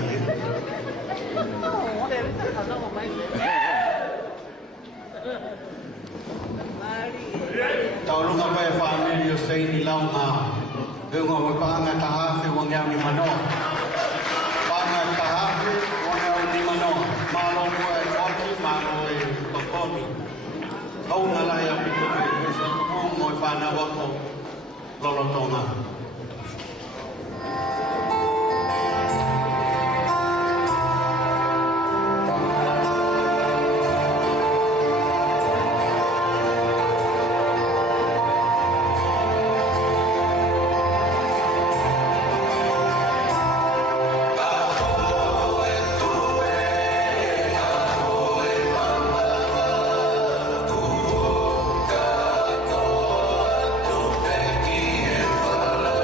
Tau lunga vai family o sei ni lau ma. Eu ngau pa nga tahafe wang yang ni mano. Pa nga tahafe wang yang ni mano. Malo ko ai forti malo ai kokomi. Kau ngalaya pito ke mo fana wako lolotonga. Fala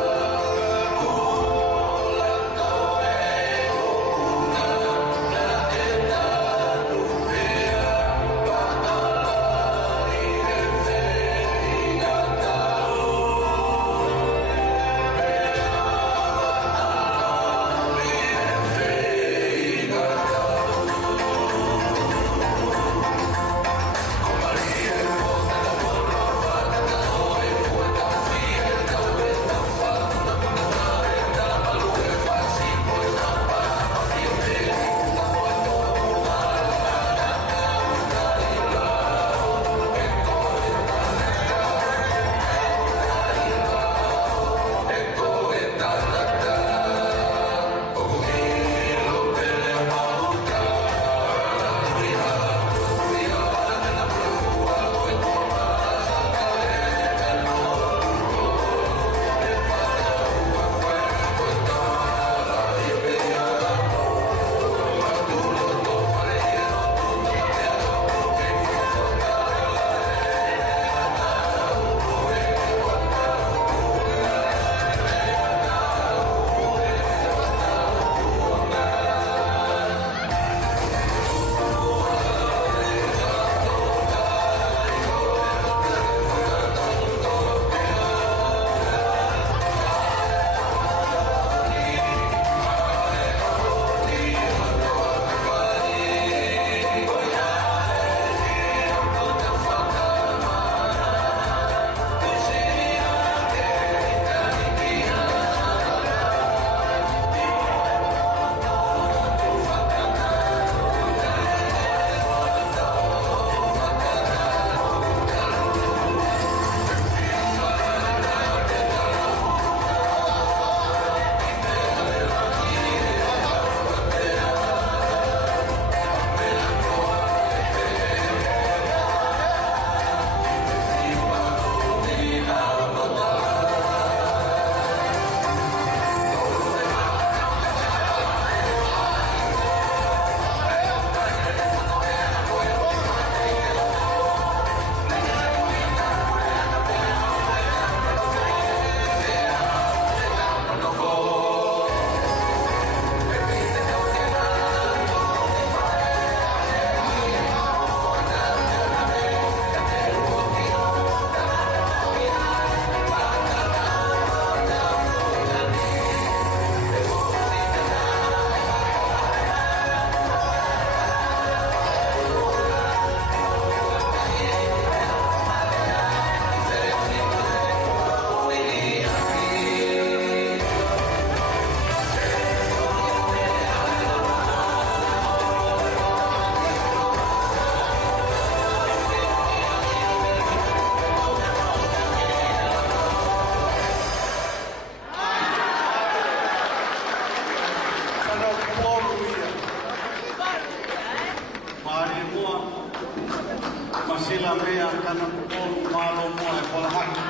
a mea kana o malo mo e pola haki.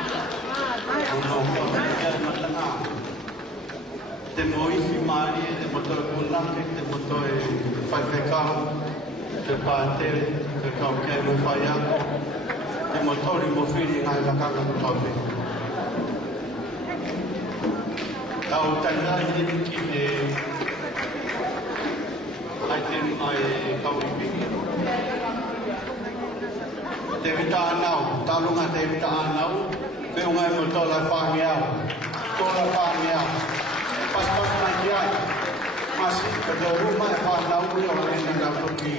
No ko ia matana. Te moifi mari te moto punake te moto e fai fekao te patere te kau ke mo fai ako te motori mo fili ngai la kaka mo tope. Tau tainai ni ki e ai te ai kau iwi. Te vita anau, talunga te vita anau, pe unga mo tola whangiau, tola whangiau. Pas mai dia, masih ke rumah whanau ni orang yang nak pergi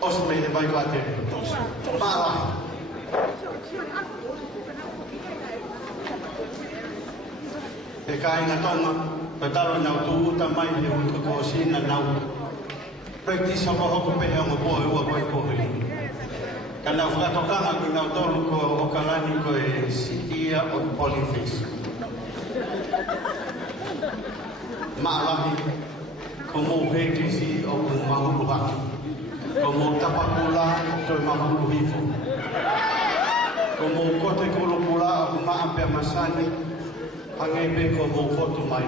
osme de baik wate. Malah. Te kai ngatonga, petalo nau tu tamai he uko ko sina nau. Practice apa hoko pe ang boy wa boy ko hili. Kana whakatokanga ki ngau tolu ko o kalani ko e sikia o polyfish. Maalahi, ko mō hekisi o ku mahulu haki. Ko mō tapakula o toi mahulu hifu. Ko mō kote kulukula o ku maapea masani, hangepe ko mō fotu mai.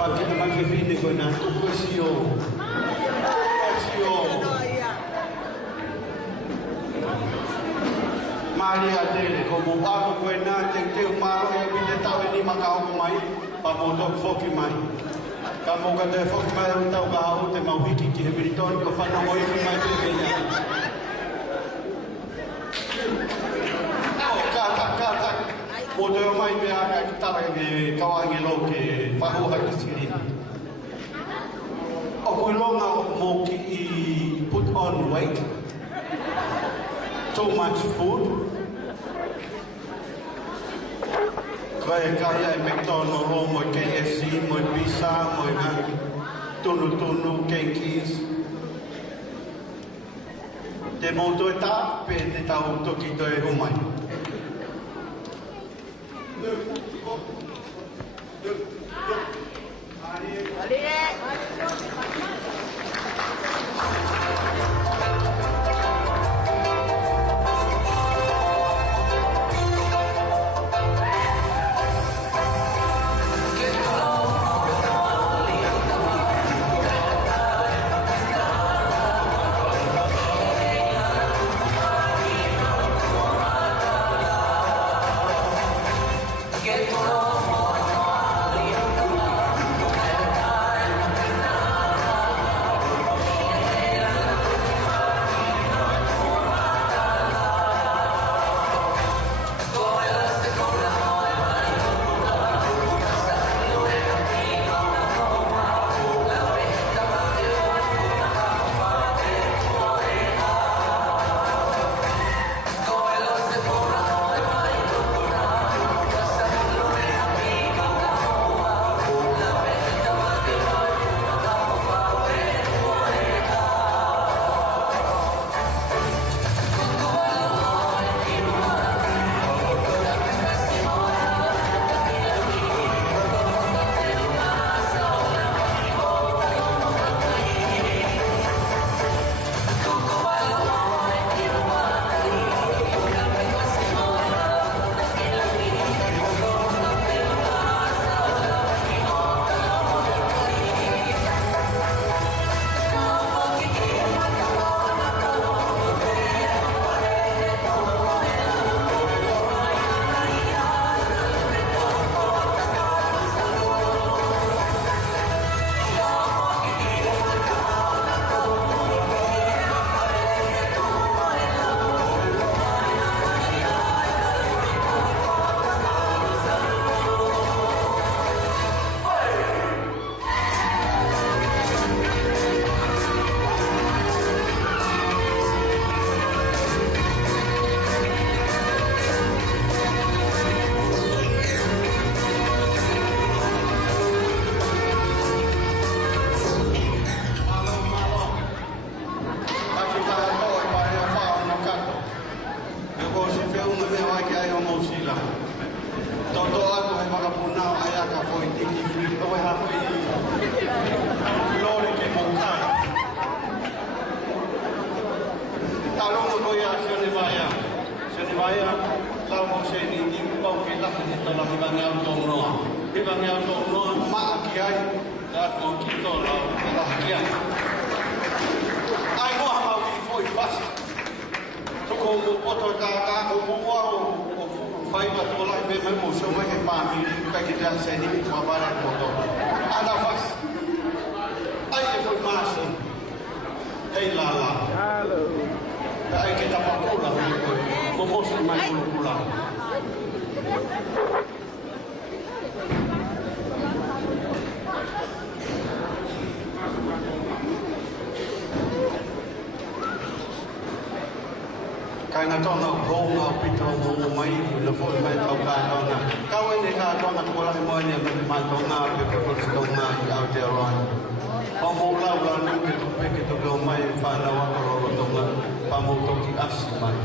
Whakita mai ke whine koe nā tuku sio. Maria dele, como o bago koe nā te teo maro e mi te tau e ni makaoko mai, pa mō toku whoki mai. Ka mō ka te whoki mai au tau ka hau te mauhiki ki he miritoni ko whana mo iwi mai te mea. Kātak, mō te o mai mea ka ki tara e kawangi lo ke whahuha ki sirina. O koe longa o mō ki I put on weight, too much food. Koe kaya e McDonald's ro mo KFC, mo pizza, mo tunu, keikis. Te mauto e tā, pe te tau toki to e humai. Kat mo kito la lahkian. Ai mo ha vi foi fas. To ko mo poto ka ko mo wa o fai ba to la me mo so mai pa mi ka ki ja se ni ko ba ra ko to. Ada fas. Ai e foi massa. Ei la la. Halo. Ai kita pa ko la ko mo se mai ko la. Kaya nga ito na rong na pito mo may lafo may pagkakaw na kawin ni kato na kulang mo niya magmanto nga because ito nga out there on pamulaw lang ng kitupik ito may panawa ko ito nga pamutok iasiman.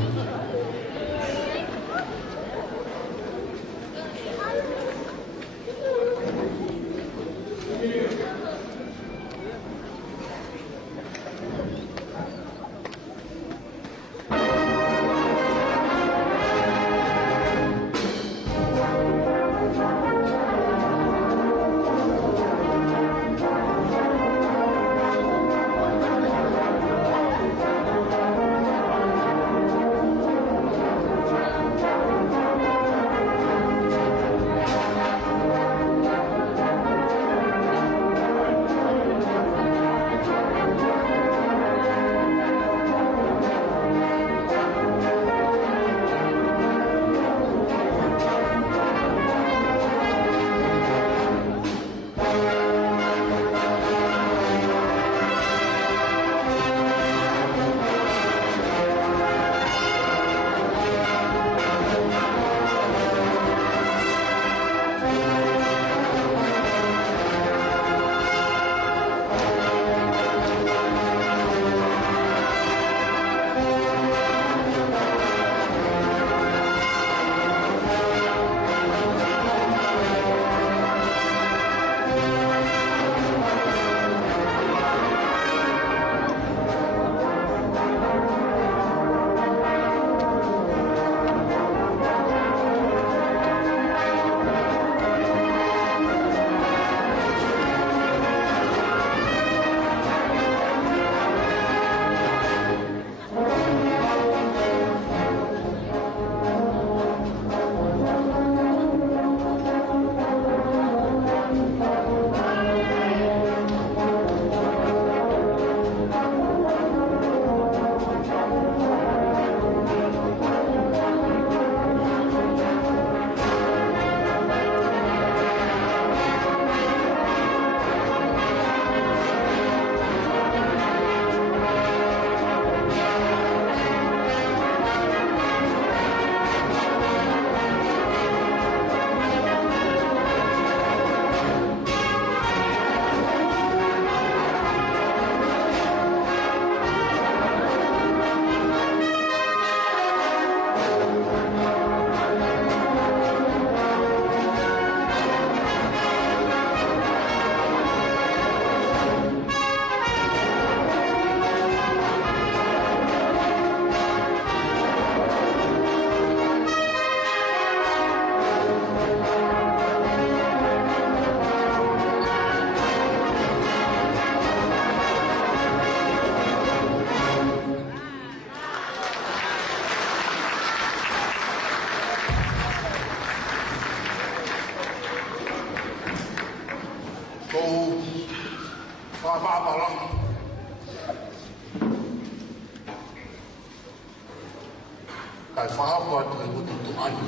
Kai whahapa tu e utu tu anu.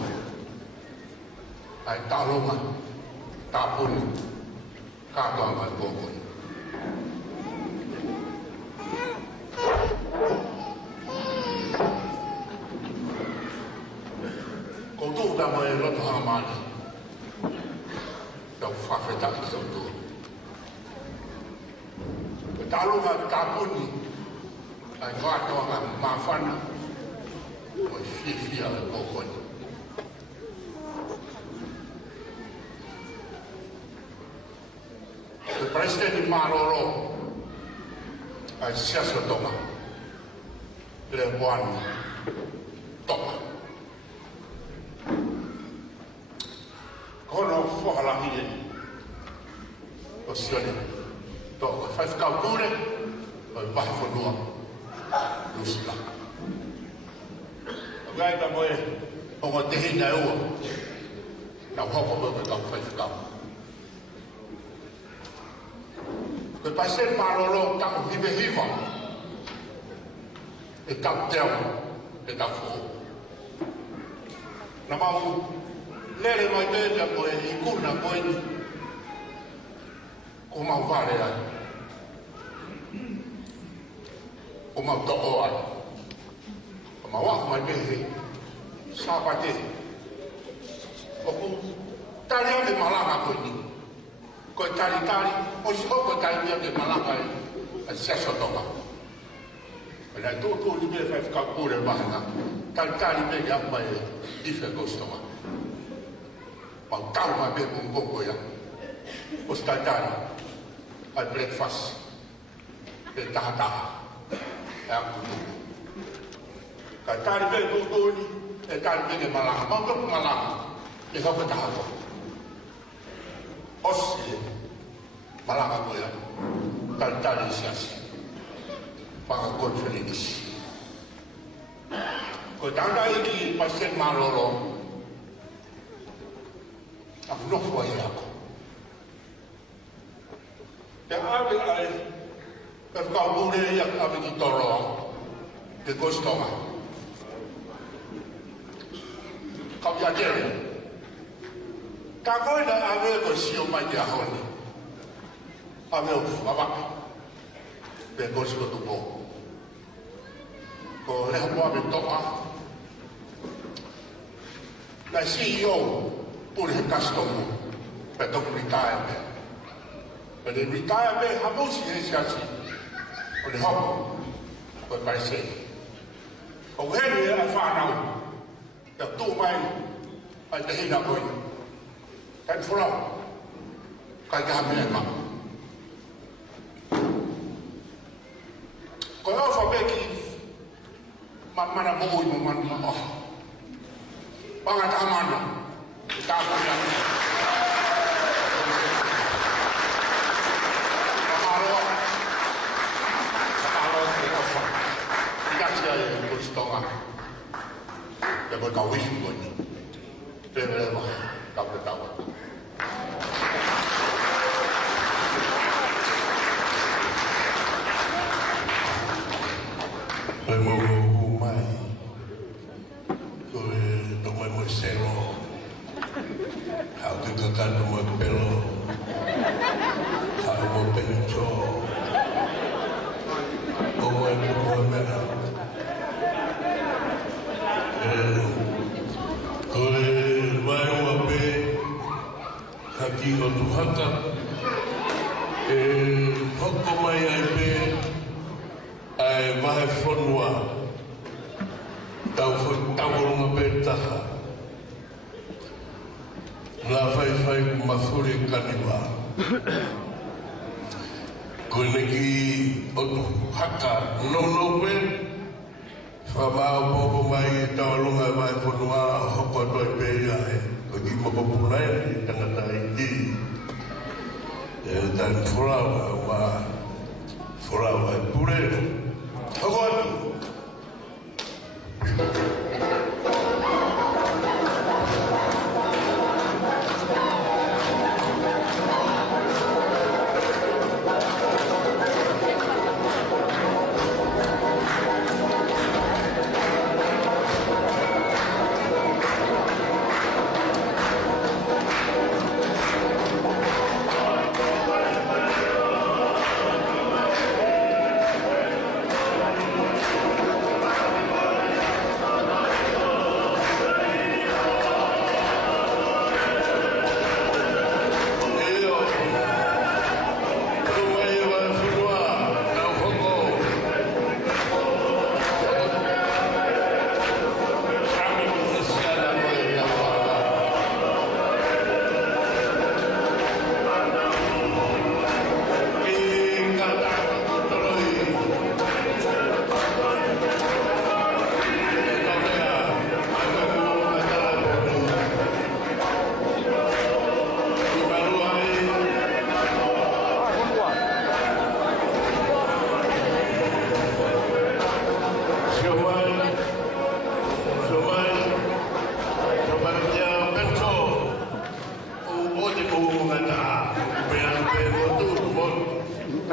Ai tālonga, tāpuni, kātoa mai pōpuni. Ko tūta mai e roto hamani. Tau whawhetaki sau tū. Tālonga, tāpuni, ai kātoa mai mawhana. Oi fia e pōpuni. Le presidente Maroro ai siasa tonga le buani tonga kono fohalangi o sione Então, faz ficar o dure, vai fonua, Lucila. Agora da moe, o terreno é o, não rouba o que faz ficar. Porque vai ser malolo, tá o viva, e tá o tempo, e tá fogo. Na mão, lere mai bem a moe, e cuna moe, como ao vale aí. Como ao toco aí. Como ao arco mai bem, sabate. Como tali ame malanga koini. Koi tali, o si hoko tali ame malanga e seso toka. Ela tu li me fai ficar pure bahana. Tali me ya mai ife gostoma. Pau tau mai bem um pouco ya. Os tali al breakfast. E taha. É a cultura. Tali me tu e tali me malanga. Mau toku malanga. E hoko taha. Osse malanga koia. Tali siasi. Para conferência. Quando aí vai ser malolo, aku não foi aku. Ya ave aí, eu ficar bure ya ave de tolo, de gostoma. Kau ya dele. Kau ina ave gosio mai dia honi. Ave o fava. De gosio do bom. Ko leha mua me toa. Na CEO, pure he customer, pe toku retirement. Pe de retirement, ha mosi he siasi. O le hopo, ko pai se. O heri e a whanau, ya tū mai, ai te hina koi. Kai whurau, kai te hamea ma. Ko e ofa beki, mana boi mo mana oh. Banga tamano. Ta punya. Kalau ke ofa. Tidak saya berstonga. Ya berkau wish boni. Bebel mah kau bertawa.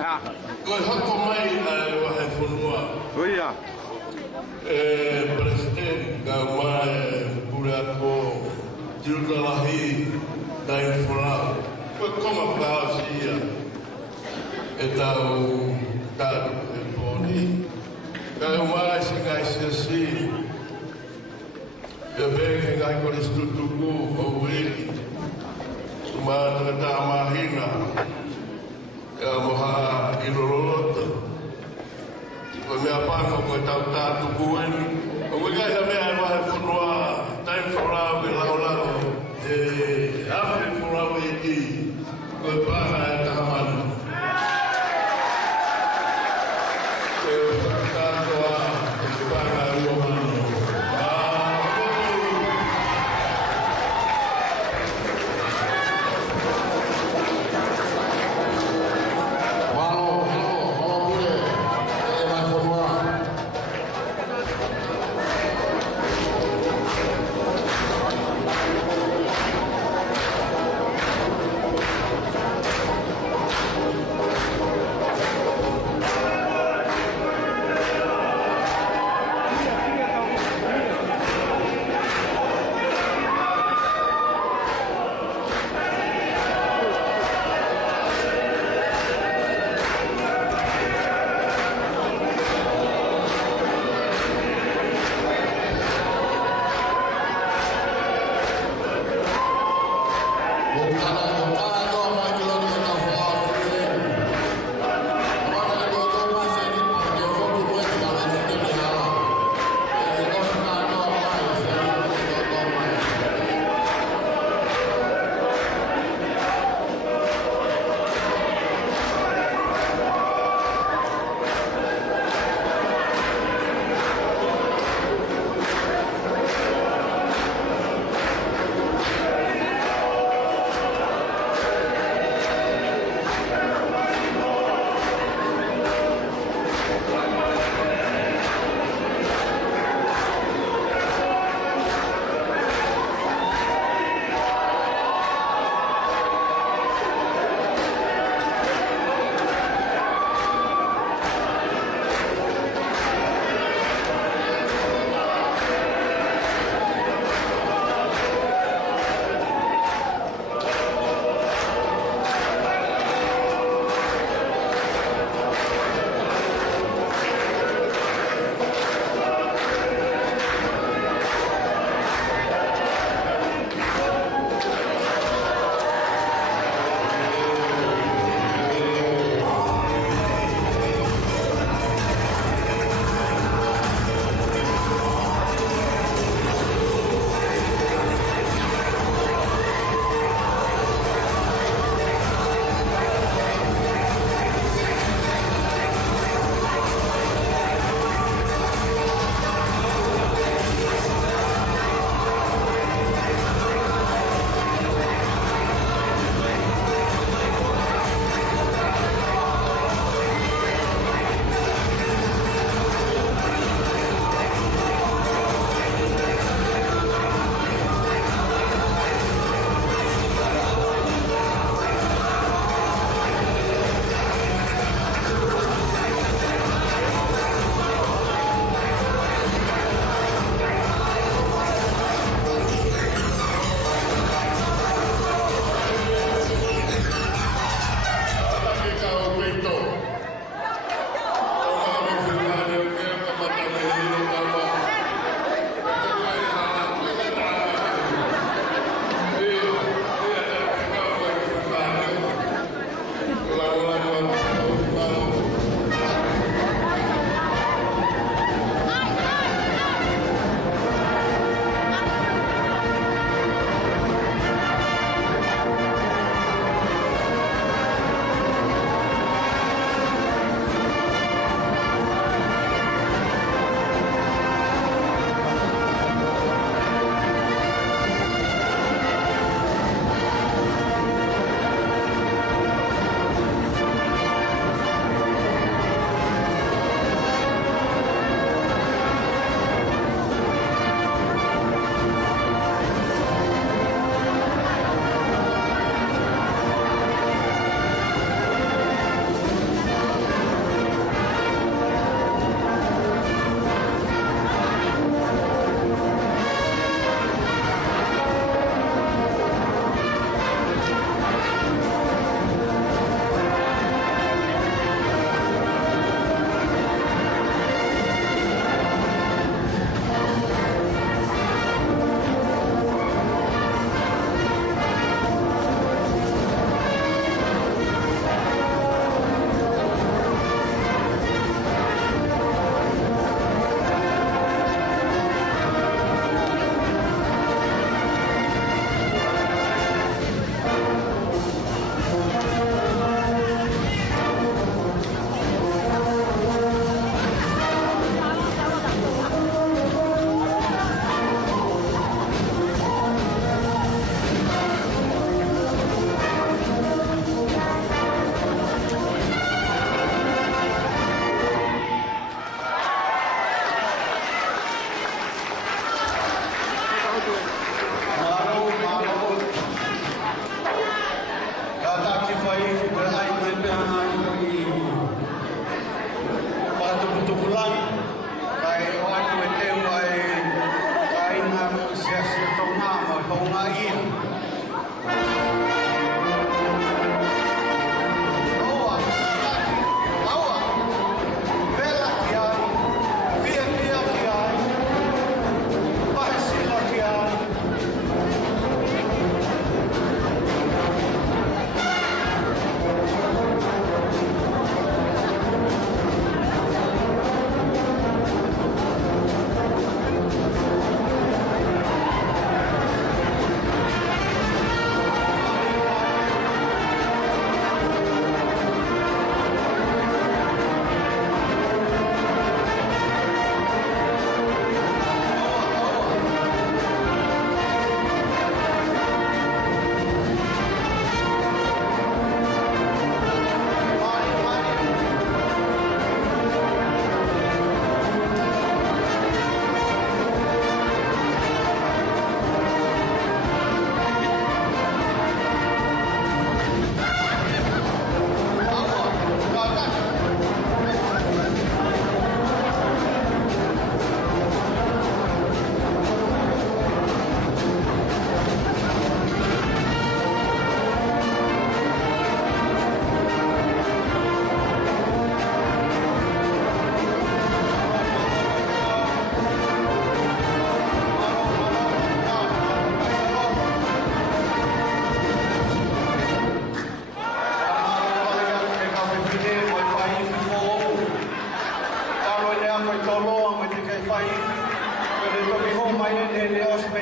Koi hako mai ai wahe whanua. Uia. Presidente ka mai pura ko Tiutalahi dai fora. Koi konga whakahasia. E tau tātu e pōni. Kai mai si kai siasi. E veke kai kore stutuku o wiki. Sumata ka tā mahina. Ka moha ilorota. Ko mea pāngo ko tau tātu kueni. O koe kai ha mea e wahe whanua. Time for our lao lao. E awhi for our e. Koe pāna e tahamanu. E whakatoa e pāna e uomanu.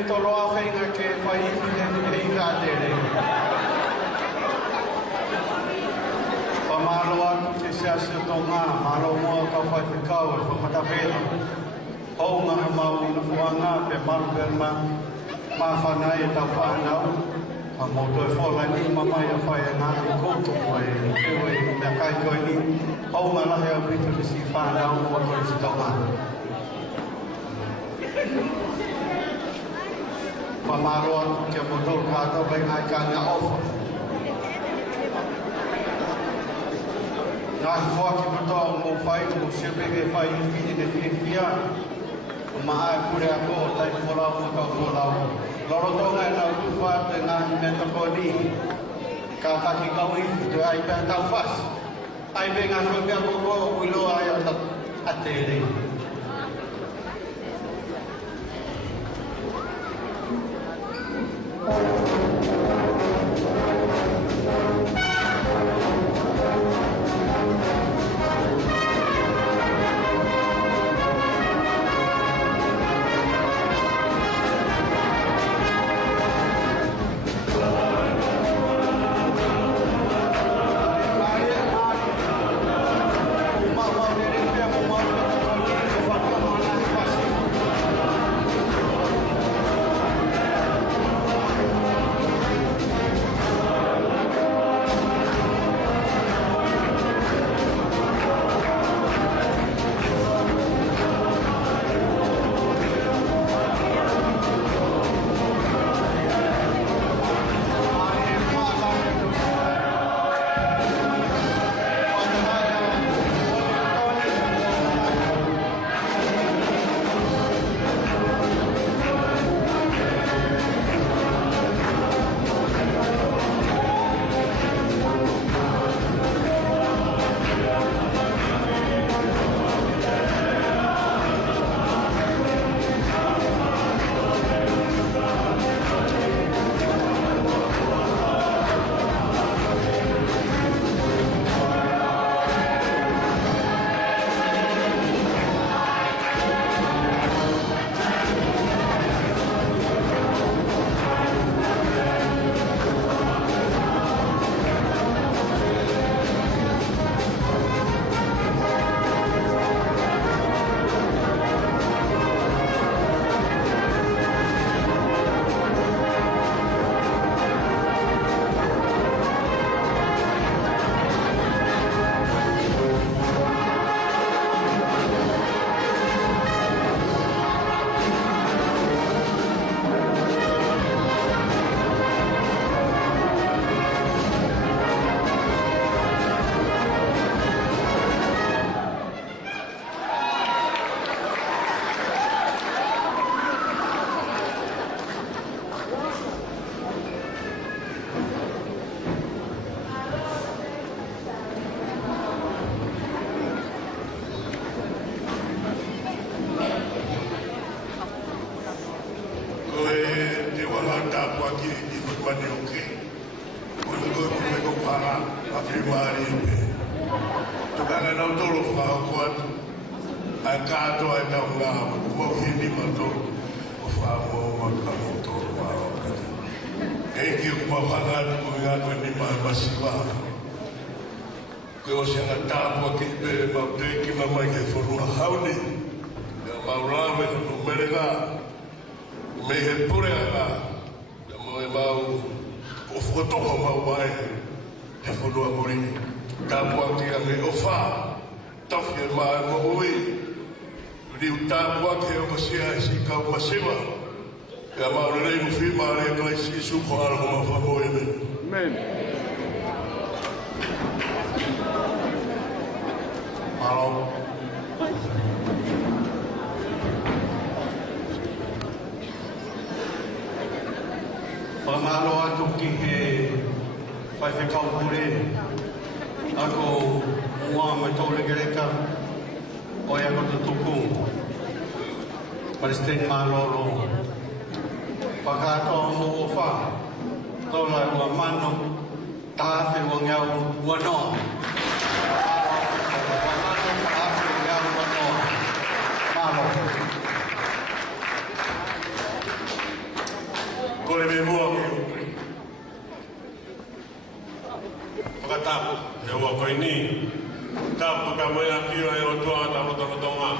me tolo a whainga ke whai whine e ngā tere. Pa malo atu te seasio tō ngā, malo mua ka whai whikau e whamatawhena. Hou ngā mau na whuanga pe maru perma, mā whanai e tau whanau. Pa moto e whola ni mamai a whai e ngā i koutu koe e koe i mea kai koe ni. Hou ngā lahe au pitu ni si whanau mua koe si tau ngā. Pa maro atu kia motor kātou bai ngai ka ngā ofa. Ngā hi whaki matoa o mō whai, mō siapeke whai i whini ne whiwhia. O maha e kure a ko, tai wholau mō kau wholau. Loro tonga e nau tuwhate ngā hi me toko ni. Ka taki kau i whitu ai pēr tau whas. Ai pe ngā whakea koko o uiloa ai a te rei. Pamalo atu ki he whai whekau pure. Ako mua mai tōre gereka. Oi ako te tuku. Palestine maloro. Pakato mo o wha. Tōla ua mano. Tāwhi ua ngiau ua noa. koe ni. Tapu ka moe a kio e o tua ta roto tonga.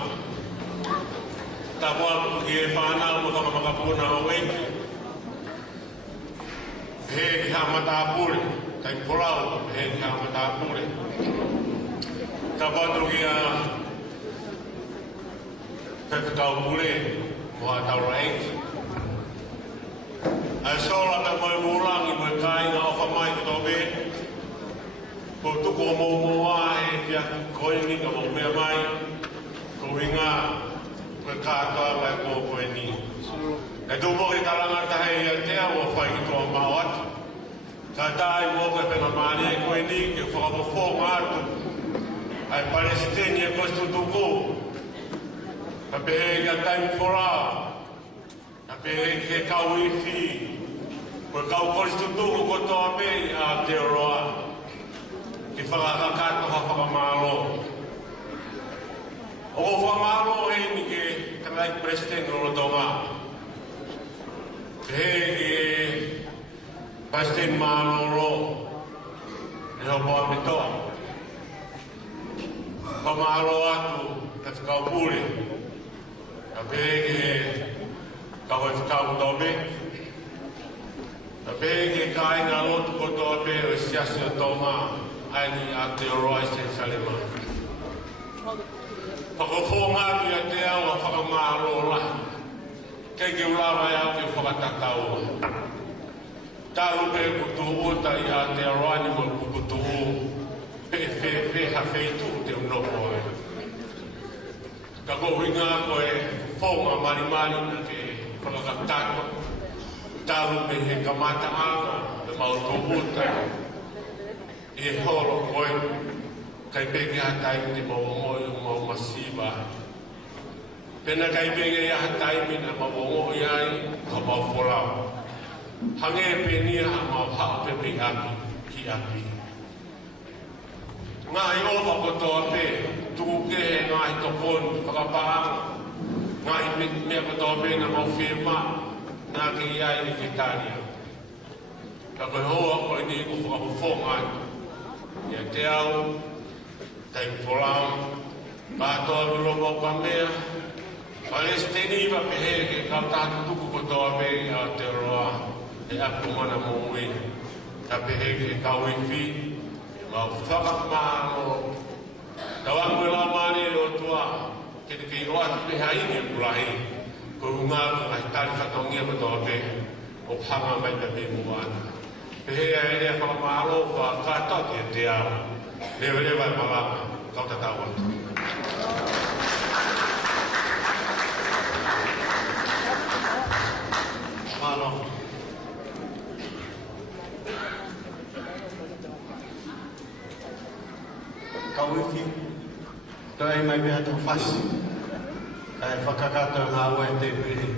Tapu aku ki e whanau mo whakamakapuna o eiki. He ki hamata apure, kai polau he ki hamata apure. Tapu atu ki a whekatau pure mo a taura eiki. Ai sola ta moe murangi moe kai nga o whamai ki tobe. Ko tuku o moumoa e kia koe ni ka mo mea mai. Ko inga koe kātoa mai ko koe ni. E tupo ki taranga tahe ia tea o whai ki toa mao atu. Ka tai mo koe whenga maani e koe ni ki whakapofo atu. Ai Palestini e koe stutuku. Ka pehe kia time for all. Ka pehe ki he kau iwi. Koe kau koe stutuku ko toa pei a te roa. Ki whakakakato ha whakamalo. O whamalo hei ni ke kanai president o Rotonga. Hei ke president Manoro. E hopo a mitoa. Whamalo atu ka whakau pure. Ka hei ke ka hoi whakau tobe. Ka hei ke ka aina lotu ko tobe o siasi o Tonga. Ani a te oroa se salema. Whakawhonga ki a te au a whakamaro la. Kei ki ulawa e au ki whakatatau. Tāru pe kutu uta i a te oroa ni mo kutu u. Pe hawheitu te unopo e. Ka kohinga ko e whonga marimari na ke whakakatato. Tāru pe he kamata anga te mautu uta. E holo koe, kai peke hatai te mawangoi o mau masiba. Pena kai peke e hatai mina mawangoi ai, ka mau wholau. Hange e penia ha mau hao pepe api, ki api. Ngā i owa kotoa pe, tuku ke he ngā i tokon, whakapaanga. Ngā i mea kotoa pe na mau whima, ngā ki iai ni ke tānia. Ka koe hoa koe ni ko whakawhonga ai. Ia te au, tai polau, kātoa miro mau ka mea, Palestini wa pehe ke kau tātu tuku kotoa mei a te roa, e apu mana mōui, ka pehe ke kau iwi, mau whakamāno, ka wangu e la mani o tua, ke te kei roa te peha ini e pulahi, ko runga ko ngai tari whatongia kotoa mei, o panga mai te me muana. Pehe a ere a whakamālo wha kātoa te te au. Lewe lewa e malama, kau tatau atu. Malo. Kau iwi, toi mai mea tau whasi. Kai whakakato ngā ua e te piri.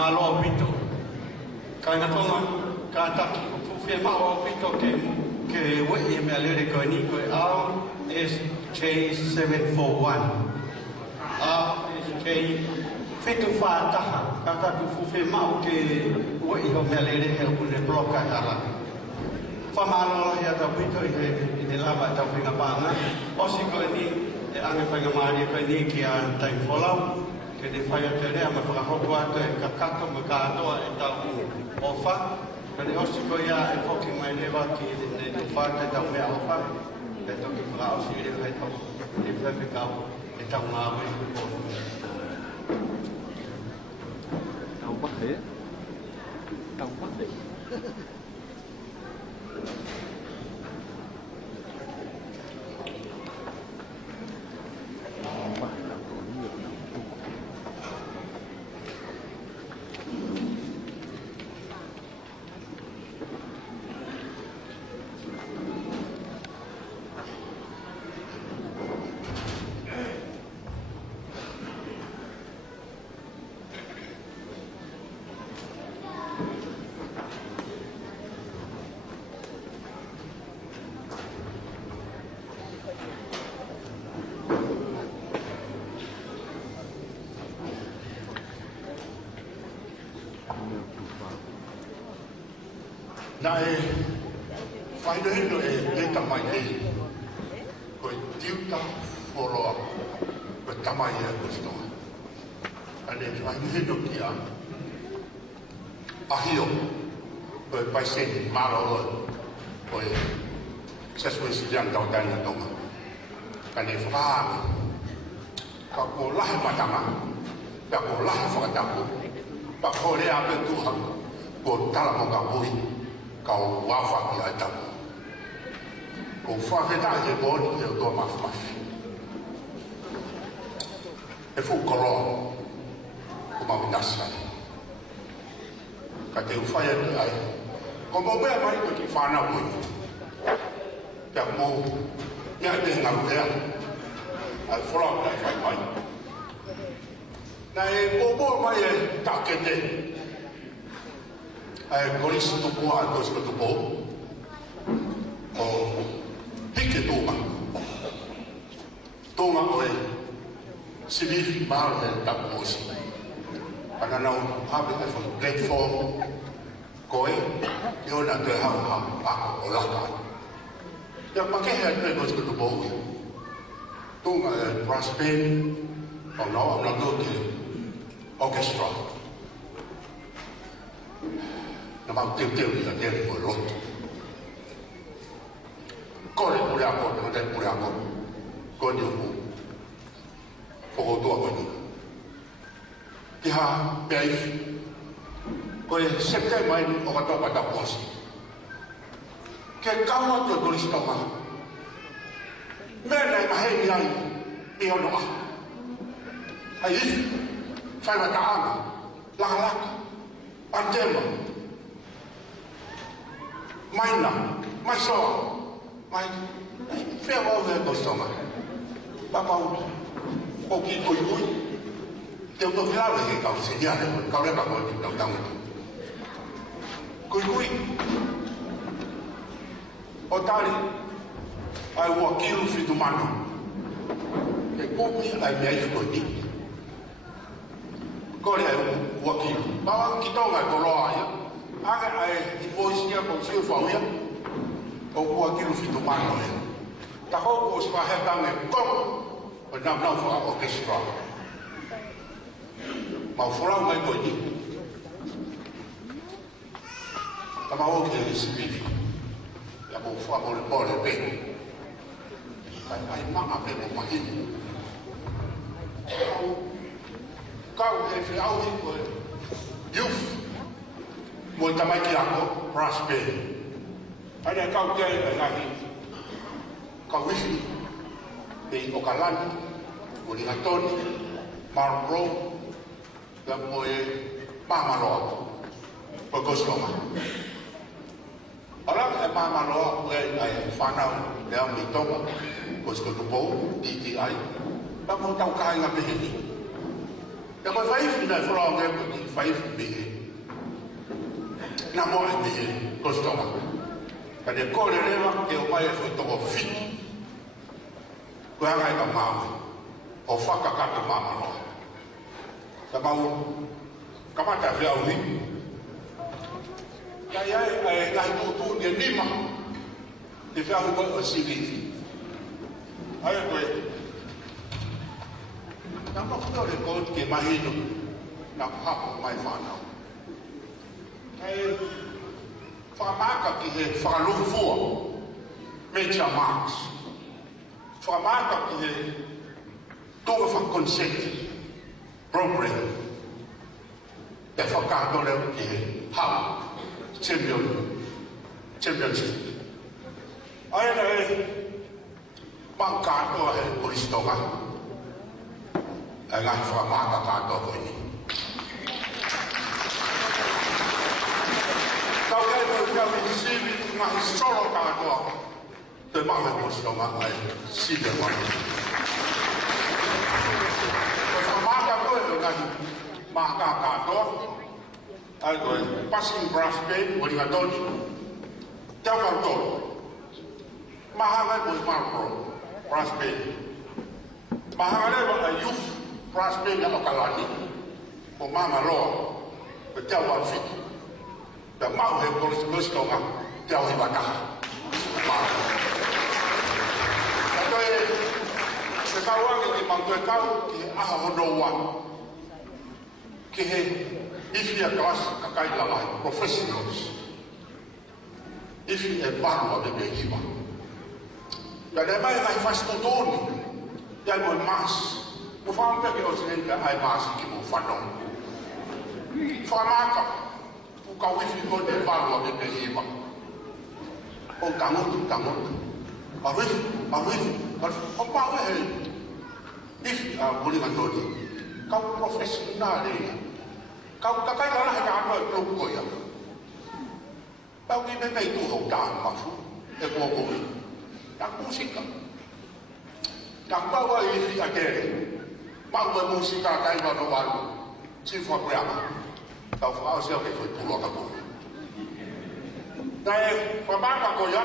malo pito. Kaina tonga ka taki fufe malo pito ke we me alere ko ni ko SJ741. SJ fitu fa taha ka ku fufe mau ke we ho me alere he ku le bloka ala. Fa malo ya ta pito i lava ta fina pana. Osi ko ni ane whainga maari koe ni ki a tai wholau, ke ne whai a te rea ma whakahoko atu e ka kato ma ka atoa e tau ofa, ka ne osi koe ia e whoki mai lewa ki ne wha te tau mea ofa, e toki whaka osi e reo e tau e whewhi kau e tau ngā wei o. Tau wate? Tau wate? Na e whaino hino e le tamai e koe tiuta whoroa koe tamai e kustoa. Ane whaino hino ki a ahio koe paiseni maro koe sesue silian tau tani tonga. Ane whaanga ka ko lahe matanga ka ko lahe whakatapu ka ko rea pe tuha ko tala mo ka pui kau wafa ki ai tapu. Ko whawheta e boni e o toa mawhamafi. E fu koroa ko mawinasa. Ka te uwhai atu ai. Ko mo bea mai ko ki whanau koe. Pea mo mea te ngaru hea. Ai wholau kai whai mai. Na e bobo mai e takete. Korisi tupua a koe sika tupo o hike tōma. Tōma o e sivifi māro e tapu osi. Ana nau hape e whaka platform koe i ona te hau ako o laka. Ia pakehe a koe sika tupo ui. Tōma e brass band o nao na ke orchestra. Na mau teu i a tere koe loto. Kore pule ako, te matai pule ako. Koe ni upu. Whokotoa koe ni. Ki ha pea iwi. Koe septei mai o katoa pata posi. Ke kaua tue Koristoa. Mea nei maheni ai i ono a. Ai iwi. Whai mata anga. Laka laka. Antema. Maina, mai soa, mai whea wau hea Koristoa. Papau, o ki koi ui, te uto whilawe he kau seniare, kau reka koe ki tau tangu. Koi ui, o tari, ai ua kilu whitu mano. Ke kōmi ai mea iwi koe ni. Kore ai ua kilu. Pawa ki tonga e koroa ia. Ake ai i voice kia kong siu whauia o kua kilu whitu mano e. Ta hoko o sipa hetange kong o nam nau whaka orchestra. Mau whorau mai koe ni. Ta mau ke e sipifi. Ia mo whamore pore pe. Ai maa pe mo mahini. Kau e whiau i koe youth. Moi tamai ki ako, brass band. Aina kau kia i ngahi. Kau wifi. E o kalani, o ringatoni, Marlboro, ia mo e pāmaroa. O Koristoa. Ora e pāmaroa, e ai whanau, e au ni tonga, Koristoa tupo, DTI. Pa mo tau kāinga peheni. Ia Te koe whaifu nei whorao ngā koe ki whaifu mihe. Nā moe mihe, kostonga. Ka ne kore rewa ke o mai e whui toko whitu. Koe hangai ka māwe. O whakakake māmanoa. Ka mau, kamata whiau hi. Ka iai e ngahi tūtū ni e nima. Te whiau hi koe o sirifi. Ai koe. Nā mawhia re koe ke mahino. Nā hapo mai whanau. Kai whamaka ki he whakalufua. Major Marx. Whamaka ki he tonga whakonsent. Program. Te whakato leo ki he hau. Championship. Ai rei. Mangkatoa he Koristonga. Ai ngai whamaka katoa koe ni. Kau kei koe whiau i siwi ngahi soro katoa. Te mahe Koristonga ai siwe wani. Koe whamaka koe ngahi maka katoa. Ai koe passing brass band wani ngatoni. Te whakatoni. Mahanga koe Marlboro. Brass band. Mahanga a youth brass band o kalani. O mama loa. Pe te awa whiki. Te mau he Koristonga. Te awa hiwataha. Koe se kauangi ki mangoe kau ki aha hono ua. Ki he ifi a klasi kakai lalai. Professionals. Ifi e barua bebe hiwa. Ja ne mai ngai whastotoni. Ia mo mas. Mo whampeke o sinenka ai mas ki mo whanong. Whamaka. Puka wifi ko te barua bebe hiwa. O tangotu. A wifi. O pawe he. Ifi a mulingatoni. Kau profesional e. Kau kakai lalai ka anoi klubu ko ia. Kau ki me tu hau tāng mafu. E kōkoi. Tak musika. Tak bawa ifi akere. Mau e musika kai wano walu. Chifwa preama. Kau whao seo ke koe pulua ka pulu. Tae, whamaka ko ia.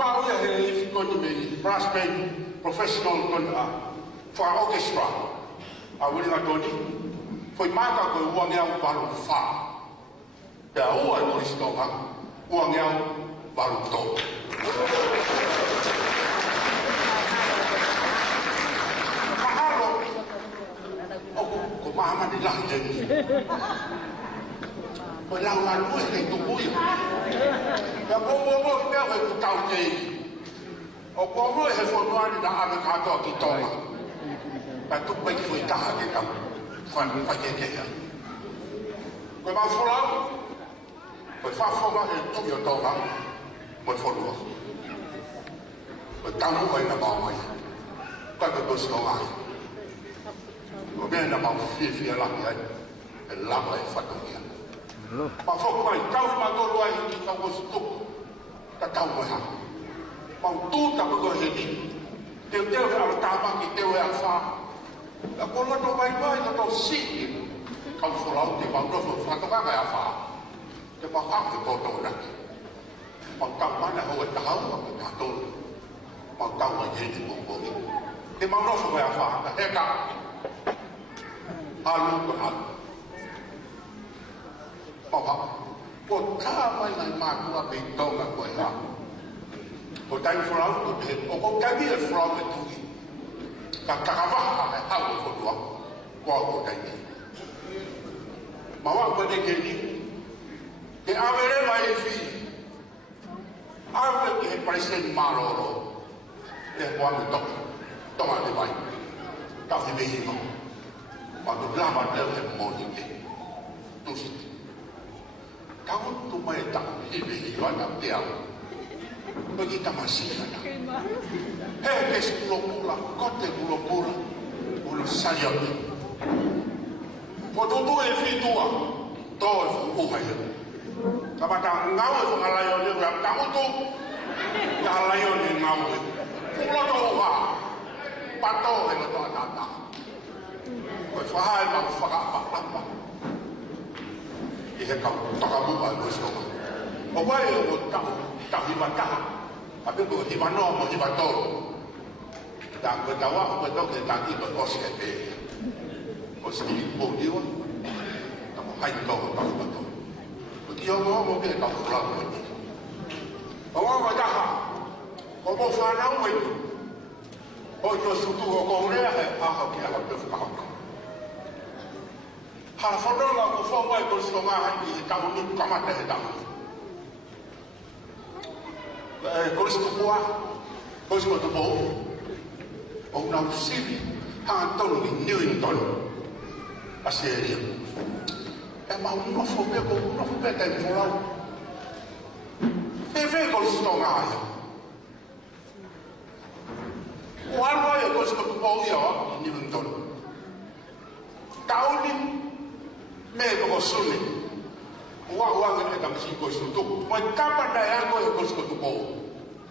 Mau ia he ifi koe ni me brass band professional koe wha orchestra. A wiringa toni. Foi maka koe uangeau walu wha. Pea ua e Koristonga. Uangeau walu tō. Mahalo. Ko mahama ni lahi teni. Ko lau la lue kei tupui. Pea mo pea he kutau tei. O mo he whanuari na ame katoa ki tonga. Pea tupai ki fui taha ke kau. Whanu pakekeha. Koe mawholau. Koe whawhonga he tuki o tonga. Koe whanua. Koe tamu ai na mau mai. Koe koe Koristonga ai. Koe mea na mau whiwhia lahi ai. E lama e whatungia. Ma whoku mai, kau matoro ai ki kau koe stuku. Ka tau mai ha. Mau tūta koe he ni. Teo he ala tāmaki, teo he ala wha. La koe loto vai loto siki. Kau wholau te mau nofo whatokanga e a wha. Te mau hake koto naki. Mau tau mana hau e tahau a koe tātoro. Mau tau mai heni mōkongi. Te mau nofo mai a wha, ka heka. Halu koe halu. Mau hau. Ko tā mai nai mātua pe tonga koe ha. Ko tai wholau ko te, o ko kami e wholau e tuki. Ka kakawaha e hau e whodua. Ko au ko tai ni. Mawa koe ne ke ni. Ke awere mai e whi. Awe ke he president maroro. Te wanu toki. Tonga te mai. Tau he mehi no. Manu lama leo he moni ke. Tusiti. Tau tu mai tau he mehi wana te au. Bagi tamasina na. He kes pula, kote pula. Ulo sayote. Potutu e fitua. To e fukuha ia. Kapata ngau e whakalaio ni ura tamutu. Kahalaio ni ngau e. Pula to uha. Pato e loto atata. Koe whahai ma whakapapa. I he ka takamuka i Kostoka. O wai o tahi wataha. A pe ko hiwa noa mo hiwa toro. Ta ko tawa o pe toke taki to oske pe. O skili po diwa. Ta mo hai toko tahi wataha. O ki o mo pe ka kura ko ni. O wa taha. O mo whanau e. O yo sutu o kourea he aha ki aha pe whakahaka. Hala whanau ko whawai ko Kostoka hai i tamu nuku kamata he tamu. Kostoka, Kostoka, o nau siri, hanga tonu i Newington, a seria. E mau nofo pe tai wholau. E Kostoka aia. O alwa e Kostoka ia i Newington. Tauni, me ko suni. Uang e kam si Kostoka. Mo tapa dai ko e Kostoka.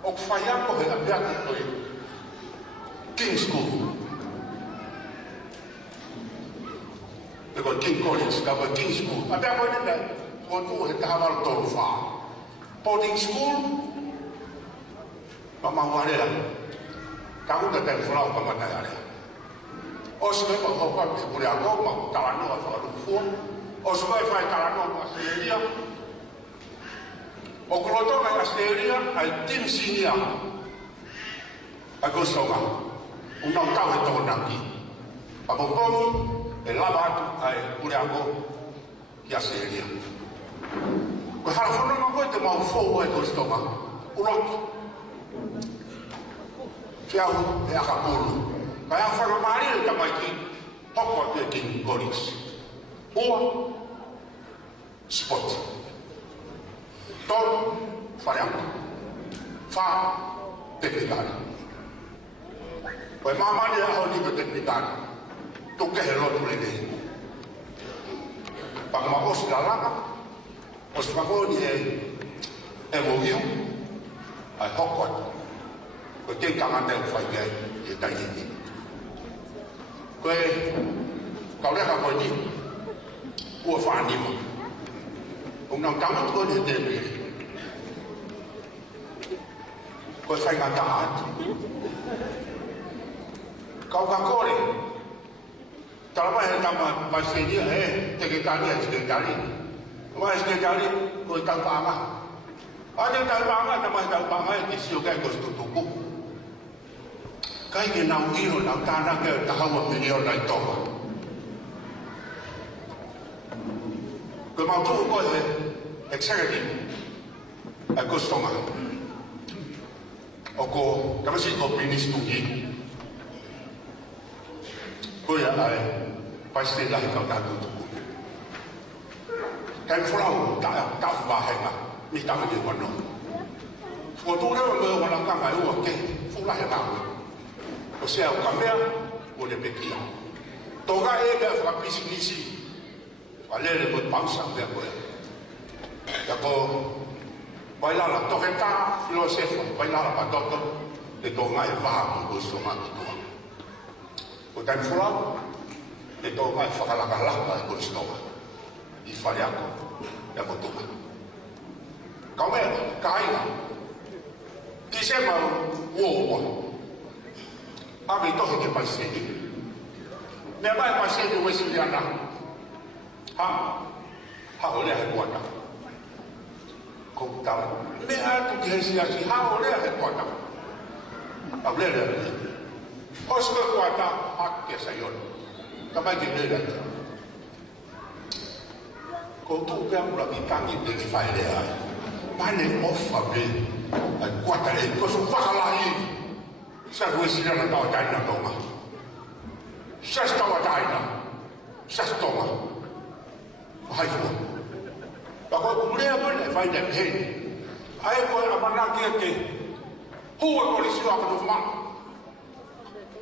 O fai ko he apia ko e King's School. E ko King College, ka ko King's School. Apia ko ne ko tu he tawa to fa. Boarding school. Mama wale. Ka ko te fula ko mata ya. O se ko ko ko ko ya ko ma tawa no fa ru fu. O se vai fai tawa no ma seria. O kuloto na kasteria ai tim sinia. A Kostoka. Una tau e tona ki. A bongomi e lava atu ai kuriago ya seria. Ko hala fono no ko te mau fo e Kostoka. Uroki. Fiau e akapulu. Kai a fono mari e tamaiki. Hoko te King College. Ua spot. Tom Farianco. Fa tecnicale. Poi mamma ne ha un tecnicale. Tu che lo tu le dei. Pa ma os la lama. Os magoni e moviu. Ai hokot. Ko te kamande fai gai e dai ni. Ko ka le ka ko ni. O fa ni mo. Una tamat ko de te. Ko fai nga taat. Kau kakore. Talama he tama pasedia te ke tani sekretari. Wa sekretari ko talpanga. Ada talpanga tama talpanga ki sio kai ko stutuku. Kai ke nau iro nau tana ke tahawa milio lai toma. Ko mau tu ko he executive a Kostoka. Oko kamasi ko ministungi. Ko ya ai paste lah ka ta tu. Kan flau ta ba hai ma mi ta de ko no. Ko tu le mo ko na ka mai o ke fu la ta. O sea, o cambia o le pequia. Toga e ga fa pisinisi. Valere mo pausa de ko. Ya ko baila la torreta filosofo, baila la patoto de tonga e va mo gusto ma tu. O tan fula de tonga e fa la kala e gusto. I fariako ya ko tu. Come caina. Ti sembra uomo. Ave to che passetti. Me vai passetti questi di andare. Ha olha a guarda. Contar. Me ha tu que se assim, ha olha a guarda. Olha ele. Os que guarda a que saiu. Também que ele. Com tu que a que tangue de que faz ele. Mas ele ofa bem. A guarda ele que só faz lá aí. Sa due si dalla tao dai na toma. Sa stava dai na. Sa stoma. Hai fu. Ba ko mure ba ne fai da he. Ai ko amana ke huwa ko li siwa ko ma.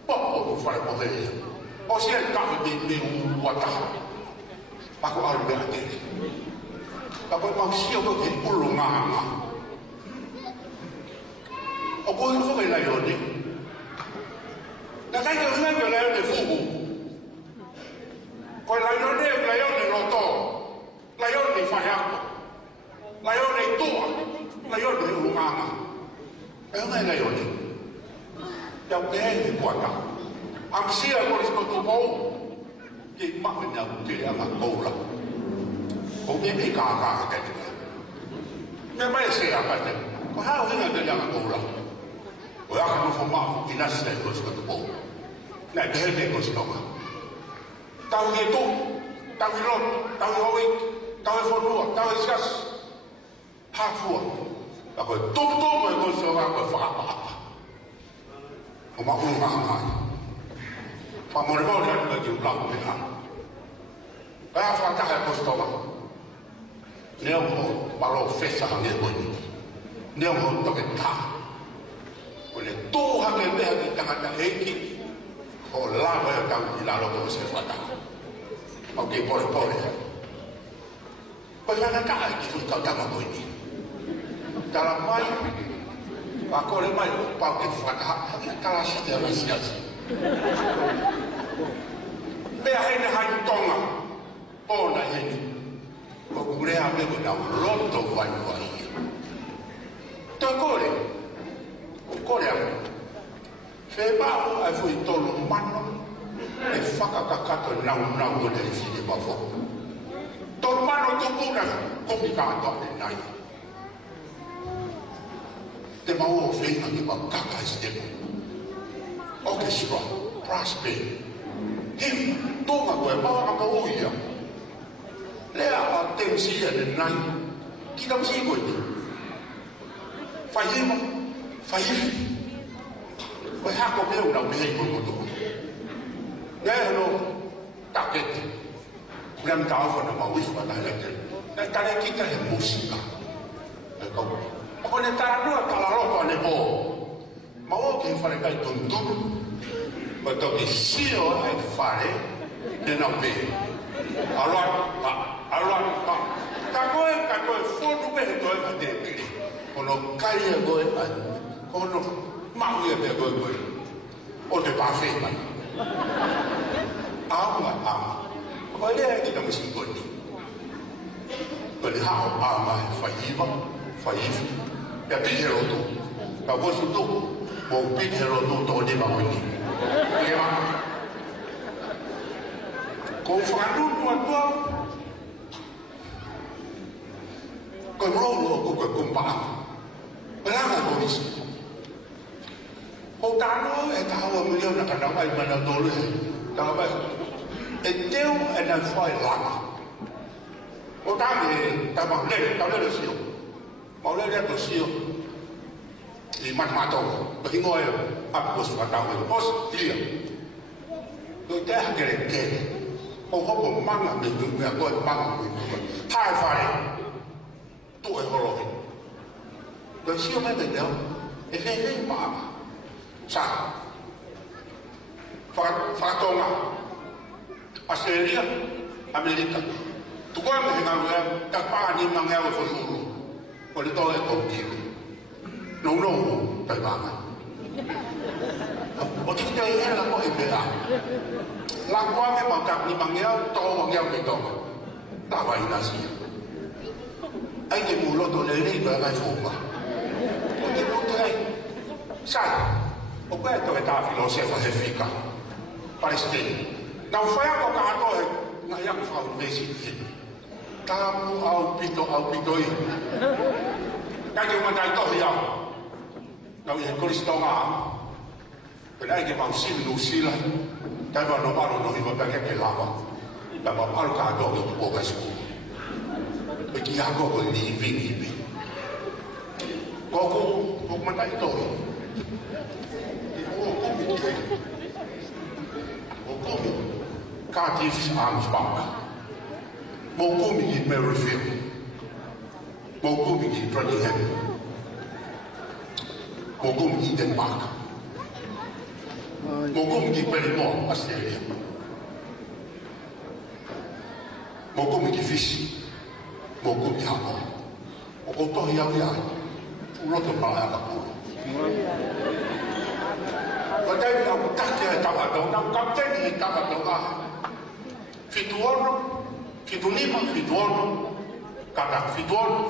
Ko fare ko he. O si el ka de wata. Ba ko alu be ate. Ba ko ma si ko ke ulu ma. O ko fu ke la yo ni. 那咱就是那个来的父母， fuata. Amsia ko ris ko tupo. Ki ma me na ke ama kola. Ko me ka ke. Me mai se apa te. Ko ha hinga de ama kola. Ko ya ka no forma inasa ko ris ko tupo. Na de he ko stoma. Tau ke tu, tau rot, tau hoik, tau fonua, tau sas. Hafua. Ako tutu mo ko so ko fa. O ma un ma. Pa mo mo le ko ju la ko ha. Ba fa ta ko stoma. Neo mo ba lo fesa ha ne ko ni. Neo mo to ke ta. O le tu ha ke be ha ke ta ta eki. O la va a cambiar lo que se falta. Ok, por. Pues van acá y tú estás tan muy. Dalam mai, aku le mai pakai fakah, kalau saya masih. Biar ini hanya tonga, oh nah ini, aku boleh ambil guna loto wani. Tak boleh. Feba ai fu tolo mano e faka kakato na go de fili bafo. Tolo mano to pura complicato de nai. Te mau feina que ba kaka este. Orchestra, prosper. Him toma go e ba ka uia. Le a temsia de nai. Ki dam si go ni. Fai Oi hako meu não me com tudo. Né no taquete. Não tá fora na uifa na letra. Na cara que é música. É como. Quando tá no calaro com nebo. Mau que fare kai tonton. Mas que se o ai fare de não ver. Alô. Tá fogo bem do é de. Quando cai quando mau ia bergoi, o de pafe mai. Ama. Kau dia kita mesti beri. Beri hak ama faiv. Ya hero tu. Kau bos tu, mau hero tu tahu dia bawa ni. Dia. Kau fandu tua. Kau rolo kau kumpah. Berapa kau ni? O tano e tawa milio na kana mai mana dole. Tawa mai. E teu e na foi lama. O tame tama le sio. Mau le to sio. Li mato. Bagi ngoi a pos tawa pos dia. Do te ha ke. O ho manga me ko manga. Tai fare. Tu e holo. Do sio me de no. E fe pa. Sa, fatonga, Australia, Amerika. Tu kau mengenal dia, tak pernah ni mengenal furu. Kalau tu orang kopi, no, tak pernah. Okey kita ini lah kau hebra. Lakukan memang tak ni mengenal, tahu mengenal betul. Tak baik nasi. Aje mulut tu lelaki tu yang furu. Okey tu hai, sa. O questo è la filosofia fica. Palestina. Non fai a poco na ya fa un mesi. Tamu au pito io. Kaya mo dai to ya. Na ya Kristoma. Pena che ma usila. Dai va no iba perché lava. Da ma al ka do to po gasu. E chi ha go ni vivi. Koko man dai to. Mokomi Cardiff Arms Bank, Mokomi Merrifield, Mokomi Birmingham, Mokomi Denmark, Mokomi Belmore, Australia, Mokomi Fish, Mokomi Hammer, Mokomi Yao, Uloto Palaka. Padahal aku tak kira tahu dong, nak kapten ini tahu dong ah. Fituono, kata fituono.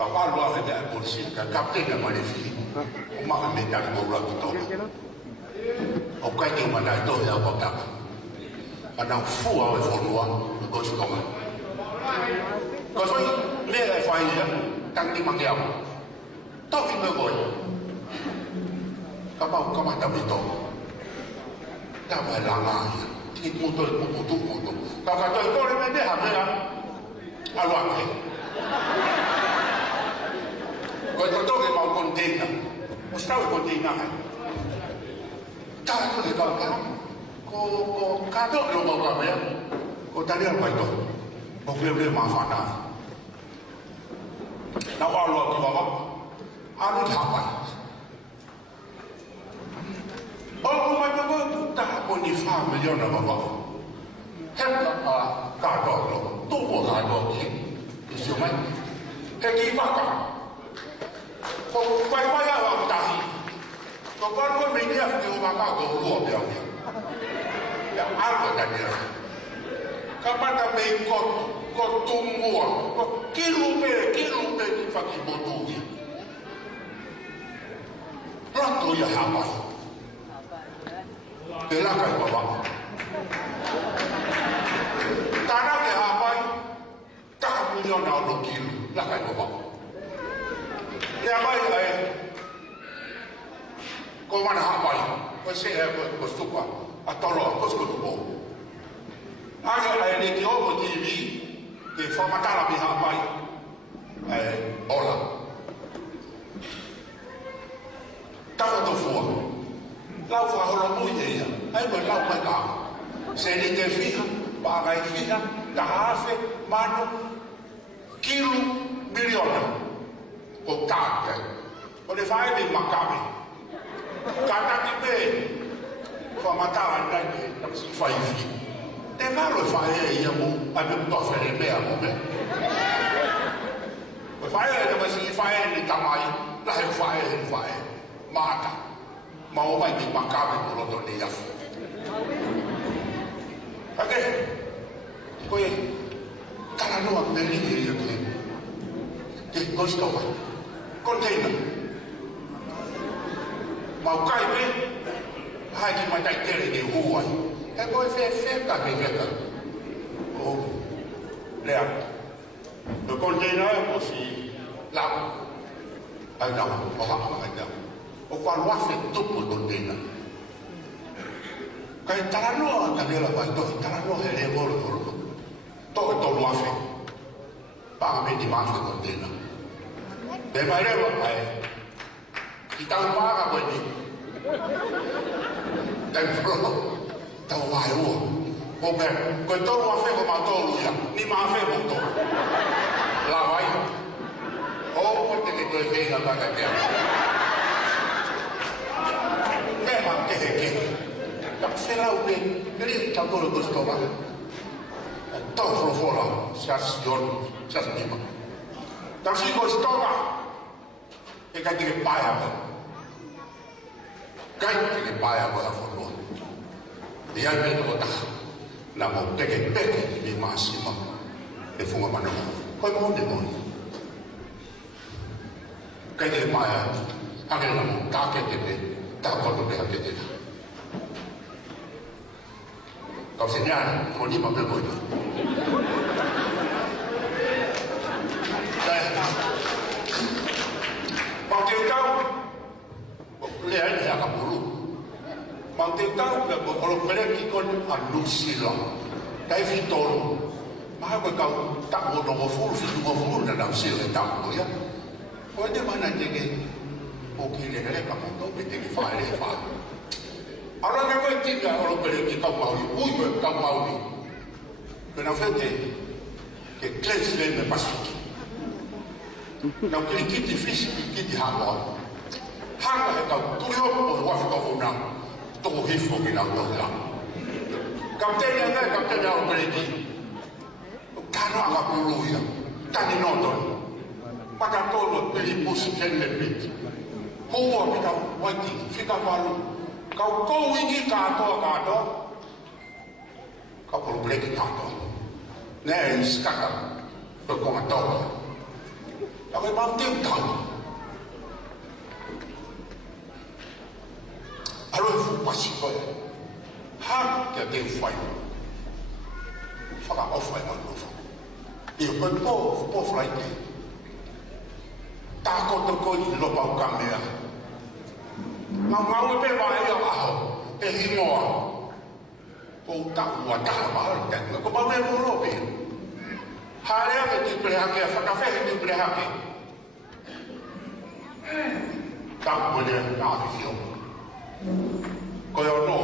Bapak luar ada polisi, kapten yang mana fili. Maka me tali ko ra to. O kai ke mana to ya ko ta. Ana fu a e fo noa ko sto ma. Ko so le e fa ya tang ti mang ya. To ki me boy. Ka pa ko ma ta mi to. Ta ba la ma ya. Ti mo to mo to. Ka ka to ko le me de ha me ya. A lo ake. Ko to ke ma container. O stau e container. Ta ko le ka ka. Ko to lo mo ka me. Ko ta le ba to. Ko le ma fa na. Na wa lo ki ba ba. A lo ta ba. O ma ko ta ko ni fa me yo na ba ba. Hep ka to lo. Tu ko ka to ki. Is yo mai. Ke ki pa ka. Ko pai pai ya wa ta hi. Ko ko me ni a ki o ma ka ko lo bia. Ya algo da ni. Kapata me ko tumua. Ko kilume ki fa ki botugi. Pronto ya hapa. Te la kai baba. Tana ke hapa. Ta milion na lo kilu la kai baba. Ya mai ai. Ko mana hapa. Ko se e ko stupa. Atolo ko ko bo. Aga ai ni ki o TV ke formatala bi hapa. Ola. Tava to fua. Lau fa holo mu ye ya. Ai mo lau mai ka. Se ni te fiha, pa ai fiha, ta hafe, mano, kilu, miliona. O kate. O le fai di makabe. Kata ki pe. Formatala ndai ke si fai fi. Te malo fai e ia mo, ai mo to fa le pe a mo me. Fai e te si fai ni tamai, la he fai. Mata. Ma o mai di makabe ko lo ni ya. Ake. Ko ye. Kana no me ni ye ke. Ke costo ba. Container. Ma o kai be. Hai ki ma tai tere de huai. E ko fe ka ke fe ka. O. Lea. Le container ko si la. Ai na, o ha ai na. O kwa lua fe tupu container. Kai tarano ta le la vai to tarano he le bolo. To lua fe. Pa me di ma fe container. Be mai le wa ai. Ki ta pa ka ko ni. Dai pro. Ta vai o. O be ko to lua fe ko ma to lua. Ni ma fe mo to. La vai. O ko te ke to fe na pa ka ke. Tak serau be gri ta ko ko sto ba to fora sas jon sas ni ma ta si ko sto ba e ka te pa ya ba ka te pa ya ba fo e ai be ko ta la mo te ke pe ni massima e fu ma no ko mo de mo ka te pa ya ka ke la mo ta ke te ta ko te ha te Kau senyap, kau ni mampu kau ni. Mau tinggal, lihat ni agak buruk. Mau tinggal, kalau mereka ikut anusia, kau fitol, maka kau tak boleh ngofur dalam sila tak boleh. Kau ni mana jadi? Okey, lepas kamu tu betul file. Orang yang bertiga orang berarti kau mau ni, kau mau ni. Kena fete, ke kelas lain masuk. Kau kiri fish, kiri hamon. Hang kau tujuh orang kau undang, tu hifo kita orang. Kapten yang orang berarti. Karena apa perlu ya? Tadi nonton. Pada tolong beli musik yang lebih. Huwa kita wajib, kita malu. Kau ini kado, kau perlu beli kado. Nih sekarang berkomentar. Tapi mampu tahu. alo fu pasi ko ha ke te fai fa o fai ma no fa e po fai te ta ko to ko ni lo pa ka me a ma o pe ba e a ho e hi mo ko ta wa ta ba te ko ba me mo lo pe ha le ke ti pre ha ke fa ka fe ti pre ha ke ta mo ne na fi yo ko yo no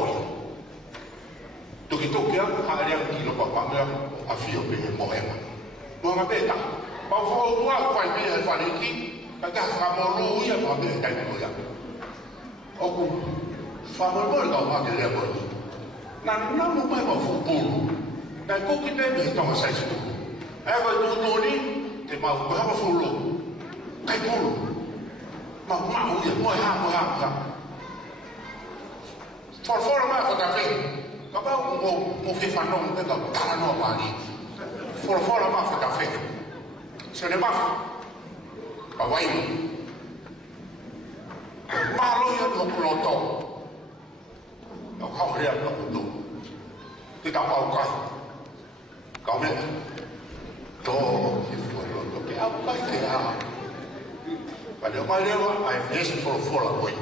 tuki tuki a ale ki lo pa me a fi yo pe mo e mo ma pe ta ba fo wa fa pe e fa ni ki ka ka fa mo lu ya ba me ta ni ya o ku fa mo mo ga ma ke le ko na mo ba ba fu pu na ko ki pe me to sa si tu e ko tu ni te ma ba fu lu kai pu ma ya mo ha for ma ko ta pe ka ba mo fi fa no pe ka ta no ba ni for ma ko ta pe se ne ba ka wai ma lo yo no lo to no ka ri no ko do ti ta ba ka ka me to ki fu lo to pe a ka ke ha pa le ma le wa ai fish for la wai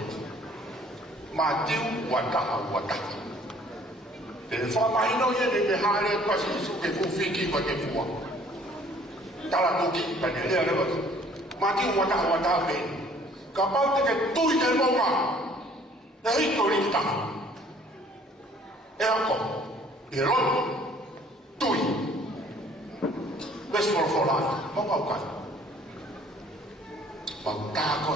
ma tiu wata te fa mai no ye de hale ko si su ke fu fiki ko ke fu tala to ki pa ne le le ma tiu wata pe ka pa te ke tu te mo ma e hi ko ri ta e ko e ro tu ves for la mo ka ma ta ko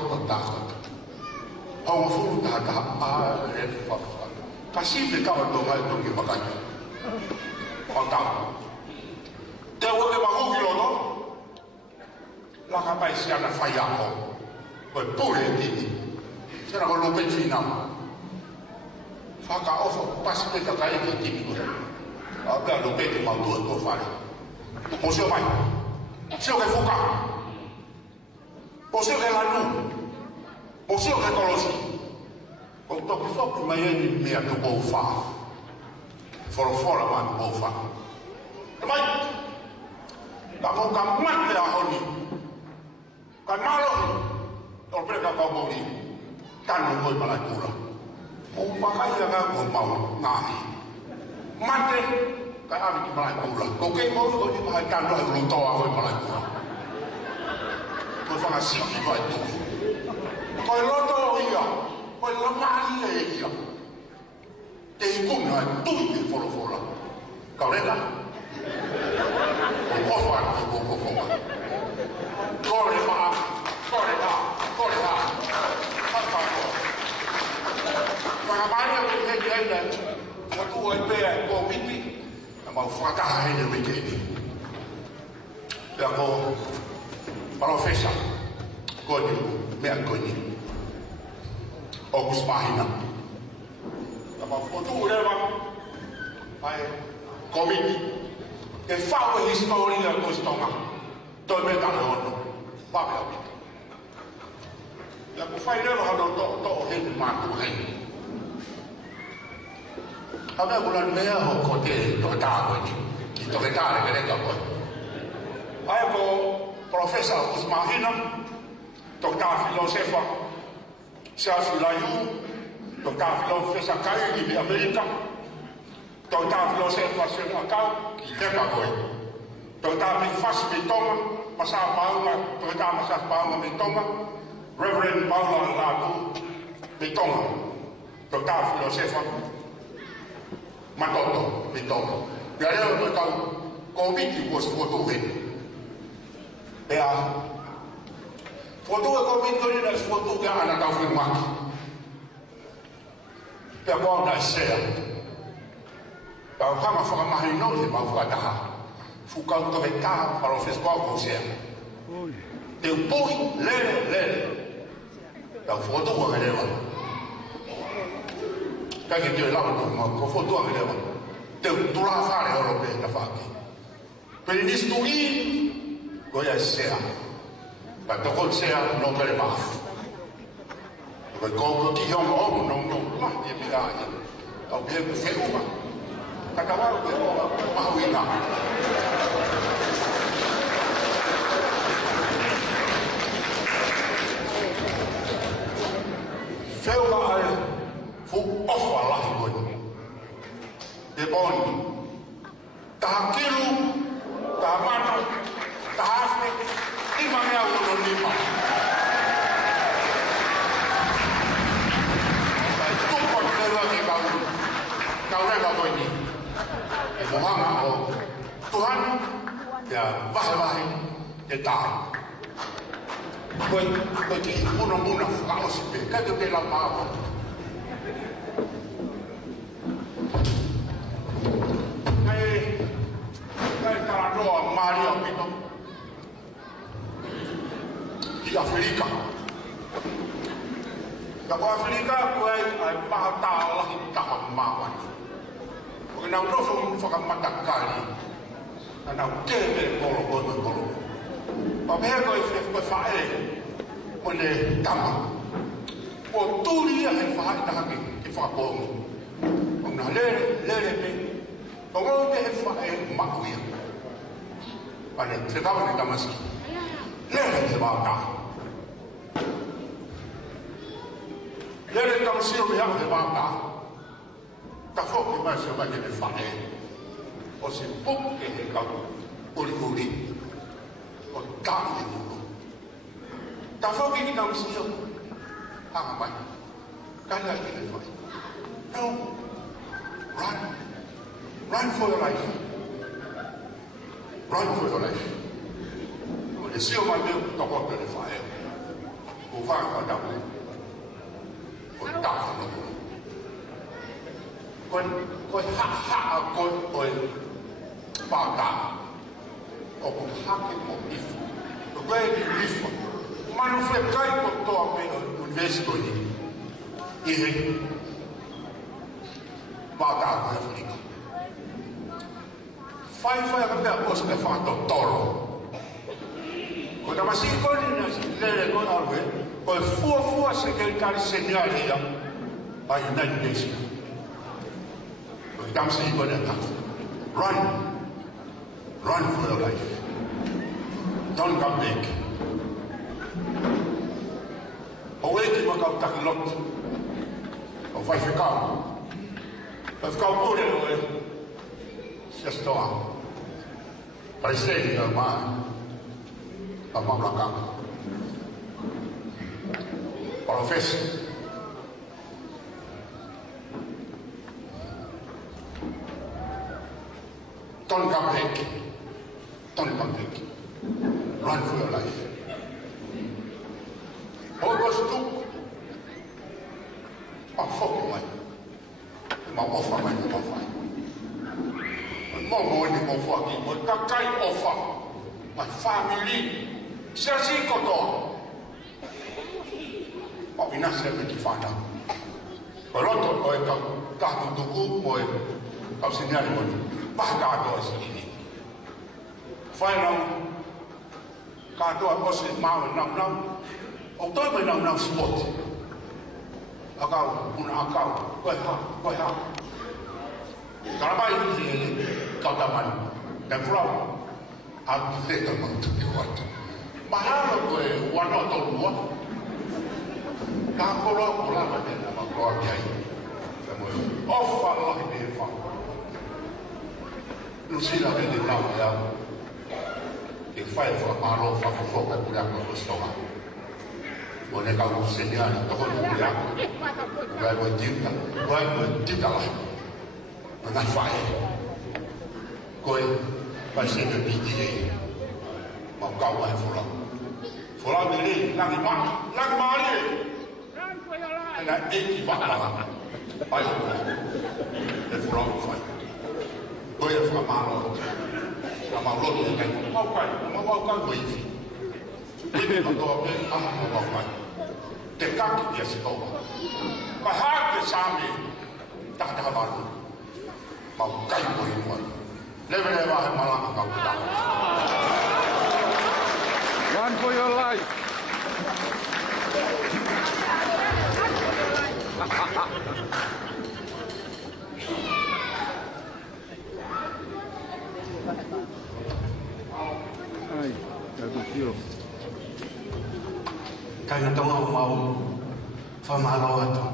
Hau furu ta a le fa fa. Kasi pe ka to ga to ki fa ka. Ota. Te wo ke ba ho ki lo no. La ka pa sia na fa ya ko. Ko pure ti. Sera ko lo pe fina. Fa ka o fo pas pe ka ka ki ti ko. A ka lo pe ti ma to ko fa. Mo se mai. Se o ke fu ka. Mo se ke la nu. O seu que colosi, o toque só que mais ele me atubou fa, fora man bou fa. Mas, da boca mate a honi, canalo, o prega para bori, cano foi para a cura. O pagai a go mau nahi, mate, canavi que para a cura. O que mau o de para cano o lutou a foi para a cura. Foi para assim que vai tudo. Koi loto ia, koi lamari e ia. Te ikuna e tui te wholofola. Kau rena. Ko ofa ko fofoa. Kore maa, kore ha. Hapako. Whakamaria me hei heina, watu o e pēa e kō miti, na mau whakaha heina me kēni. Pea ko profesa, koni, mea koni. Ogus mahina. Tama foto rewa ai komiti. E fao historia kostonga. To me ta no. Pa me abi. La ko fai rewa no to he ma tu he. Ave bulan mea ho kote to ta ko ni. Ki to ta le ke ka ko. Ai ko professor Ogus mahina. To ta filosofa se a filayu, to ta filo fesa kai di Amerika, to ta filo se fase akau ki leka koi, to ta pi fasi mi tonga, masa paunga, to ta masa paunga mi tonga, Reverend Paula Lagu mi tonga, to ta filo se fa, matoto mi tonga. Gaya to ta komiti was foto hen. Ea foto e komiti ni na foto ga ana ta filma. Pea ko na share. Pa kama fa ma hino le ma fa ta. Fu ka to ve ta para o festival ko share. Te poi le. Ta foto ko ga le wa. Ka ke te la ko foto ga le wa. Te tu la fa le europeo ta fa. Per il studi go ya share. Pa to ko share no per ma. Koe kōko ki hongo omu no la e mira ai. Au pe ko se uma. Takawa ko mahu ina. Seula ai fu ofa lahi koe. E boni. Taha kilu, taha mano, taha afe, ima mea uno lima. Tupo kero ki kau reba koe ni. E mohanga o Tuhan, ya vahe e tae. Koe ki muna whakaosi pe, kai te la maawa. Kai taranoa Maria Pito. I Afrika. Ka ko Afrika koe ai pahata lahi taha mawani. Koe nau roso whakamatakari. Nau kere kolo. Pa pehe koe whae mo ne tama. O tūria he whae taha ki whakapongu. O na lere pe. O ngau te he whae makuia. Pane, te kawa ne tamaski. Lere te wāka. Lere tamasio me hau te wāka. Ta whoki mai se mai te whae. O se puke he kau uri. O tāi te kuru. Ta whoki ki tamasio. Hanga mai. Kaya ki te whae. No. Run for your life. Run for your life. E se o mai meu toko te le whae. O whaka dawe. O tāka no. Koe ha koe pātā. O ko hake mo ifu. O koe ni ifu. Manu whe kai ko toa me o universito ni. Ihe. Pātā koe whurika. Whai ka pēr o se me whāto toro. Ko ta masiko ni na lere ko arwe, ko fua secretary senior ia a United Nations. Ko ta masiko ni na run for your life. Don't come back. O weki makau takilot. O whai whekau. O whekau pūre o e. Siastoa. Parisei ka maa. Pamamlakang. Professor. Don't come back. Run for your life. August took a fucking way. My offer, my offer. More than offer, but that kind offer. My family. Siasi koto. O ina se me ki fata. O roto o e ka tuku o e ka sinyali mo. Ba ka do sini. Final ka do o se ma nam. O to me nam spot. Aka ko ha. Karabai ni ka taman. Dan flow. Aku le ta mo tu wat. Mahalo ko e wano to lua. Ka kolo kula ma te na ko ai. Mo ofa la ni fa. Nu si la de la ya. E fai fa malo fa ka kula ko stoma. Mo ne ka ko senyal to ko kula. Vai mo tinta la. Na fa e. Ko e vai ser de PTA. Mau kau ai fula beli lagi mari ana eki bala ai e fula fai ko e fula malo kan mau kai ko ifi e ko to pe ama mau kai te kaki dia se to pa ha ke sami ta baru mau kai ko ifi leve malam kau tak. Run for your life. Ai, traduziu. Kaya tonga mau famalo ato.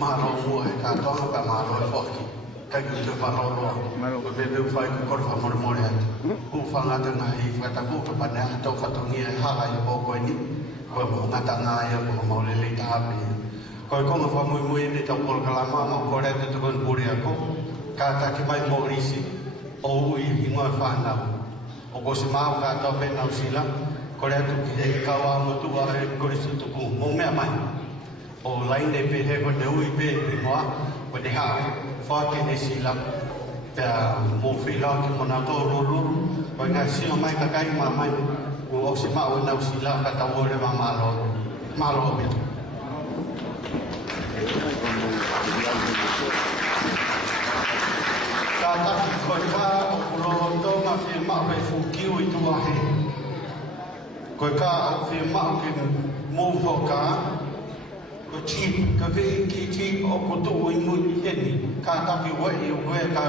Malo mo e ka tonga ka malo e foki. Kaya tu famalo. Malo bebe fai ko kor famor more ato. Ku fanga te na i fata ku ka pana ato fatongi e hala i bo ko ni. Ko mo ngata nga ya ko mo le le ta pe. Ko ko mo fa mo ni ta pol kala ma mo ko re te kon puri ako. Ka ta ki mai mo risi. O ui i mo fa na. O ko se mau ka to pe na usila. Kore atu ki he kawa mo tua e kore su tuku mo mea mai. O laine pe he ko te ui pe i moa ko te haa whake ne sila pia mo whila ki mo na tō rururu ko ngā sila mai ka kai ma mai o se mao nau sila ka tau ore ma malo o bitu. Ka taki koe wha o kulo tonga whi mao e fukiu i tua he. Koe ka au whi mao ki mōwho ka, ko chip, ka whi ki chip o koto i mui heni, ka taki wai o koe ka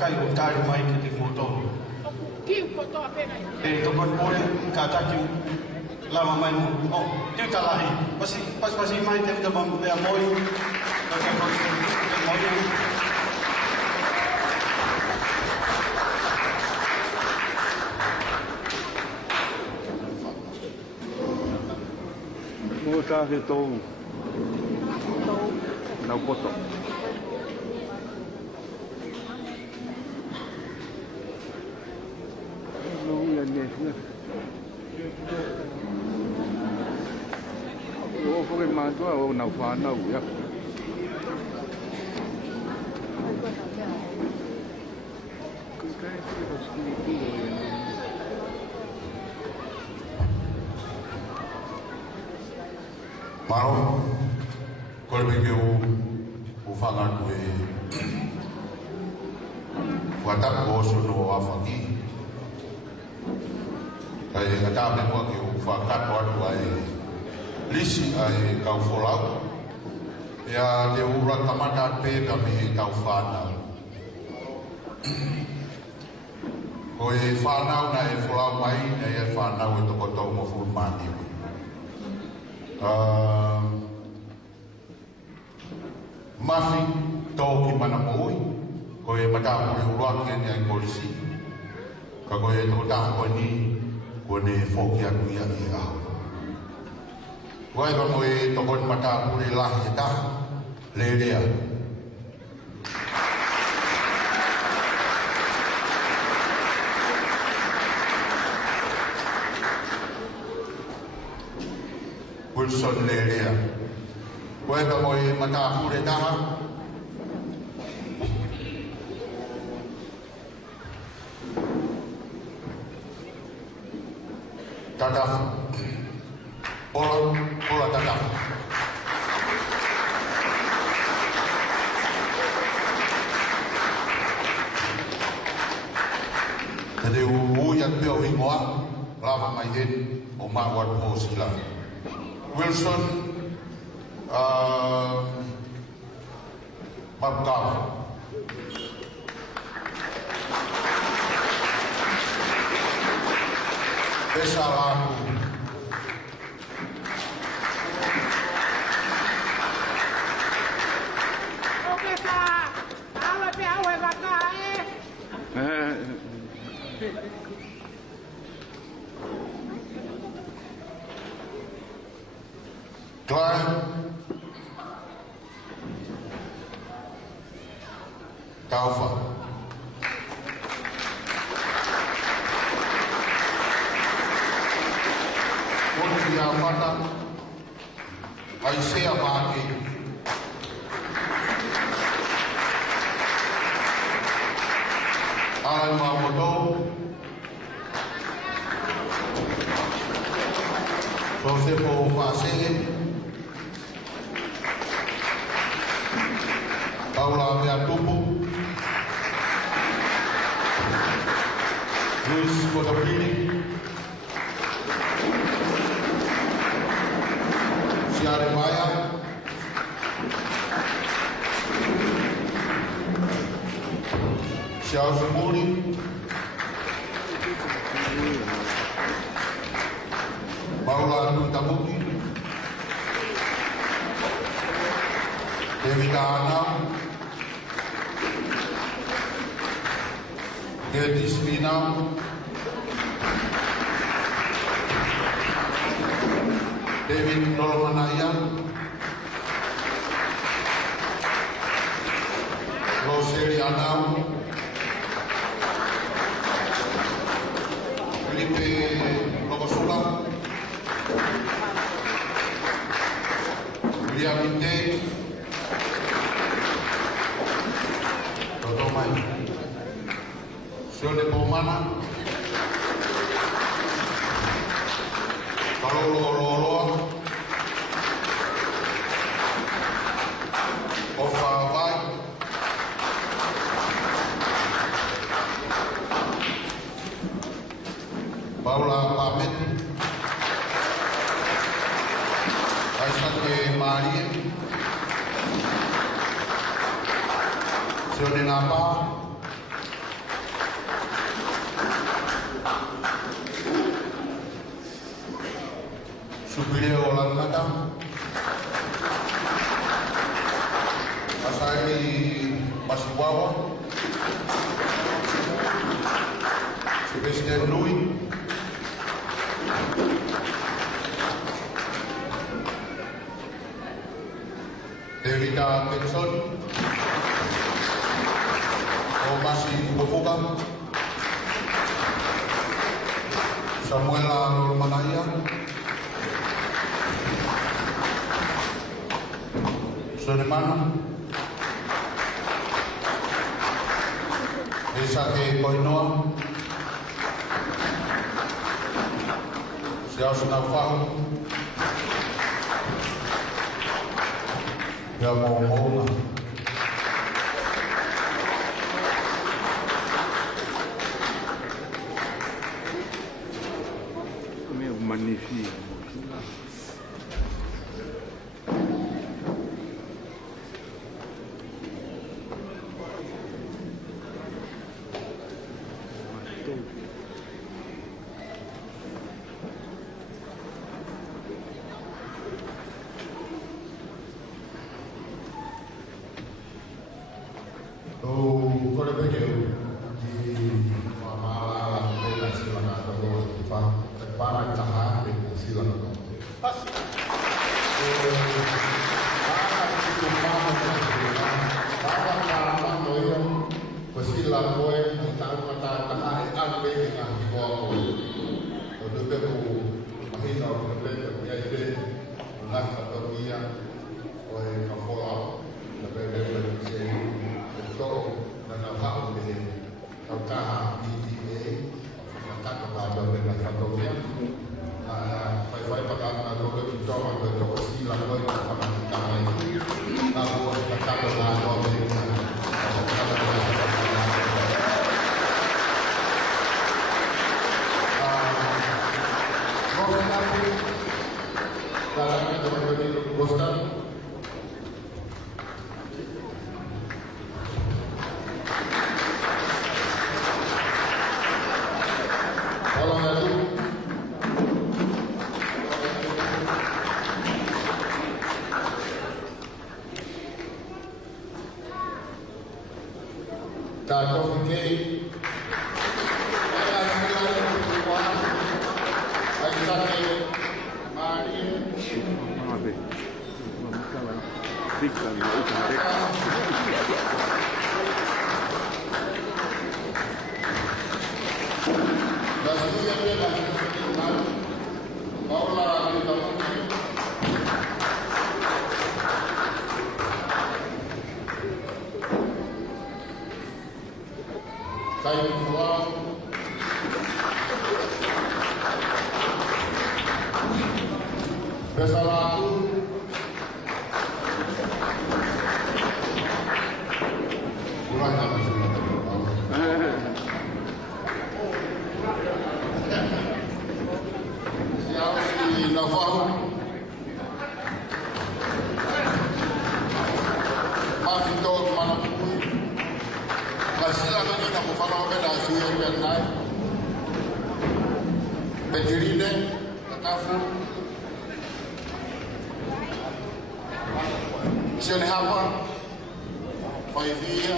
kai o tari mai ki te moto. Kiu koto a pena. E to kon pore, ka taki lama mai mo. O, te kalahi, pasi mai te hita mamu mea moi, ka kai moi. Mo ta he tō. Nau poto. No ia ne. O ko ma to o nau fa nau ya. Ku kai se o skini ki Maro, kore me ke o whangatu e watapu o sono o awhaki. Kai e ngata me mua ke o whakatu atu ai lisi ai kau wholau. Ia te ura tamata pēta me he tau whanau. Ko e whanau na e wholau mai, na e whanau e toko tau mo fulmani. Mafi tōki mana moui, ko e matamu e uruaki ene ai kolisi. Ka ko e tō taha koe ni, ko ne whoki aku ia i aho. Ko e kamo e tōkoni matamu e lahi e taha, le rea. Wilson le rea. Koe ka mo e matapu re taha. Tata. Ola tata. Tade uia peo ingoa, lava mai hen, o mawat mo sila. Wilson Mabkar Besaraku Oke Pak, awe pe awe baka Klein Taufa Unia Fata Aisea Maki Alan Mamoto Josefo Fasege Paula Beatupo, Luis Cotapini, Ciare Maia, Siao Simuri, Paula Tuntamuki, David Anam, Gedis Pinam, David Nolmanayan, Roseli Anam, Felipe Lobosula, William Inte, Toto Mai, Sione Pomana, Kalolo Ofa Vai, Paula Pamet, Aisake Maria, Sione Napa, Supireo Olanmata, Asai Pasiwawa, Sebastian Louis, Devita Petson, Omasi Bofuga, Samuela Normanaya, Sonemano, Isake Koinoa, Siao Sunafau, Yamomona, Meu magnifique. sila lagi nak follow beda suya benda. Betirine, takafu. Sini hapa, faivia.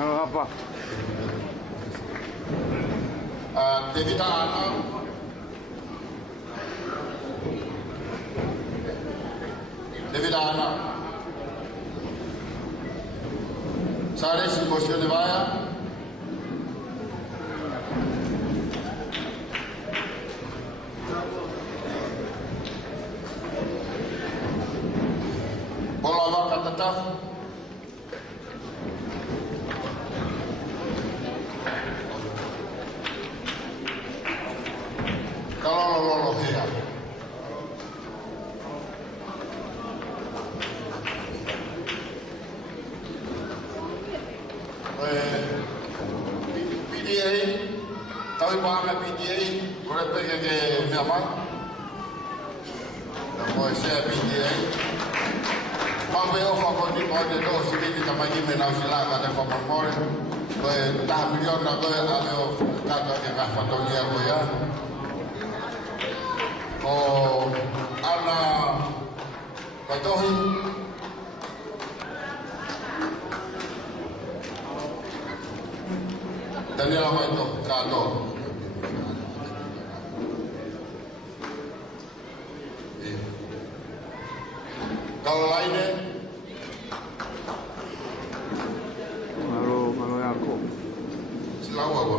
Apa? Devita Ana. Devita Ana. Sare Simosio de Vaya. Bola Vaka Tataf. Kalau ya. PDA, tahu apa PDA? Boleh pergi ke Myanmar. Boleh share PDA. Mampu offer kau di tu sini di tempat ini menau silang ada kompor. Boleh dah milion nak boleh ada kata yang foto dia boleh ya. Oh, anak patuhi Daniel apa itu? Kado. Kalau lainnya, Kalau aku silawa apa?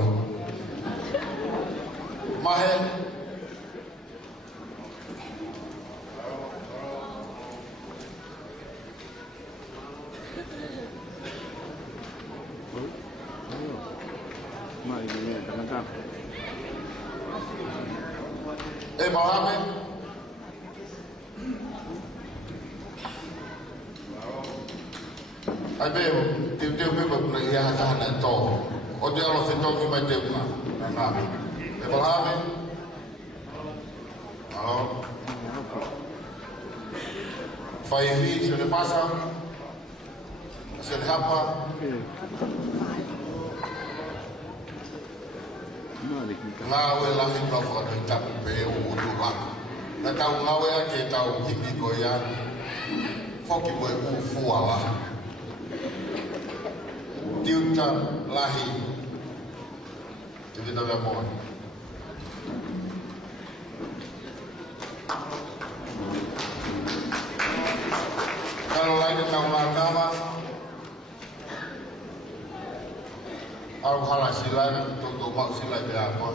Mahal. Mohammed Abe tiu bebek na iya tahan to o dia lo fito mi mai te na Mohammed halo Faifi se le pasa se le hapa ngawe lang ito ko ng tape o utuban. Nataw ngawe ake tao hindi ko yan. Foki mo ufuala. Tiuta lahi. Jadi tahu apa? Kalau lain tahu agama, Al halasilan untuk maksimal berapa?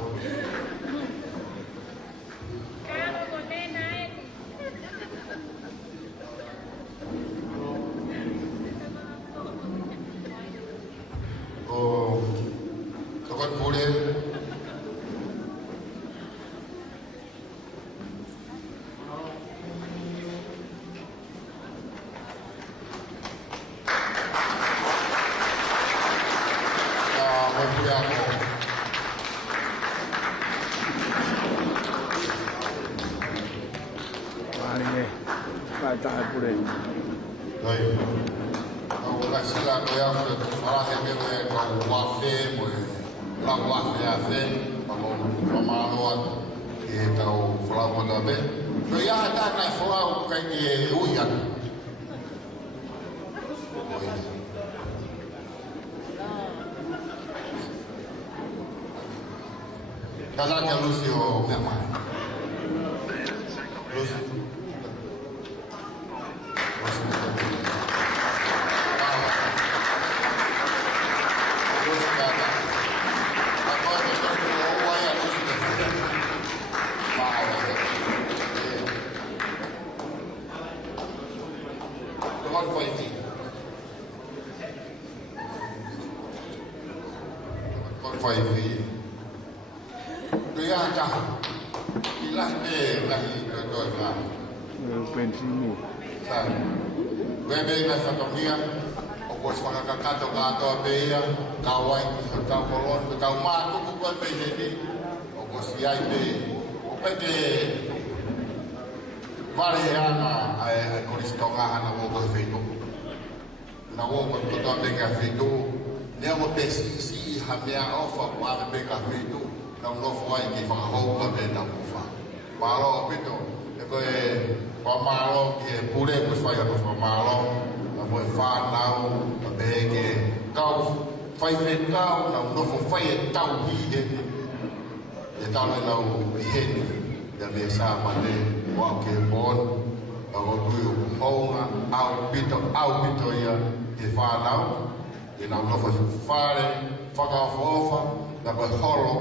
Oh, kapan boleh? Tahan pula. Baik. Kau kasihlah kau yang salah yang kau wafe, lang wafe, kalau pemaluan kita flau dabe. Kau yang ada nak flau kayak uyan. Kalau kita Lucio memang. Lucio. Pensini. Sai. Bebe na fatomia, o pos pagkakato kato abeya, kawai, kau kolon, kau mato ko ba be jadi, o pos yai be, o peke vale ana ai koristonga hana mo ko feito na wo ko to te ka feito ne mo te si ha mea ofa wa te ka feito na no foi ki fa ho ka be na fa malo pito e ko e pa malo ki pure ko fa ya ko malo na mo fa na o be ke kau fai fe kau na no fo fai tau hi e tau na o he da me sa mane wa ke bon o tu honga au pito ia te fa na e na no fo fare fa ka fofa da ko holo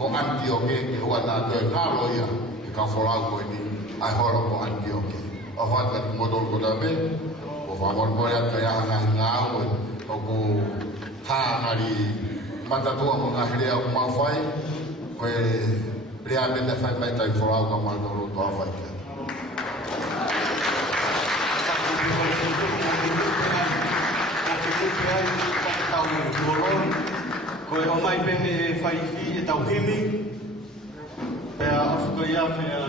ko Antioque e o na to na loia e ka fola ko ni ai holo ko Antioque o fa ta mo do ko da be o fa mo ko ya ka ya nga o ko ha ngari mata tua mo nga hrea o ma fai ko realmente fai mai tai fola ko ma do to fai ko e o mai pe he fai fi e tau himi pe a afuko ia pe a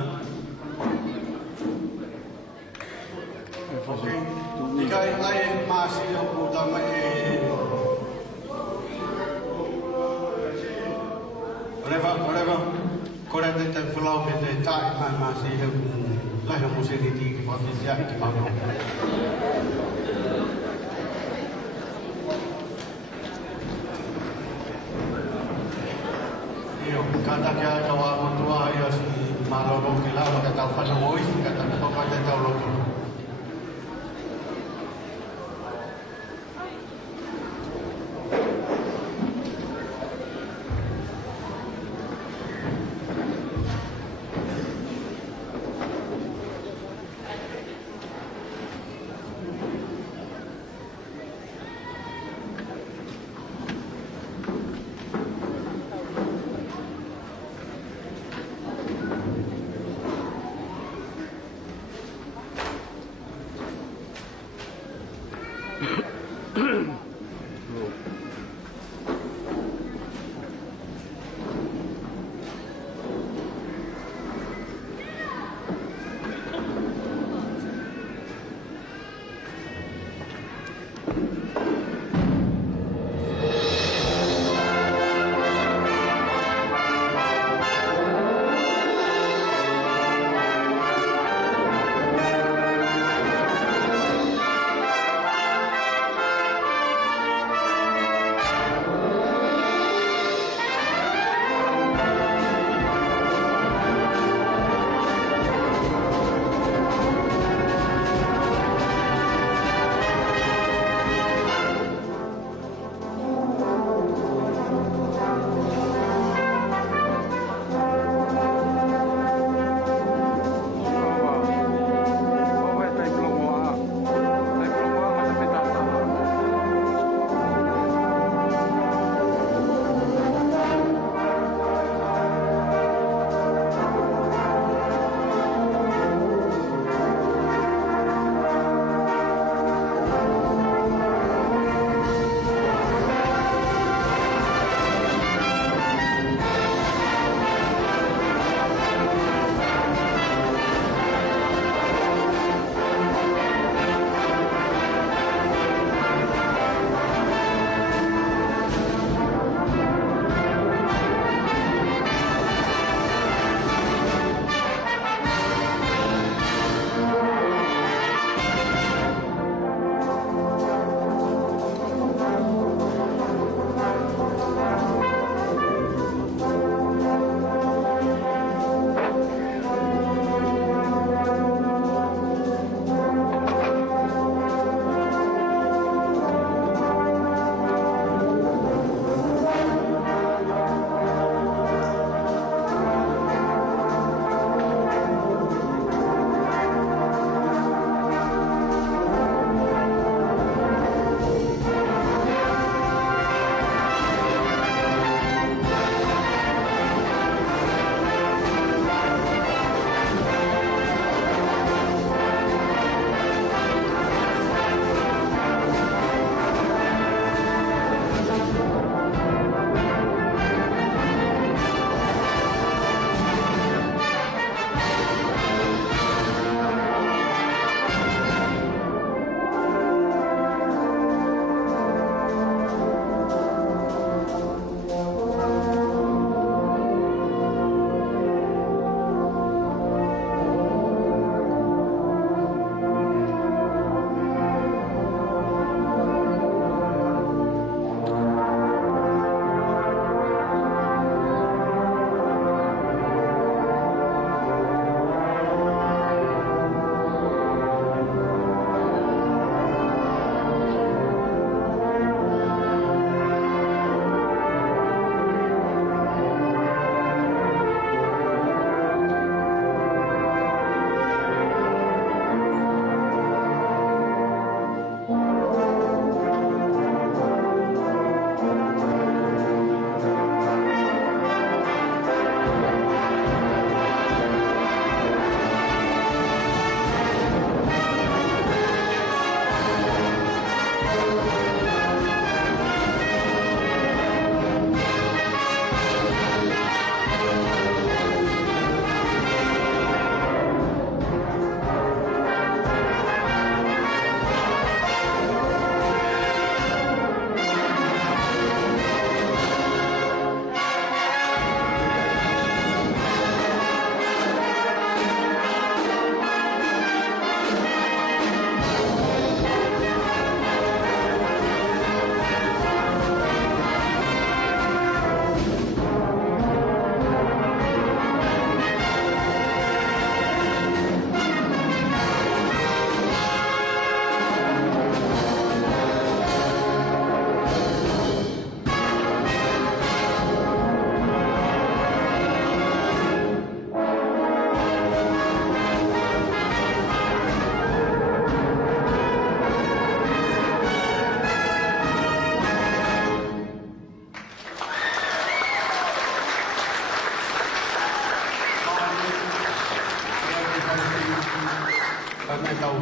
ni kai ai masi o puta mai whatever kore te whalau pe te tae mai masi he lai ho muse ni ti ki whawhisia ki mauno kata kia kawa motua ia si malolo ki lawa ka tau whana oi kata papa te tau loto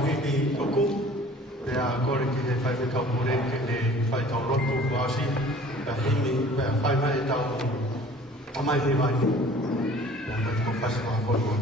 hini tuku. Pea kore ki he whai whetau pure ke he whai tau rotu kuasi. Pea himi, pea whai mai tau tamai he wai. Pea mai tuko whasi wa whorua.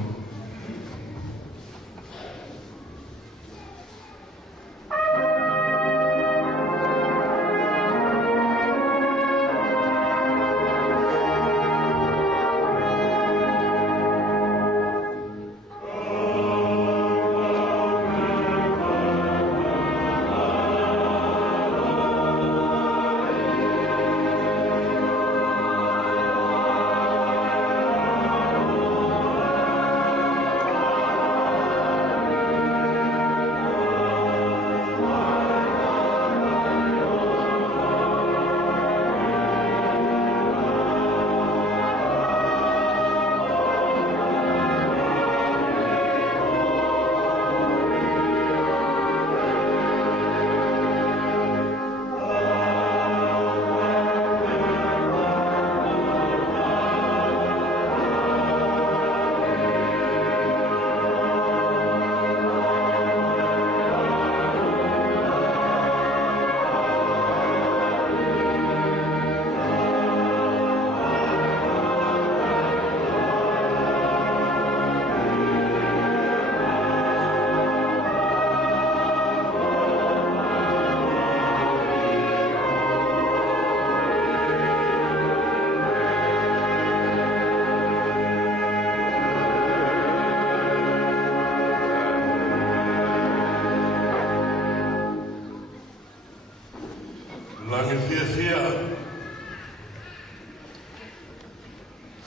Langi fia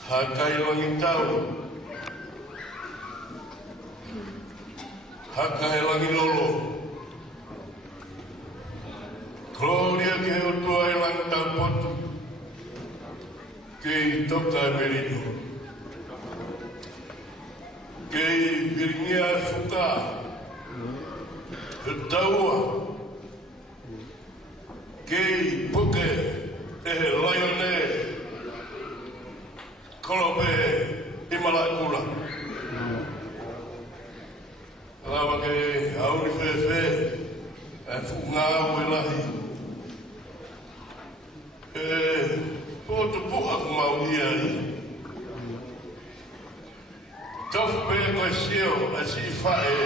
hakai langi tau hakai langi lolo Gloria ke o tua e langi tau potu kei toka e merino kei viringia e fuka e taua kei puke e he laione kolope i malakula. Alawa ke hauri whewhe e whungau e lahi. E potu puha kumau iai. Tofu pe koe sio a si whae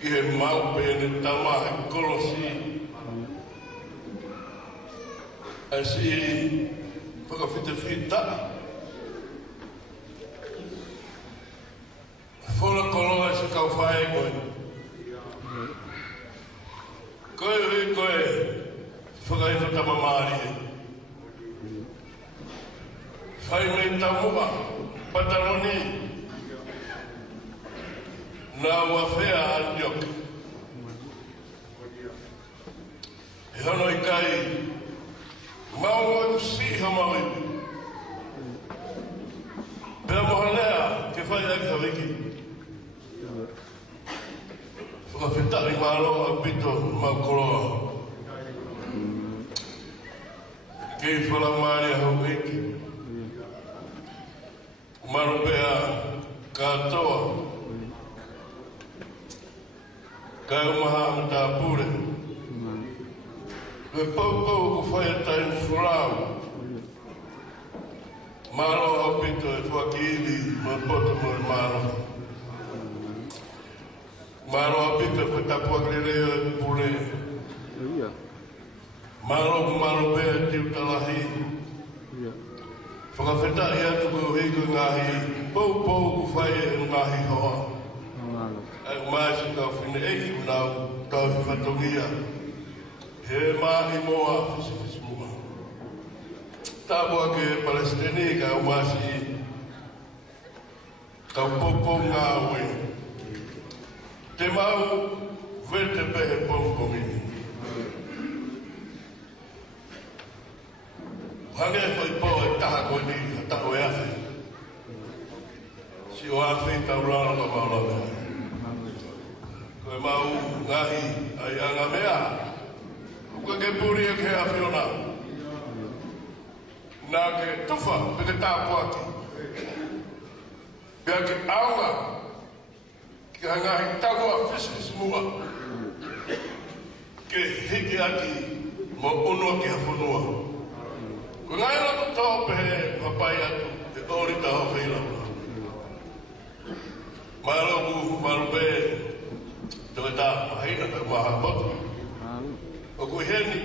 ki he mau pe ne tamahe kolosi. Asi whakawhitawhita. Whola koloa se kau whae koe. Koe hui koe whakaiwha tamamari. Whai mei tamua, pataroni. Nā wawhea anjok. E hono i kai Mau si hamawi. Pea mohalea ke whai aki hawiki. Whakawhetari malo a pito mau koroa. Kei whalamari a hawiki. Maro pea katoa. Kai umaha mta pure. Le popo ku whai taim fulau. Maro au pito e whakiri ma poto mo e maro. Maro au pito e whatapua krereo e pule. Maro ku maro pea tiu talahi. Whakawhetai atu ku hiku ngahi. Popo ku whai e ngahi hoa. Ai umaisi kau whine eki unau kau whiwhatongia. He mahi moa whisi mua. Tāpua ke Palestini ka umasi kau popo ngā ue. Te mau vete pehe pongomini. Hange whai po e taha koe ni hata o e awhi. Si o awhi tau rana ka maula mea. Koe mau ngahi ai anga mea. Koe ke puri e ke awhi o nā. Nā ke tuwha peke tāpuaki. Pea ke aunga Ki hangahi taua fis mua. Ke hiki aki mo unua ki hawhanua. Ko ngai roto tō pehe hapai atu te ori ta hau whilaura. Maroku marupe te weta mahina te maha motu. O kui heni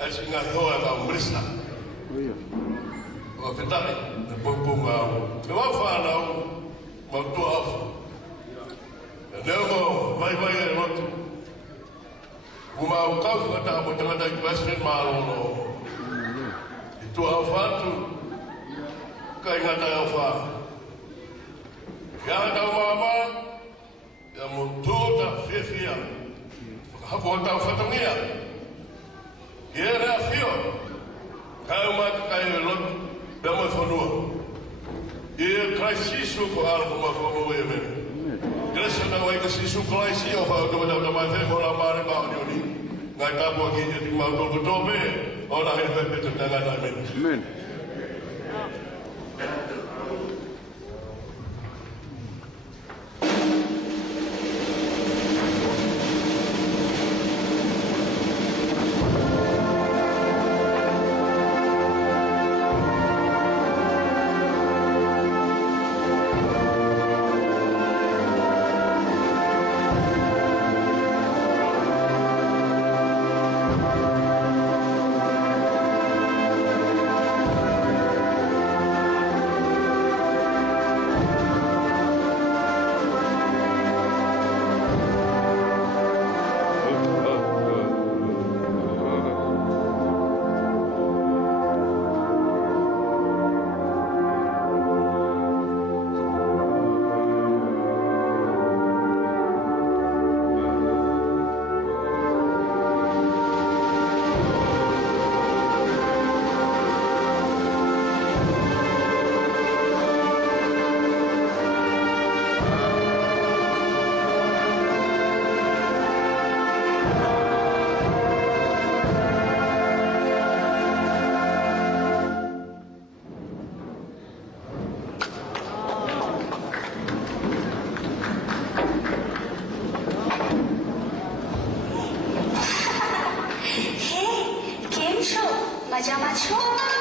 asi ngahi hoa ka umrisa. O whetare te pungpunga au. Te wawhanau ma tua afu. E neo mo mai e motu. Kuma au kaufu ata mo tangata ki Western Marono. I tua au whatu. Kai ngata au wha. Ia tau mama. Ia mo tūta whiawhia. Hapu o tau whatangia. Ia rea whio. Kai umaka kai e lotu. Pea mai whanua. Ia kai sisu ko alko ma whanua e mene. Gresa na wai ka sisu klai si o whao ka wadau na mai whengo la maare pao ni oni. Ngai tapu a ki ti mau tolko tōpe. O na hei whai peta tanga na mene. Amen. મજામાં છો?